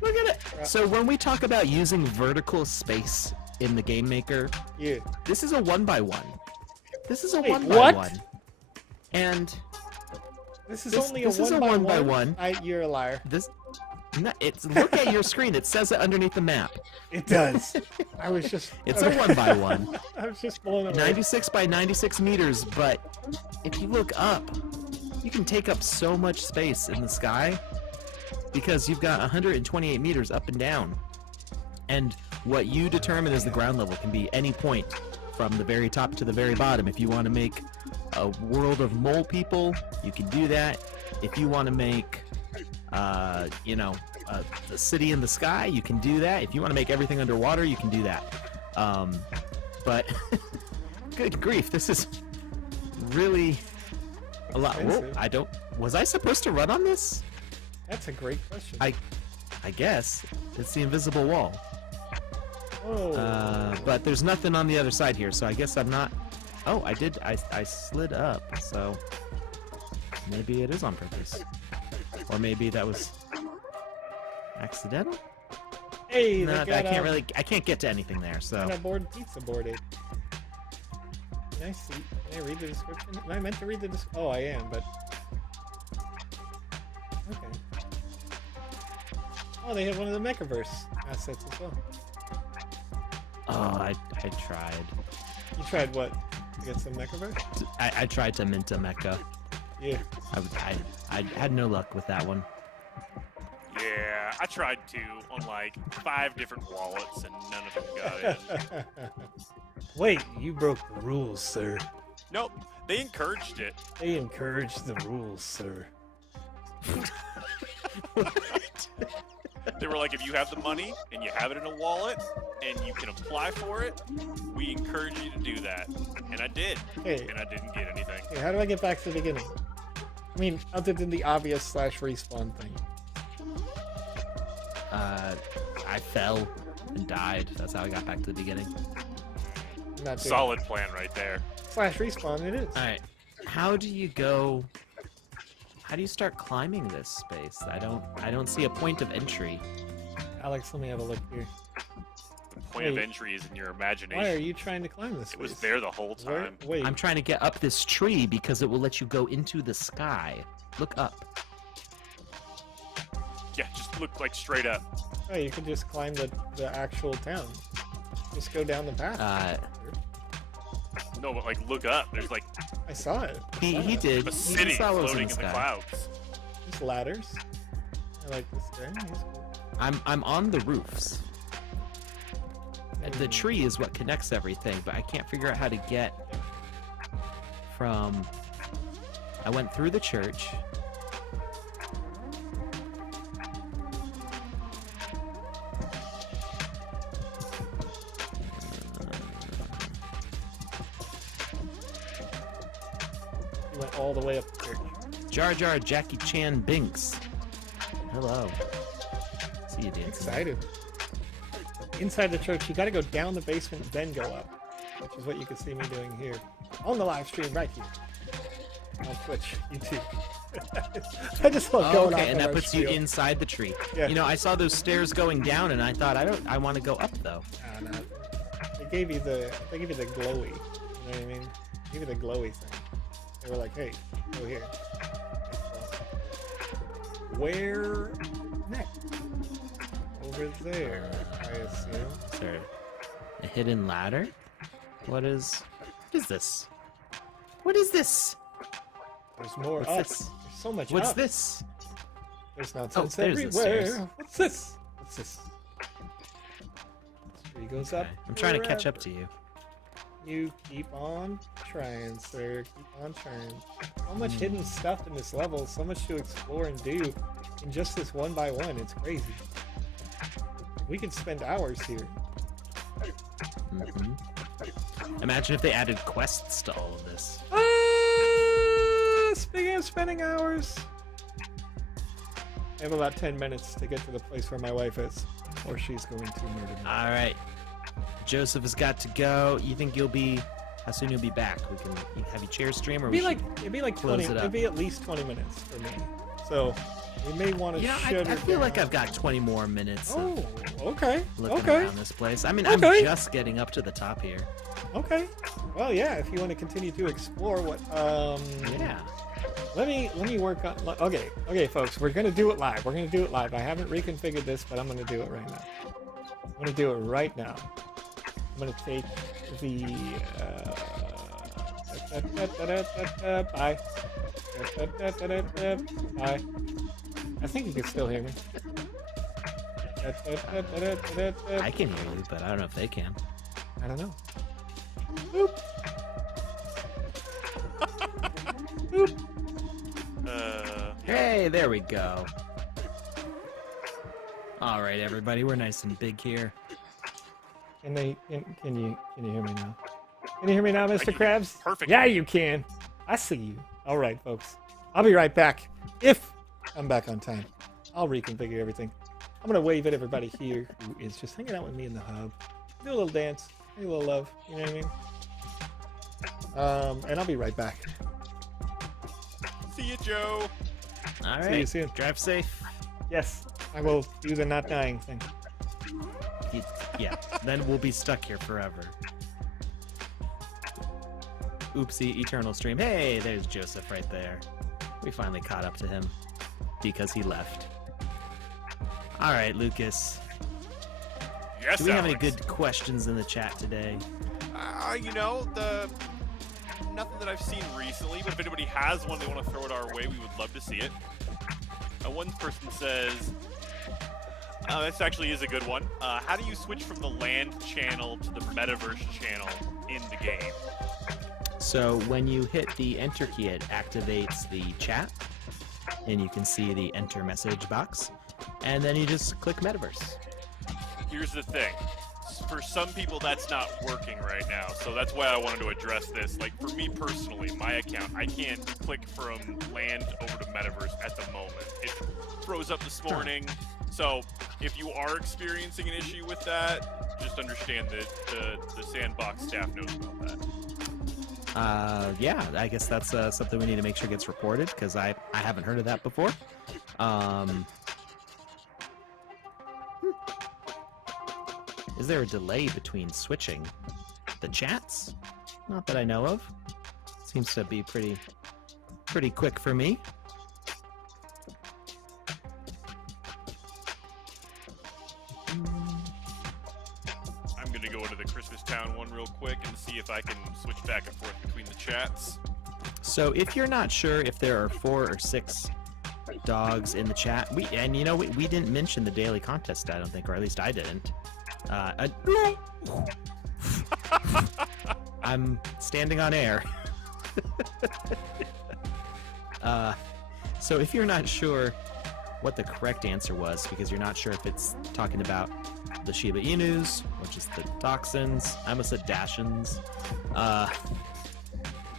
Look at it! So when we talk about using vertical space in the Game Maker, yeah. this is a 1x1. This is a Wait, 1x1. what? And This is This- only this a is a 1 one by by 1. one. You're a liar. look at your screen. It says it underneath the map. It does. I was just. It's a 1x1. I was just blown away. 96 by 96 meters, but if you look up, you can take up so much space in the sky because you've got 128 meters up and down. And what you determine as the ground level can be any point from the very top to the very bottom. If you want to make a world of mole people, you can do that. If you want to make, a city in the sky, you can do that. If you want to make everything underwater, you can do that. But good grief, this is really a lot. Whoa, Expensive. Was I supposed to run on this? That's a great question. I guess it's the invisible wall. Oh. But there's nothing on the other side here, so I guess I'm not. Oh, I did. I slid up, so maybe it is on purpose, or maybe that was accidental. Hey, No, they got, I can't get to anything there. So Got a board pizza boarded. Can I see? Can I read the description? Am I meant to read the description? Oh, I am, but. Okay. Oh, they have one of the Metaverse assets as well. I tried. You tried what? To get some Metaverse? I tried to mint a mecha. Yeah. I had no luck with that one. Yeah, I tried to on like 5 different wallets and none of them got in. Wait, you broke the rules, sir. Nope, they encouraged it. They encouraged the rules, sir. They were like, if you have the money and you have it in a wallet and you can apply for it, we encourage you to do that. And I did. Hey. And I didn't get anything. Hey, how do I get back to the beginning? I mean, other than the obvious /respawn thing. I fell and died. That's how I got back to the beginning. I'm not doing Solid plan right there. /respawn, it is. All right. How do you go? How do you start climbing this space? I don't see a point of entry. Alex, let me have a look here. The point of Wait. entry is in your imagination. Why are you trying to climb this It was space? there the whole Where- time. Wait, I'm trying to get up this tree because it will let you go into the sky. Look up. Yeah, just look like straight up. oh, you could just climb the actual town. Just go down the path. No, but like look up. There's like I saw it. He did. a He city saw what was floating in the sky. clouds. There's ladders. I like this guy. He's cool. I'm on the roofs. And the Hmm. tree is what connects everything, but I can't figure out how to get from. I went through the church. He went all the way up the church. Jar Jar Jackie Chan Binks. Hello. See you dancing. Excited. Inside the church, you gotta go down the basement, then go up. Which is what you can see me doing here. On the live stream right here. On Twitch, YouTube. I just love Oh, going off okay, and on that our puts you spiel. inside the tree. Yeah. You know, I saw those stairs going down, and I thought, I want to go up though. No. They gave you the glowy. You know what I mean? They gave you the glowy thing. They were like, hey, go here. Where next? Over there, I assume. Is there a hidden ladder? What is this? What is this? There's more What's up. this? There's so much What's up. this? There's nonsense there's the everywhere. stairs. What's this? What's this? This tree goes up. Okay. I'm trying to catch up forever. to you. You keep on trying, sir. Keep on trying. So much hidden stuff in this level. So much to explore and do in just this 1x1. It's crazy. We could spend hours here. Imagine if they added quests to all of this. Speaking of spending hours, I have about 10 minutes to get to the place where my wife is, or she's going to murder me. All right. Joseph has got to go. You think how soon you'll be back? We can have you chair stream, or It'd be like close 20. it up. It'd be at least 20 minutes for me. So we may want to. Yeah, I feel like I've got 20 more minutes. Oh, okay. Looking Okay. around this place. I mean, Okay. I'm just getting up to the top here. Okay. Well, yeah. If you want to continue to explore, what? Yeah. Let me work on. Okay, folks. We're gonna do it live. We're gonna do it live. I haven't reconfigured this, but I'm gonna do it right now. I'm gonna do it right now. I'm gonna take the. Bye. Bye. I think you can still hear me. I can hear you, but I don't know if they can. I don't know. Boop. Boop. Hey, there we go. All right, everybody, we're nice and big here. Can you hear me now? Can you hear me now, Mr. Krabs? Perfect. Yeah, you can. I see you. All right, folks. I'll be right back. If I'm back on time, I'll reconfigure everything. I'm gonna wave at everybody here who is just hanging out with me in the hub. Do a little dance, do a little love. You know what I mean? And I'll be right back. See you, Joe. All See right, you soon. drive safe. Yes, I will do the not dying thing. Yeah, then we'll be stuck here forever. Oopsie, eternal stream. Hey, there's Joseph right there. We finally caught up to him because he left. All right, Lucas. Yes, Do we have any Alex. good questions in the chat today? Nothing that I've seen recently, but if anybody has one they want to throw it our way, we would love to see it. One person says, this actually is a good one. How do you switch from the land channel to the metaverse channel in the game? So when you hit the enter key, it activates the chat, and you can see the enter message box, and then you just click metaverse. Here's the thing. For some people, that's not working right now, so that's why I wanted to address this. Like, for me personally, my account, I can't click from land over to metaverse at the moment. It froze up this morning, so if you are experiencing an issue with that, just understand that the Sandbox staff knows about that. Yeah, I guess that's something we need to make sure gets reported, because I haven't heard of that before. Is there a delay between switching the chats? Not that I know of. Seems to be pretty quick for me. I'm going to go into the Christmas Town one real quick and see if I can switch back and forth between the chats. So if you're not sure if there are 4 or 6 dogs in the chat, we didn't mention the daily contest, I don't think, or at least I didn't. I'm standing on air. So if you're not sure what the correct answer was, because you're not sure if it's talking about the Shiba Inus or just the Dachshunds, I almost said Dachshunds,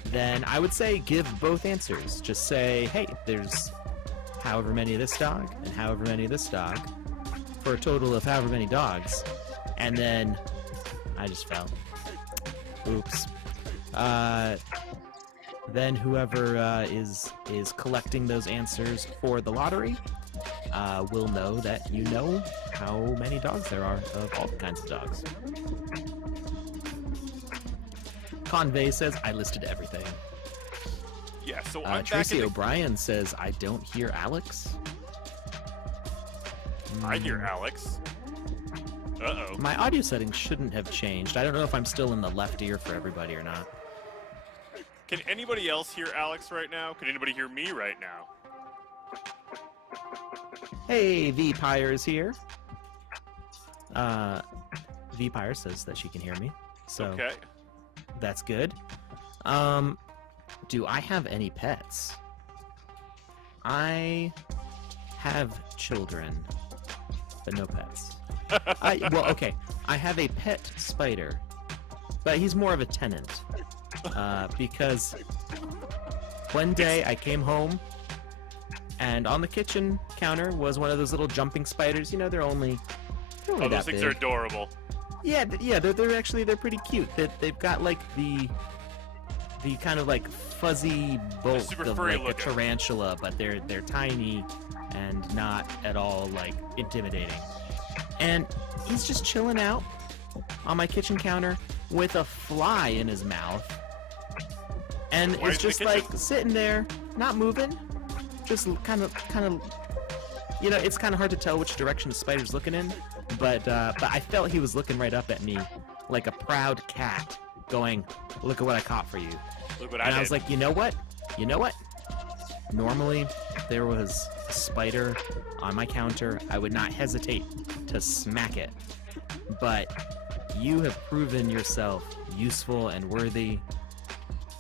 then I would say give both answers. Just say, hey, there's however many of this dog and however many of this dog for a total of however many dogs. And then I just fell. Oops. Then whoever is collecting those answers for the lottery will know that you know how many dogs there are of all kinds of dogs. Convey says, I listed everything. Yeah, so I'm Tracy back in O'Brien says, I don't hear Alex. I hear Alex. Uh-oh. My audio settings shouldn't have changed. I don't know if I'm still in the left ear for everybody or not. Can anybody else hear Alex right now? Can anybody hear me right now? Hey, V-Pyre is here. V-Pyre says that she can hear me, so Okay. that's good. Do I have any pets? I have children, but no pets. Well, okay. I have a pet spider, but he's more of a tenant. Because one day I came home, and on the kitchen counter was one of those little jumping spiders. You know, they're only Oh, that those things big. are adorable. Yeah, they're pretty cute. They've got like the kind of like fuzzy bulk super of furry like a looking. tarantula, but they're tiny and not at all like intimidating. And he's just chilling out on my kitchen counter with a fly in his mouth, and Why it's is he in just the like kitchen? sitting there, not moving, just kind of. You know, it's kind of hard to tell which direction the spider's looking in, but I felt he was looking right up at me, like a proud cat, going, "Look at what I caught for you." Look what And I did. was like, you know what? Normally, if there was a spider on my counter, I would not hesitate to smack it. But you have proven yourself useful and worthy,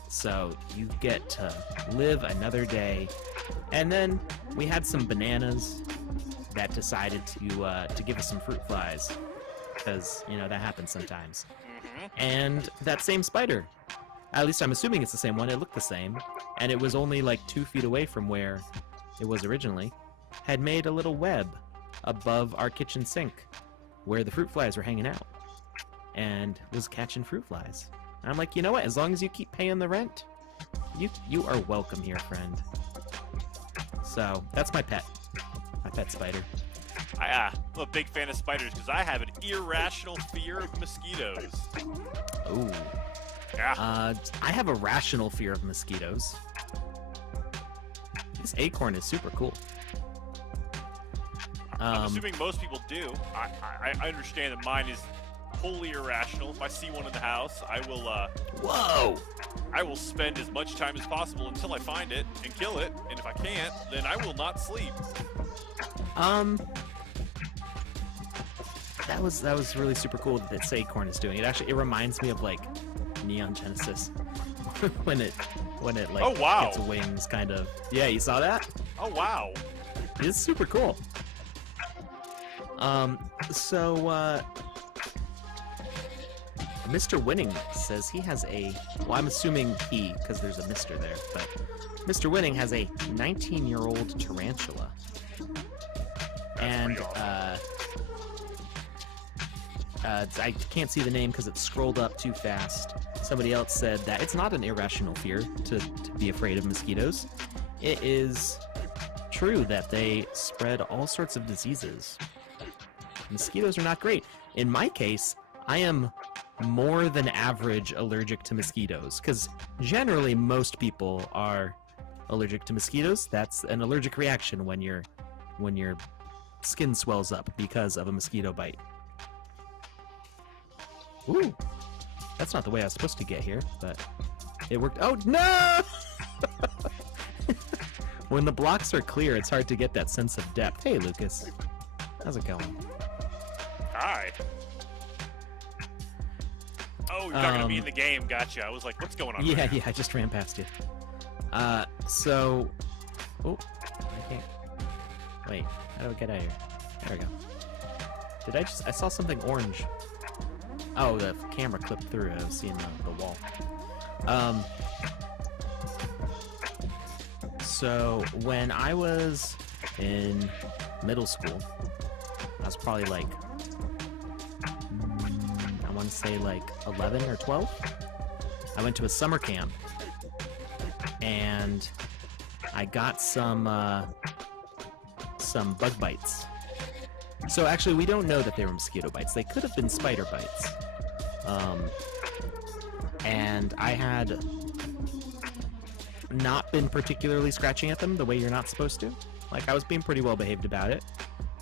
so you get to live another day. And then we had some bananas that decided to give us some fruit flies, because you know that happens sometimes. And that same spider, at least I'm assuming it's the same one, it looked the same, and it was only like 2 feet away from where it was originally, had made a little web above our kitchen sink where the fruit flies were hanging out, and was catching fruit flies. And I'm like, you know what, as long as you keep paying the rent, you are welcome here, friend. So that's my pet spider. I'm a big fan of spiders because I have an irrational fear of mosquitoes. Ooh. Yeah. I have a rational fear of mosquitoes. This acorn is super cool. I'm assuming most people do. I understand that mine is wholly irrational. If I see one in the house, I will Whoa! I will spend as much time as possible until I find it and kill it. And if I can't, then I will not sleep. That was really super cool that this acorn is doing. It reminds me of like Neon Genesis when it like Oh, wow. gets wings, kind of. Yeah, you saw that? Oh wow. It's super cool. So Mr. Winning says he has a, well, I'm assuming he, because there's a Mr. there, but Mr. Winning has a 19-year-old tarantula. And pretty awesome. I can't see the name because it scrolled up too fast. Somebody else said that it's not an irrational fear to be afraid of mosquitoes. It is true that they spread all sorts of diseases. Mosquitoes are not great. In my case, I am more than average allergic to mosquitoes, because generally most people are allergic to mosquitoes. That's an allergic reaction when your skin swells up because of a mosquito bite. Ooh, that's not the way I was supposed to get here, but it worked. Oh no! When the blocks are clear, it's hard to get that sense of depth. Hey, Lucas, how's it going? Hi. Oh, you're not gonna be in the game. Gotcha. I was like, what's going on? Yeah, right now? yeah, I just ran past you. So, oh, I can't. Wait, how do I get out of here? There we go. I saw something orange. Oh, the camera clipped through. I was seeing the wall. So when I was in middle school, I was probably like, I want to say like 11 or 12. I went to a summer camp, and I got some bug bites. So actually, we don't know that they were mosquito bites. They could have been spider bites. And I had not been particularly scratching at them the way you're not supposed to. Like, I was being pretty well behaved about it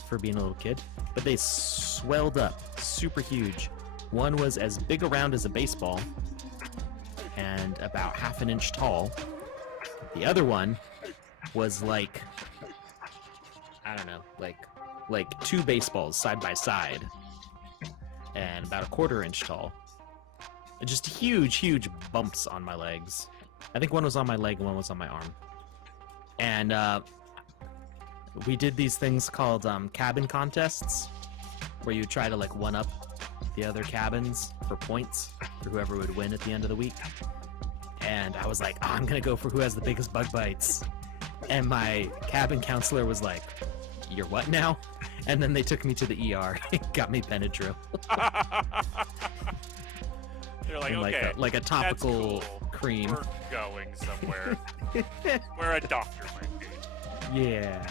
for being a little kid. But they swelled up super huge. One was as big around as a baseball, and about half an inch tall. The other one was like, I don't know, like 2 baseballs side by side, and about a quarter inch tall. And just huge bumps on my legs. I think one was on my leg, one was on my arm. And we did these things called cabin contests, where you try to like one up the other cabins for points for whoever would win at the end of the week. And I was like, I'm gonna go for who has the biggest bug bites. And my cabin counselor was like, you're what now? And then they took me to the ER and got me Benadryl. You're like, And okay, like a topical that's cool. cream. We're going somewhere where a doctor might be. Yeah.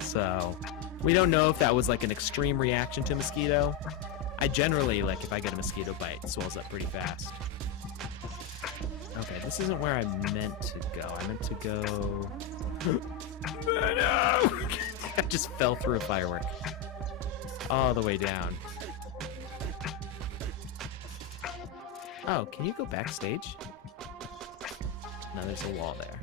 So, we don't know if that was like an extreme reaction to mosquito. I generally, like, if I get a mosquito bite, it swells up pretty fast. Okay, this isn't where I meant to go. I meant to go... No! I just fell through a firework. All the way down. Oh, can you go backstage? No, there's a wall there.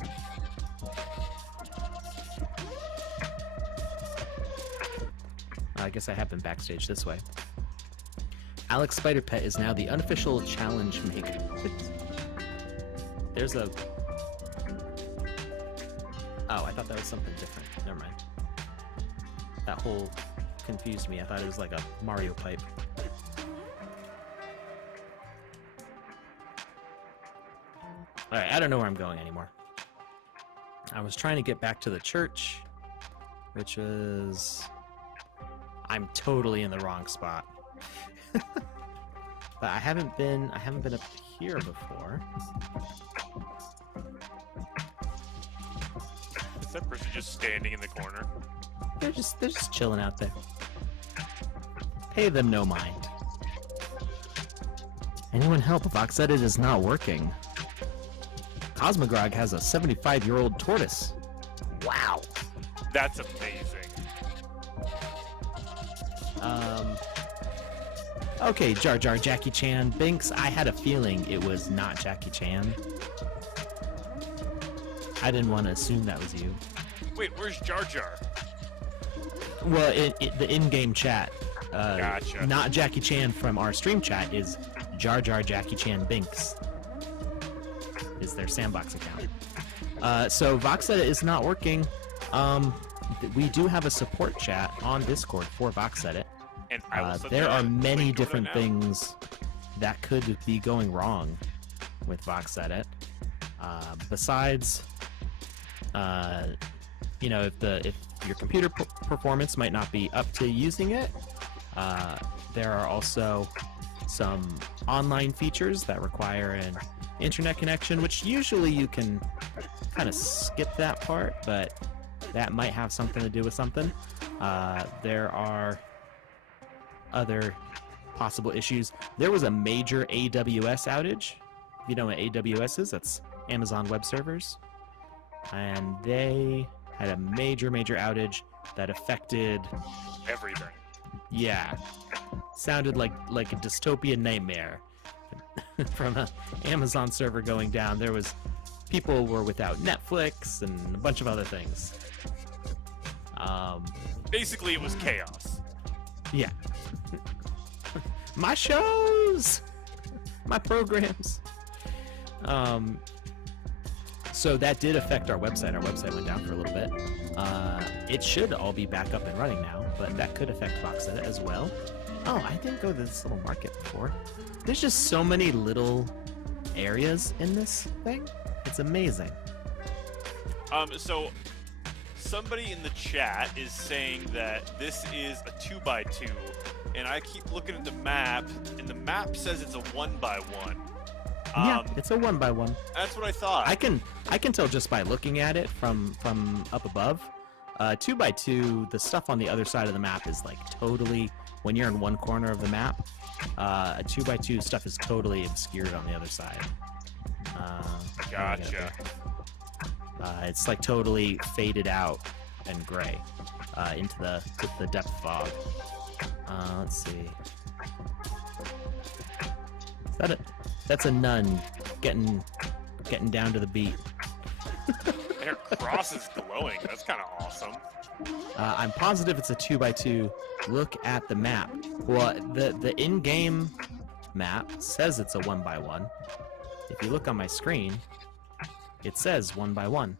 I guess I have been backstage this way. Alex Spider-Pet is now the unofficial challenge maker. There's a... Oh, I thought that was something different. Never mind. That whole confused me. I thought it was like a Mario pipe. Alright, I don't know where I'm going anymore. I was trying to get back to the church, which is... I'm totally in the wrong spot. But I haven't been up here before. Is that person just standing in the corner? They're just chilling out there. Pay them no mind. Anyone help? VoxEdit is not working. Cosmogrog has a 75-year-old tortoise. Wow. That's amazing. Okay, Jar Jar Jackie Chan Binks. I had a feeling it was not Jackie Chan. I didn't want to assume that was you. Wait, where's Jar Jar? Well, the in-game chat. Gotcha. Not Jackie Chan from our stream chat is Jar Jar Jackie Chan Binks. Is their Sandbox account. So VoxEdit is not working. We do have a support chat on Discord for VoxEdit. And I will send there a are many link to different that now. things that could be going wrong with VoxEdit. Besides, you know, if your computer performance might not be up to using it, there are also some online features that require an internet connection, which usually you can kind of skip that part, but that might have something to do with something. There are other possible issues. There was a major AWS outage. If you know what AWS is, that's Amazon Web Servers. And they had a major outage that affected... Everything. Yeah. Sounded like a dystopian nightmare. From an Amazon server going down, there was... People were without Netflix and a bunch of other things. Basically, it was chaos. Yeah. My shows! My programs! So that did affect our website. Our website went down for a little bit. It should all be back up and running now, but that could affect VoxEdit as well. Oh, I didn't go to this little market before. There's just so many little areas in this thing. It's amazing. So somebody in the chat is saying that this is a 2x2, and I keep looking at the map, and the map says it's a 1x1. Yeah, it's a 1x1. That's what I thought. I can tell just by looking at it from up above. 2x2, the stuff on the other side of the map is like totally, when you're in one corner of the map, a 2x2 stuff is totally obscured on the other side. Gotcha. It's like totally faded out and gray into the depth fog. Let's see. Is that it? That's a nun getting down to the beat. Their cross is glowing. That's kind of awesome. I'm positive it's a 2x2. Look at the map. Well, the in-game map says it's a 1x1. If you look on my screen, it says 1x1.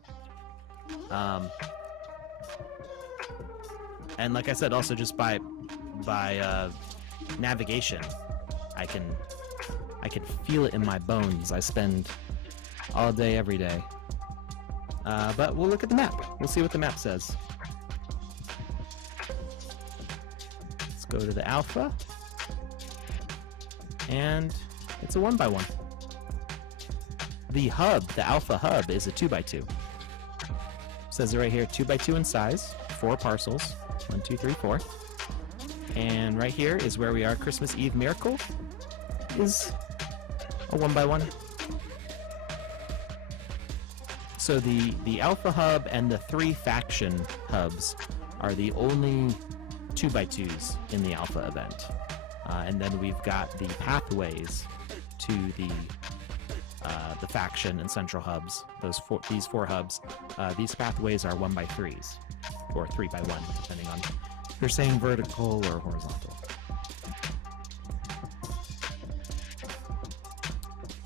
And like I said, also just by navigation, I can feel it in my bones. I spend all day, every day. But we'll look at the map. We'll see what the map says. Let's go to the alpha. And it's a 1x1. The hub, the alpha hub, is a 2x2. Says it right here, 2x2 in size, 4 parcels. 1, 2, 3, 4. And right here is where we are. Christmas Eve Miracle is a 1x1. So the Alpha Hub and the 3 faction hubs are the only 2x2s in the Alpha event. And then we've got the pathways to the faction and central hubs. These 4 hubs. These pathways are 1x3s. Or 3x1, depending on if you're saying vertical or horizontal.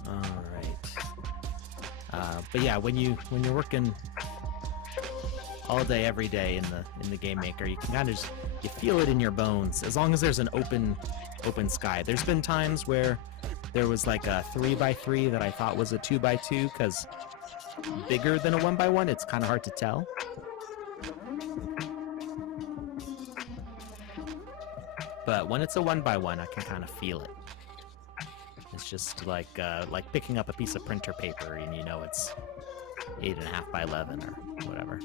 All right. But yeah, when you're working all day, every day in the game maker, you can kind of just, you feel it in your bones. As long as there's an open sky. There's been times where there was like a 3x3 that I thought was a 2x2 because bigger than a 1x1, it's kind of hard to tell. But when it's a 1x1, I can kind of feel it. It's just like picking up a piece of printer paper and you know it's 8.5 by 11 or whatever.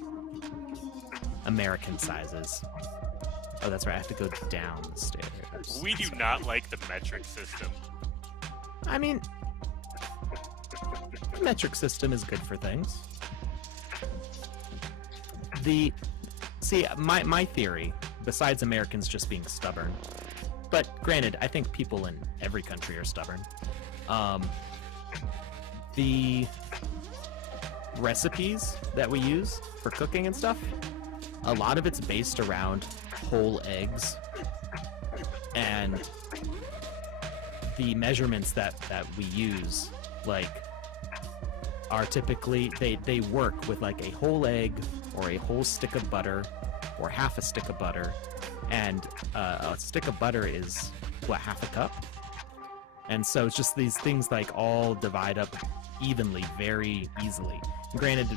American sizes. Oh, that's right. I have to go down the stairs. We do not like the metric system. I mean, the metric system is good for things. My theory, besides Americans just being stubborn, but granted, I think people in every country are stubborn. The recipes that we use for cooking and stuff, a lot of it's based around whole eggs, and the measurements that we use, like, are typically, they work with like a whole egg or a whole stick of butter or half a stick of butter, and a stick of butter is half a cup, and so it's just these things like all divide up evenly very easily. Granted,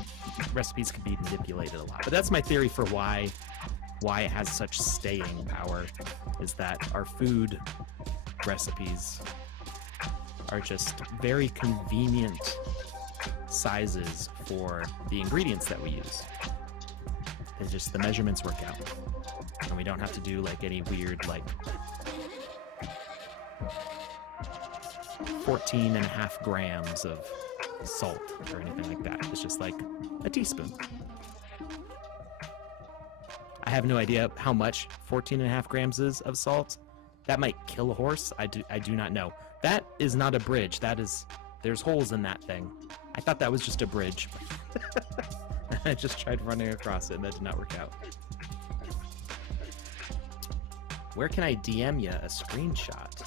recipes can be manipulated a lot, but that's my theory for why it has such staying power, is that our food recipes are just very convenient sizes for the ingredients that we use. It's just the measurements work out, and we don't have to do like any weird like 14.5 grams of salt or anything like that. It's just like a teaspoon. I have no idea how much 14.5 grams is of salt. That might kill a horse. I do not know. That is not a bridge. There's holes in that thing. I thought that was just a bridge. I just tried running across it and that did not work out. Where can I DM you a screenshot?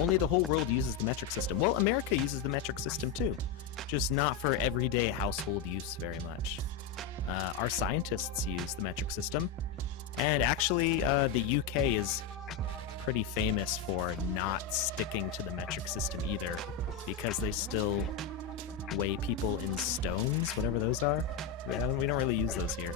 Only the whole world uses the metric system. Well, America uses the metric system too, just not for everyday household use very much. Our scientists use the metric system, and actually the UK is pretty famous for not sticking to the metric system either, because they still weigh people in stones, whatever those are. We don't really use those here.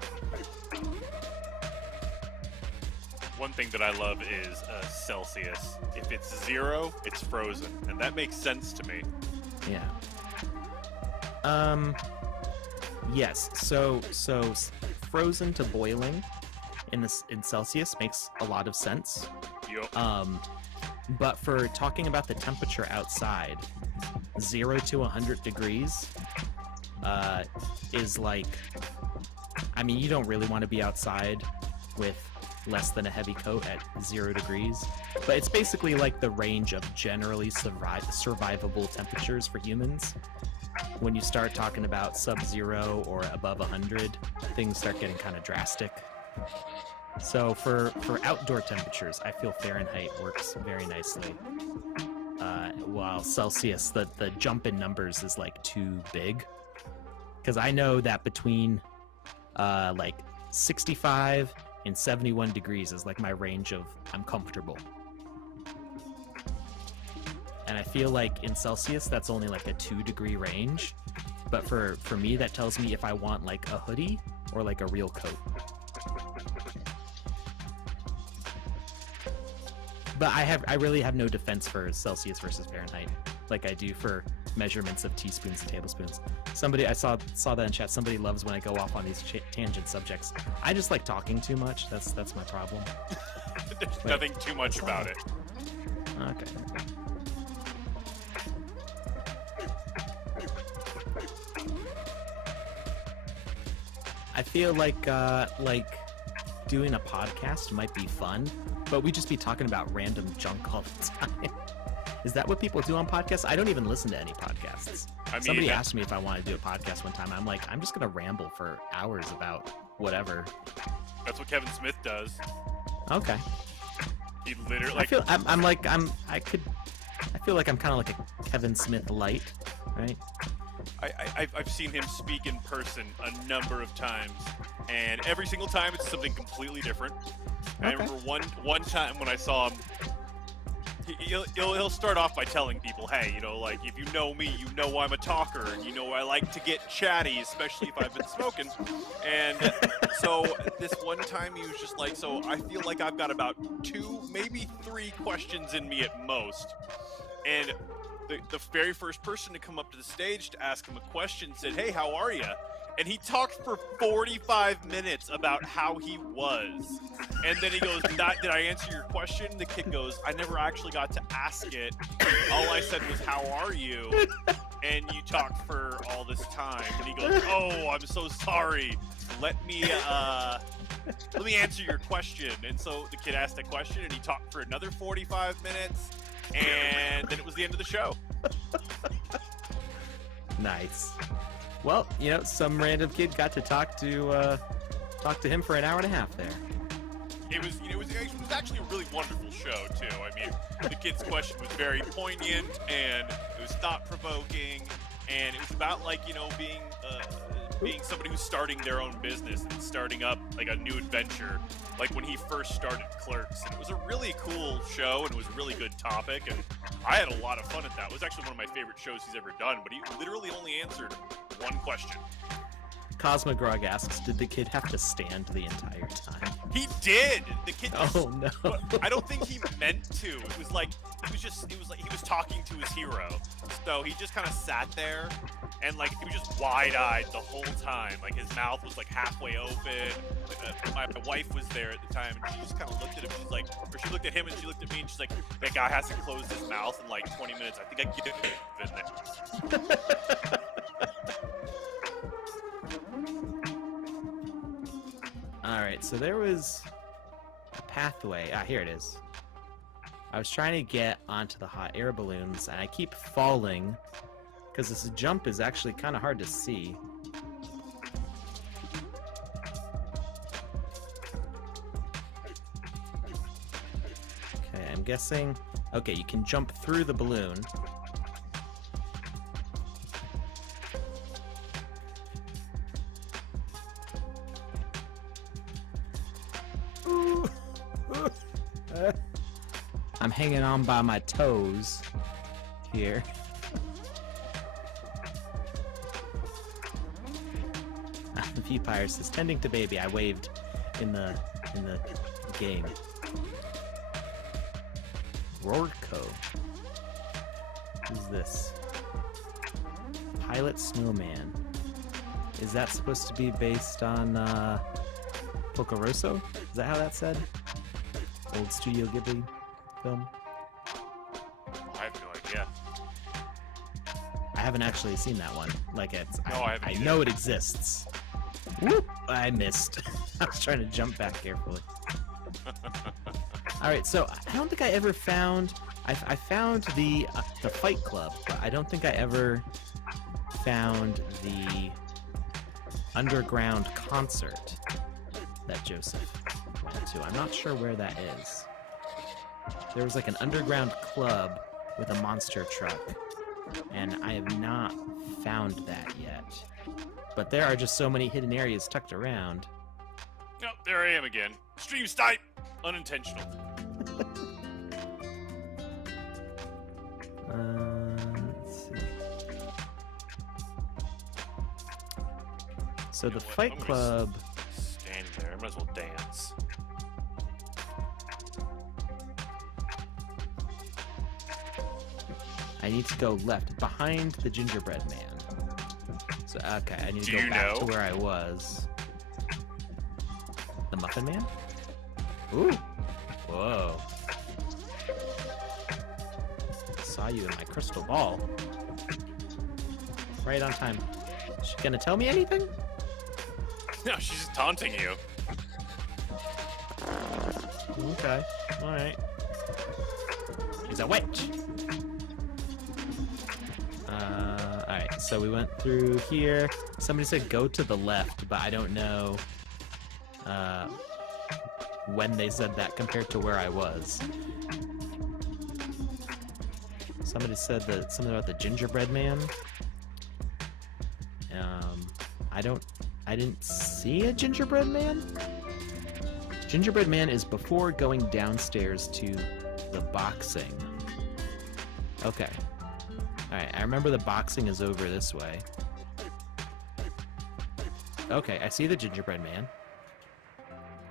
One thing that I love is Celsius. If it's 0, it's frozen, and that makes sense to me. Yeah. Yes. So frozen to boiling in Celsius makes a lot of sense. Yep. But for talking about the temperature outside, 0 to 100 degrees is like, I mean, you don't really want to be outside with less than a heavy coat at 0 degrees. But it's basically like the range of generally survivable temperatures for humans. When you start talking about sub-zero or above 100, things start getting kind of drastic. So for outdoor temperatures, I feel Fahrenheit works very nicely. While Celsius, the jump in numbers is like too big. Because I know that between like 65 and 71 degrees is like my range of I'm comfortable. And I feel like in Celsius, that's only like a 2-degree range. But for me, that tells me if I want like a hoodie or like a real coat. But I really have no defense for Celsius versus Fahrenheit, like I do for measurements of teaspoons and tablespoons. I saw that in chat. Somebody loves when I go off on these tangent subjects. I just like talking too much. That's my problem. There's nothing too much about it. Okay. I feel like doing a podcast might be fun, but we just be talking about random junk all the time. Is that what people do on podcasts? I don't even listen to any podcasts. Somebody asked me if I want to do a podcast one time. I'm like, I'm just gonna ramble for hours about whatever. That's what Kevin Smith does. Okay. He literally. I feel like I'm kind of like a Kevin Smith light, right? I've seen him speak in person a number of times, and every single time it's something completely different. Okay. I remember one time when I saw him, he'll start off by telling people, hey, you know, like, if you know me, you know I'm a talker, and you know I like to get chatty, especially if I've been smoking. And so this one time he was just like, so I feel like I've got about 2, maybe 3 questions in me at most. And the very first person to come up to the stage to ask him a question said, hey, how are you? And he talked for 45 minutes about how he was. And then he goes, did I answer your question? The kid goes, I never actually got to ask it. All I said was, how are you? And you talked for all this time. And he goes, oh, I'm so sorry. Let me answer your question. And so the kid asked a question, and he talked for another 45 minutes. And then it was the end of the show. Nice. Well, you know, some random kid got to talk to him for an hour and a half there. It was actually a really wonderful show too. I mean, the kid's question was very poignant, and it was thought-provoking, and it was about, like, you know, being somebody who's starting their own business and starting up like a new adventure, like when he first started Clerks. And it was a really cool show, and it was a really good topic, and I had a lot of fun at that. It was actually one of my favorite shows he's ever done, but he literally only answered one question. Cosmogrog asks, did the kid have to stand the entire time? He did. The kid. Oh no. I don't think he meant to. It was like he was talking to his hero. So he just kind of sat there, and like he was just wide-eyed the whole time. Like his mouth was like halfway open. My wife was there at the time, and she just kind of looked at him. She's like, or she looked at him and she looked at me, and she's like, that guy hasn't closed his mouth in like 20 minutes. I think I can get it in there. Alright, so there was a pathway. Ah, here it is. I was trying to get onto the hot air balloons, and I keep falling because this jump is actually kind of hard to see. Okay, I'm guessing... Okay, you can jump through the balloon. I'm hanging on by my toes here. The P-Pyre says, tending to baby. I waved in the game. Rorco. Who's this? Pilot Snowman. Is that supposed to be based on Pocoroso? Is that how that's said? Old Studio Ghibli film? I have no idea. I haven't actually seen that one. Like, I haven't know it exists. Whoop! I missed. I was trying to jump back carefully. All right, so I don't think I ever found. I found the Fight Club, but I don't think I ever found the underground concert that Joseph went to. I'm not sure where that is. There was like an underground club with a monster truck, and I have not found that yet. But there are just so many hidden areas tucked around. Oh, there I am again. Stream snipe! Unintentional. Let's see. So the what? Fight I'm gonna Club. Stand there. I might as well dance. I need to go left, behind the gingerbread man. So okay, I need to Do go you back know? to where I was. The Muffin Man? Ooh. Whoa. Saw you in my crystal ball. Right on time. She gonna tell me anything? No, she's just taunting you. Okay. Alright. She's a witch. Alright, so we went through here. Somebody said go to the left, but I don't know when they said that compared to where I was. Somebody said that something about the gingerbread man. I didn't see a gingerbread man. Gingerbread man is before going downstairs to the boxing. Okay. Alright, I remember the boxing is over this way. Okay, I see the gingerbread man.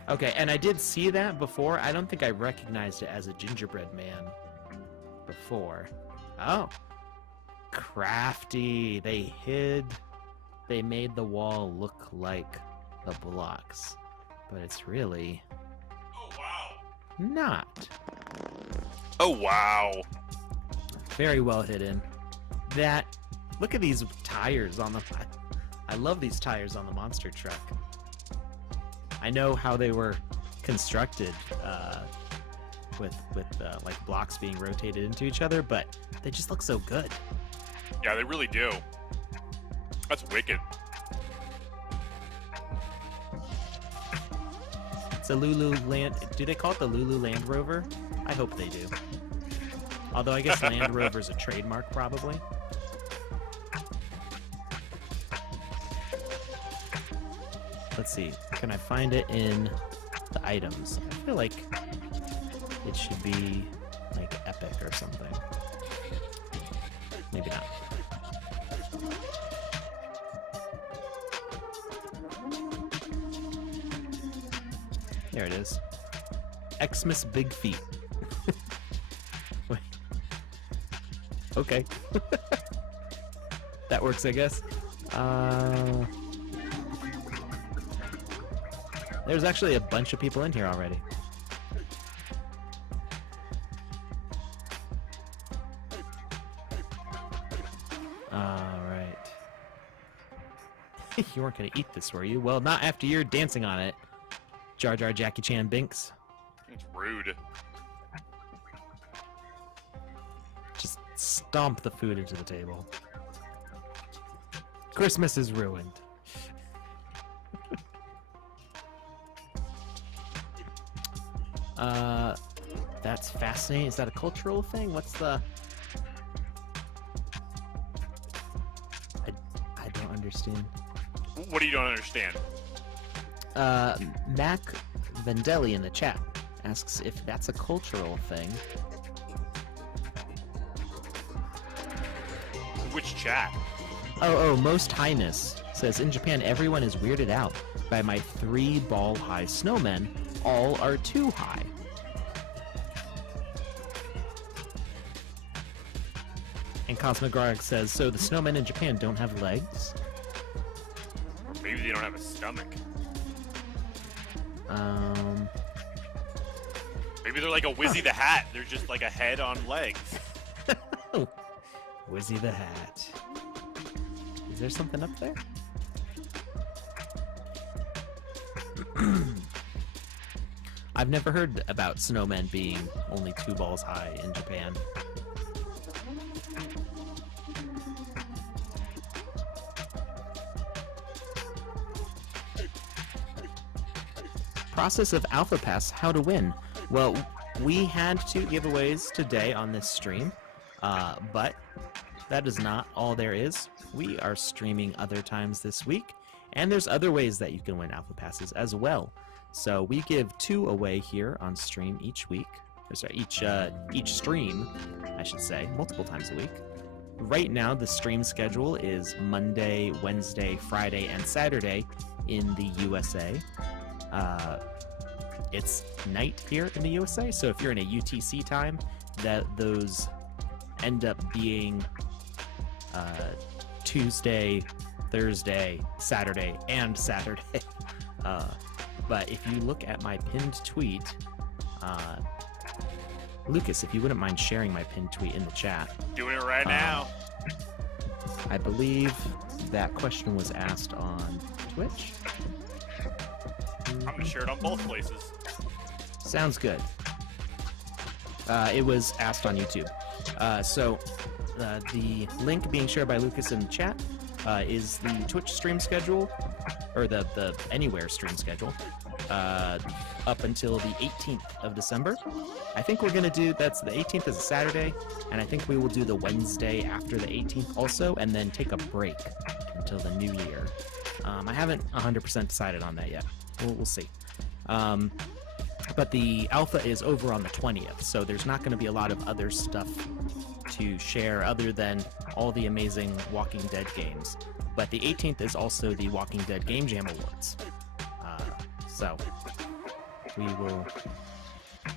Okay, and I did see that before. I don't think I recognized it as a gingerbread man before. Oh. Crafty. They made the wall look like the blocks. But it's really Oh, wow. not. Oh, wow. Very well hidden. Look at these tires on the... I love these tires on the monster truck. I know how they were constructed with like blocks being rotated into each other, but they just look so good. Yeah, they really do. That's wicked. It's a Lulu Land... Do they call it the Lulu Land Rover? I hope they do. Although I guess Land Rover's a trademark, probably. Let's see. Can I find it in the items? I feel like it should be like epic or something. Maybe not. There it is. Xmas Big Feet. Wait. Okay. That works, I guess. There's actually a bunch of people in here already. Alright. You weren't gonna eat this, were you? Well, not after you're dancing on it. Jar Jar Jackie Chan Binks. It's rude. Just stomp the food into the table. Christmas is ruined. That's fascinating. Is that a cultural thing? What's the... I don't understand. What do you don't understand? Mac Vendelli in the chat asks if that's a cultural thing. Which chat? Oh, Most Highness says, in Japan, everyone is weirded out by my 3 ball-high snowmen. All are too high. And Cosmic Garg says, so the snowmen in Japan don't have legs? Maybe they don't have a stomach. Maybe they're like a Wizzy the Hat. They're just like a head on legs. Wizzy the Hat. Is there something up there? I've never heard about snowmen being only 2 balls high in Japan. Process of Alpha Pass, how to win. Well, we had 2 giveaways today on this stream, but that is not all there is. We are streaming other times this week, and there's other ways that you can win Alpha Passes as well. So we give 2 away here on stream each week. Or sorry, each stream, I should say, multiple times a week. Right now, the stream schedule is Monday, Wednesday, Friday, and Saturday in the USA. It's night here in the USA, so if you're in a UTC time, those end up being Tuesday, Thursday, Saturday, and Saturday. But if you look at my pinned tweet, Lucas, if you wouldn't mind sharing my pinned tweet in the chat. Doing it right now. I believe that question was asked on Twitch. I'm going to share it on both places. Sounds good. It was asked on YouTube. So the link being shared by Lucas in the chat is the Twitch stream schedule, or the Anywhere stream schedule, up until the 18th of December. I think we're going to do, that's the 18th is a Saturday, and I think we will do the Wednesday after the 18th also, and then take a break until the new year. I haven't 100% decided on that yet. We'll see. But the alpha is over on the 20th, so there's not going to be a lot of other stuff to share other than all the amazing Walking Dead games. But the 18th is also the Walking Dead Game Jam Awards. So we will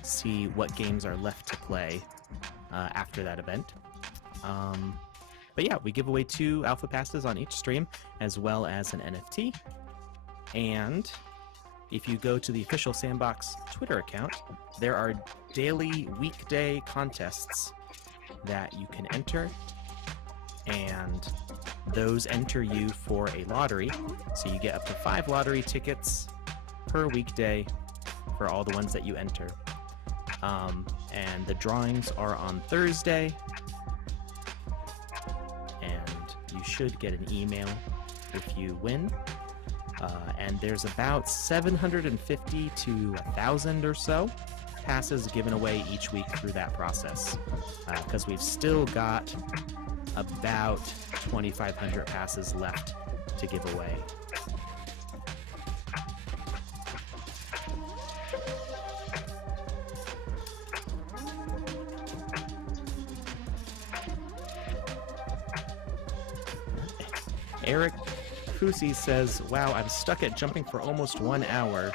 see what games are left to play after that event. But yeah, we give away 2 alpha passes on each stream, as well as an NFT. And if you go to the official Sandbox Twitter account, there are daily weekday contests that you can enter, and those enter you for a lottery. So you get up to 5 lottery tickets per weekday for all the ones that you enter. And the drawings are on Thursday, and you should get an email if you win. And there's about 750 to 1,000 or so passes given away each week through that process, because we've still got about 2,500 passes left to give away. Eric Fusi says, wow, I'm stuck at jumping for almost 1 hour.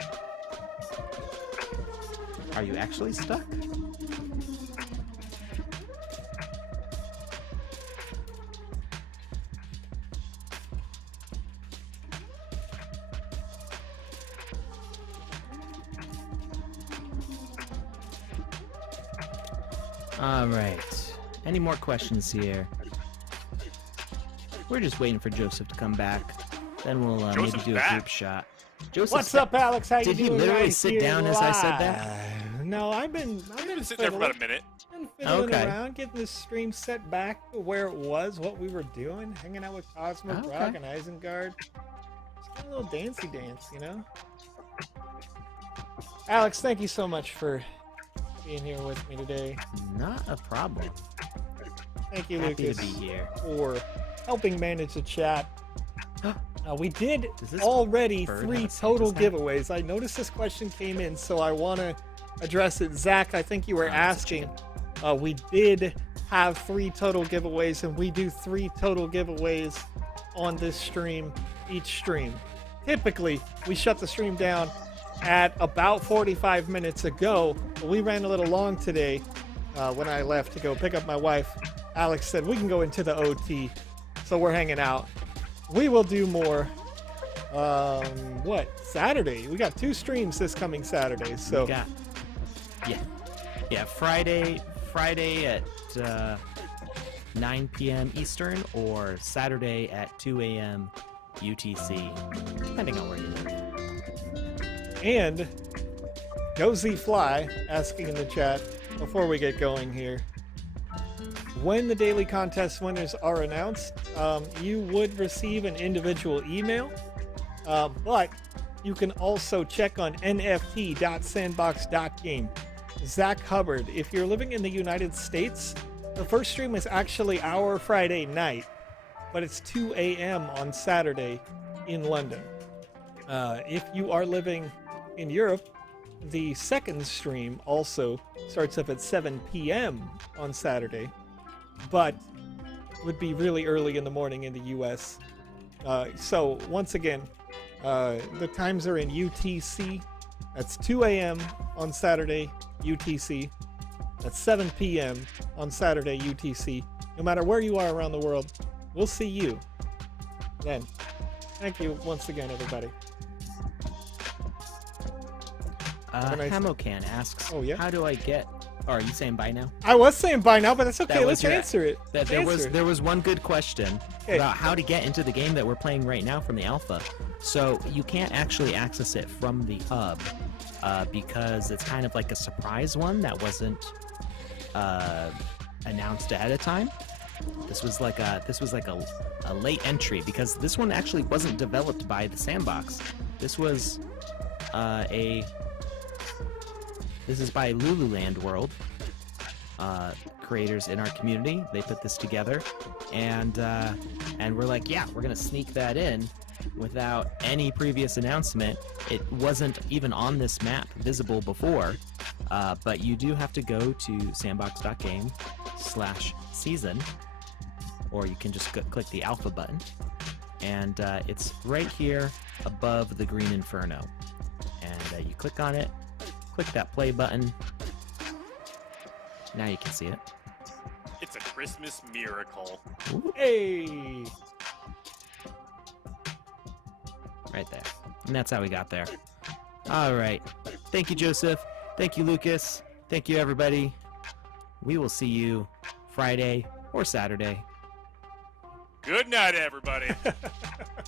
Are you actually stuck? All right. Any more questions here? We're just waiting for Joseph to come back. Then we'll maybe do a group shot. Joseph, what's up, Alex? How you doing? Did he literally sit down as I said that? No, I've been sitting there for about a minute. Been fiddling around, getting this stream set back to where it was, what we were doing, hanging out with Cosmo, Brock, and Isengard. Just got a little dancey dance, you know? Alex, thank you so much for being here with me today. Not a problem. Thank you, Happy Lucas, to be here. for helping manage the chat. We did already 3 total giveaways. I noticed this question came in, so I want to address it. Zach, I think you were asking. We did have 3 total giveaways, and we do 3 total giveaways on this stream, each stream. Typically, we shut the stream down at about 45 minutes ago, but we ran a little long today when I left to go pick up my wife. Alex said we can go into the OT, so we're hanging out. We will do more. Saturday? We got 2 streams this coming Saturday. So we got, Friday at 9 p.m. Eastern, or Saturday at 2 a.m. UTC, depending on where you live. And Dozy Fly asking in the chat before we get going here. When the daily contest winners are announced, you would receive an individual email, but you can also check on nft.sandbox.game. Zach Hubbard, if you're living in the United States, the first stream is actually our Friday night, but it's 2 a.m. on Saturday in London. If you are living in Europe, the second stream also starts up at 7 p.m. on Saturday, but would be really early in the morning in the US. So once again, the times are in UTC. That's 2 a.m. on Saturday, UTC. That's 7 p.m. on Saturday, UTC. No matter where you are around the world, we'll see you then. Thank you once again, everybody. Hamocan asks, Oh, yeah? how do I get... Oh, are you saying bye now? I was saying bye now, but that's okay. That Let's was your- answer it. There was one good question Okay. about how to get into the game that we're playing right now from the alpha. So you can't actually access it from the hub because it's kind of like a surprise one that wasn't announced ahead of time. This was like a late entry because this one actually wasn't developed by the Sandbox. This was This is by Lululand World, creators in our community. They put this together, and we're like, yeah, we're gonna sneak that in without any previous announcement. It wasn't even on this map visible before, but you do have to go to sandbox.game/season, or you can just click the alpha button, and it's right here above the green inferno, and you click on it. Click that play button. Now you can see it. It's a Christmas miracle. Ooh, Hey! right there. And that's how we got there. All right. Thank you, Joseph. Thank you, Lucas. Thank you, everybody. We will see you Friday or Saturday. Good night, everybody.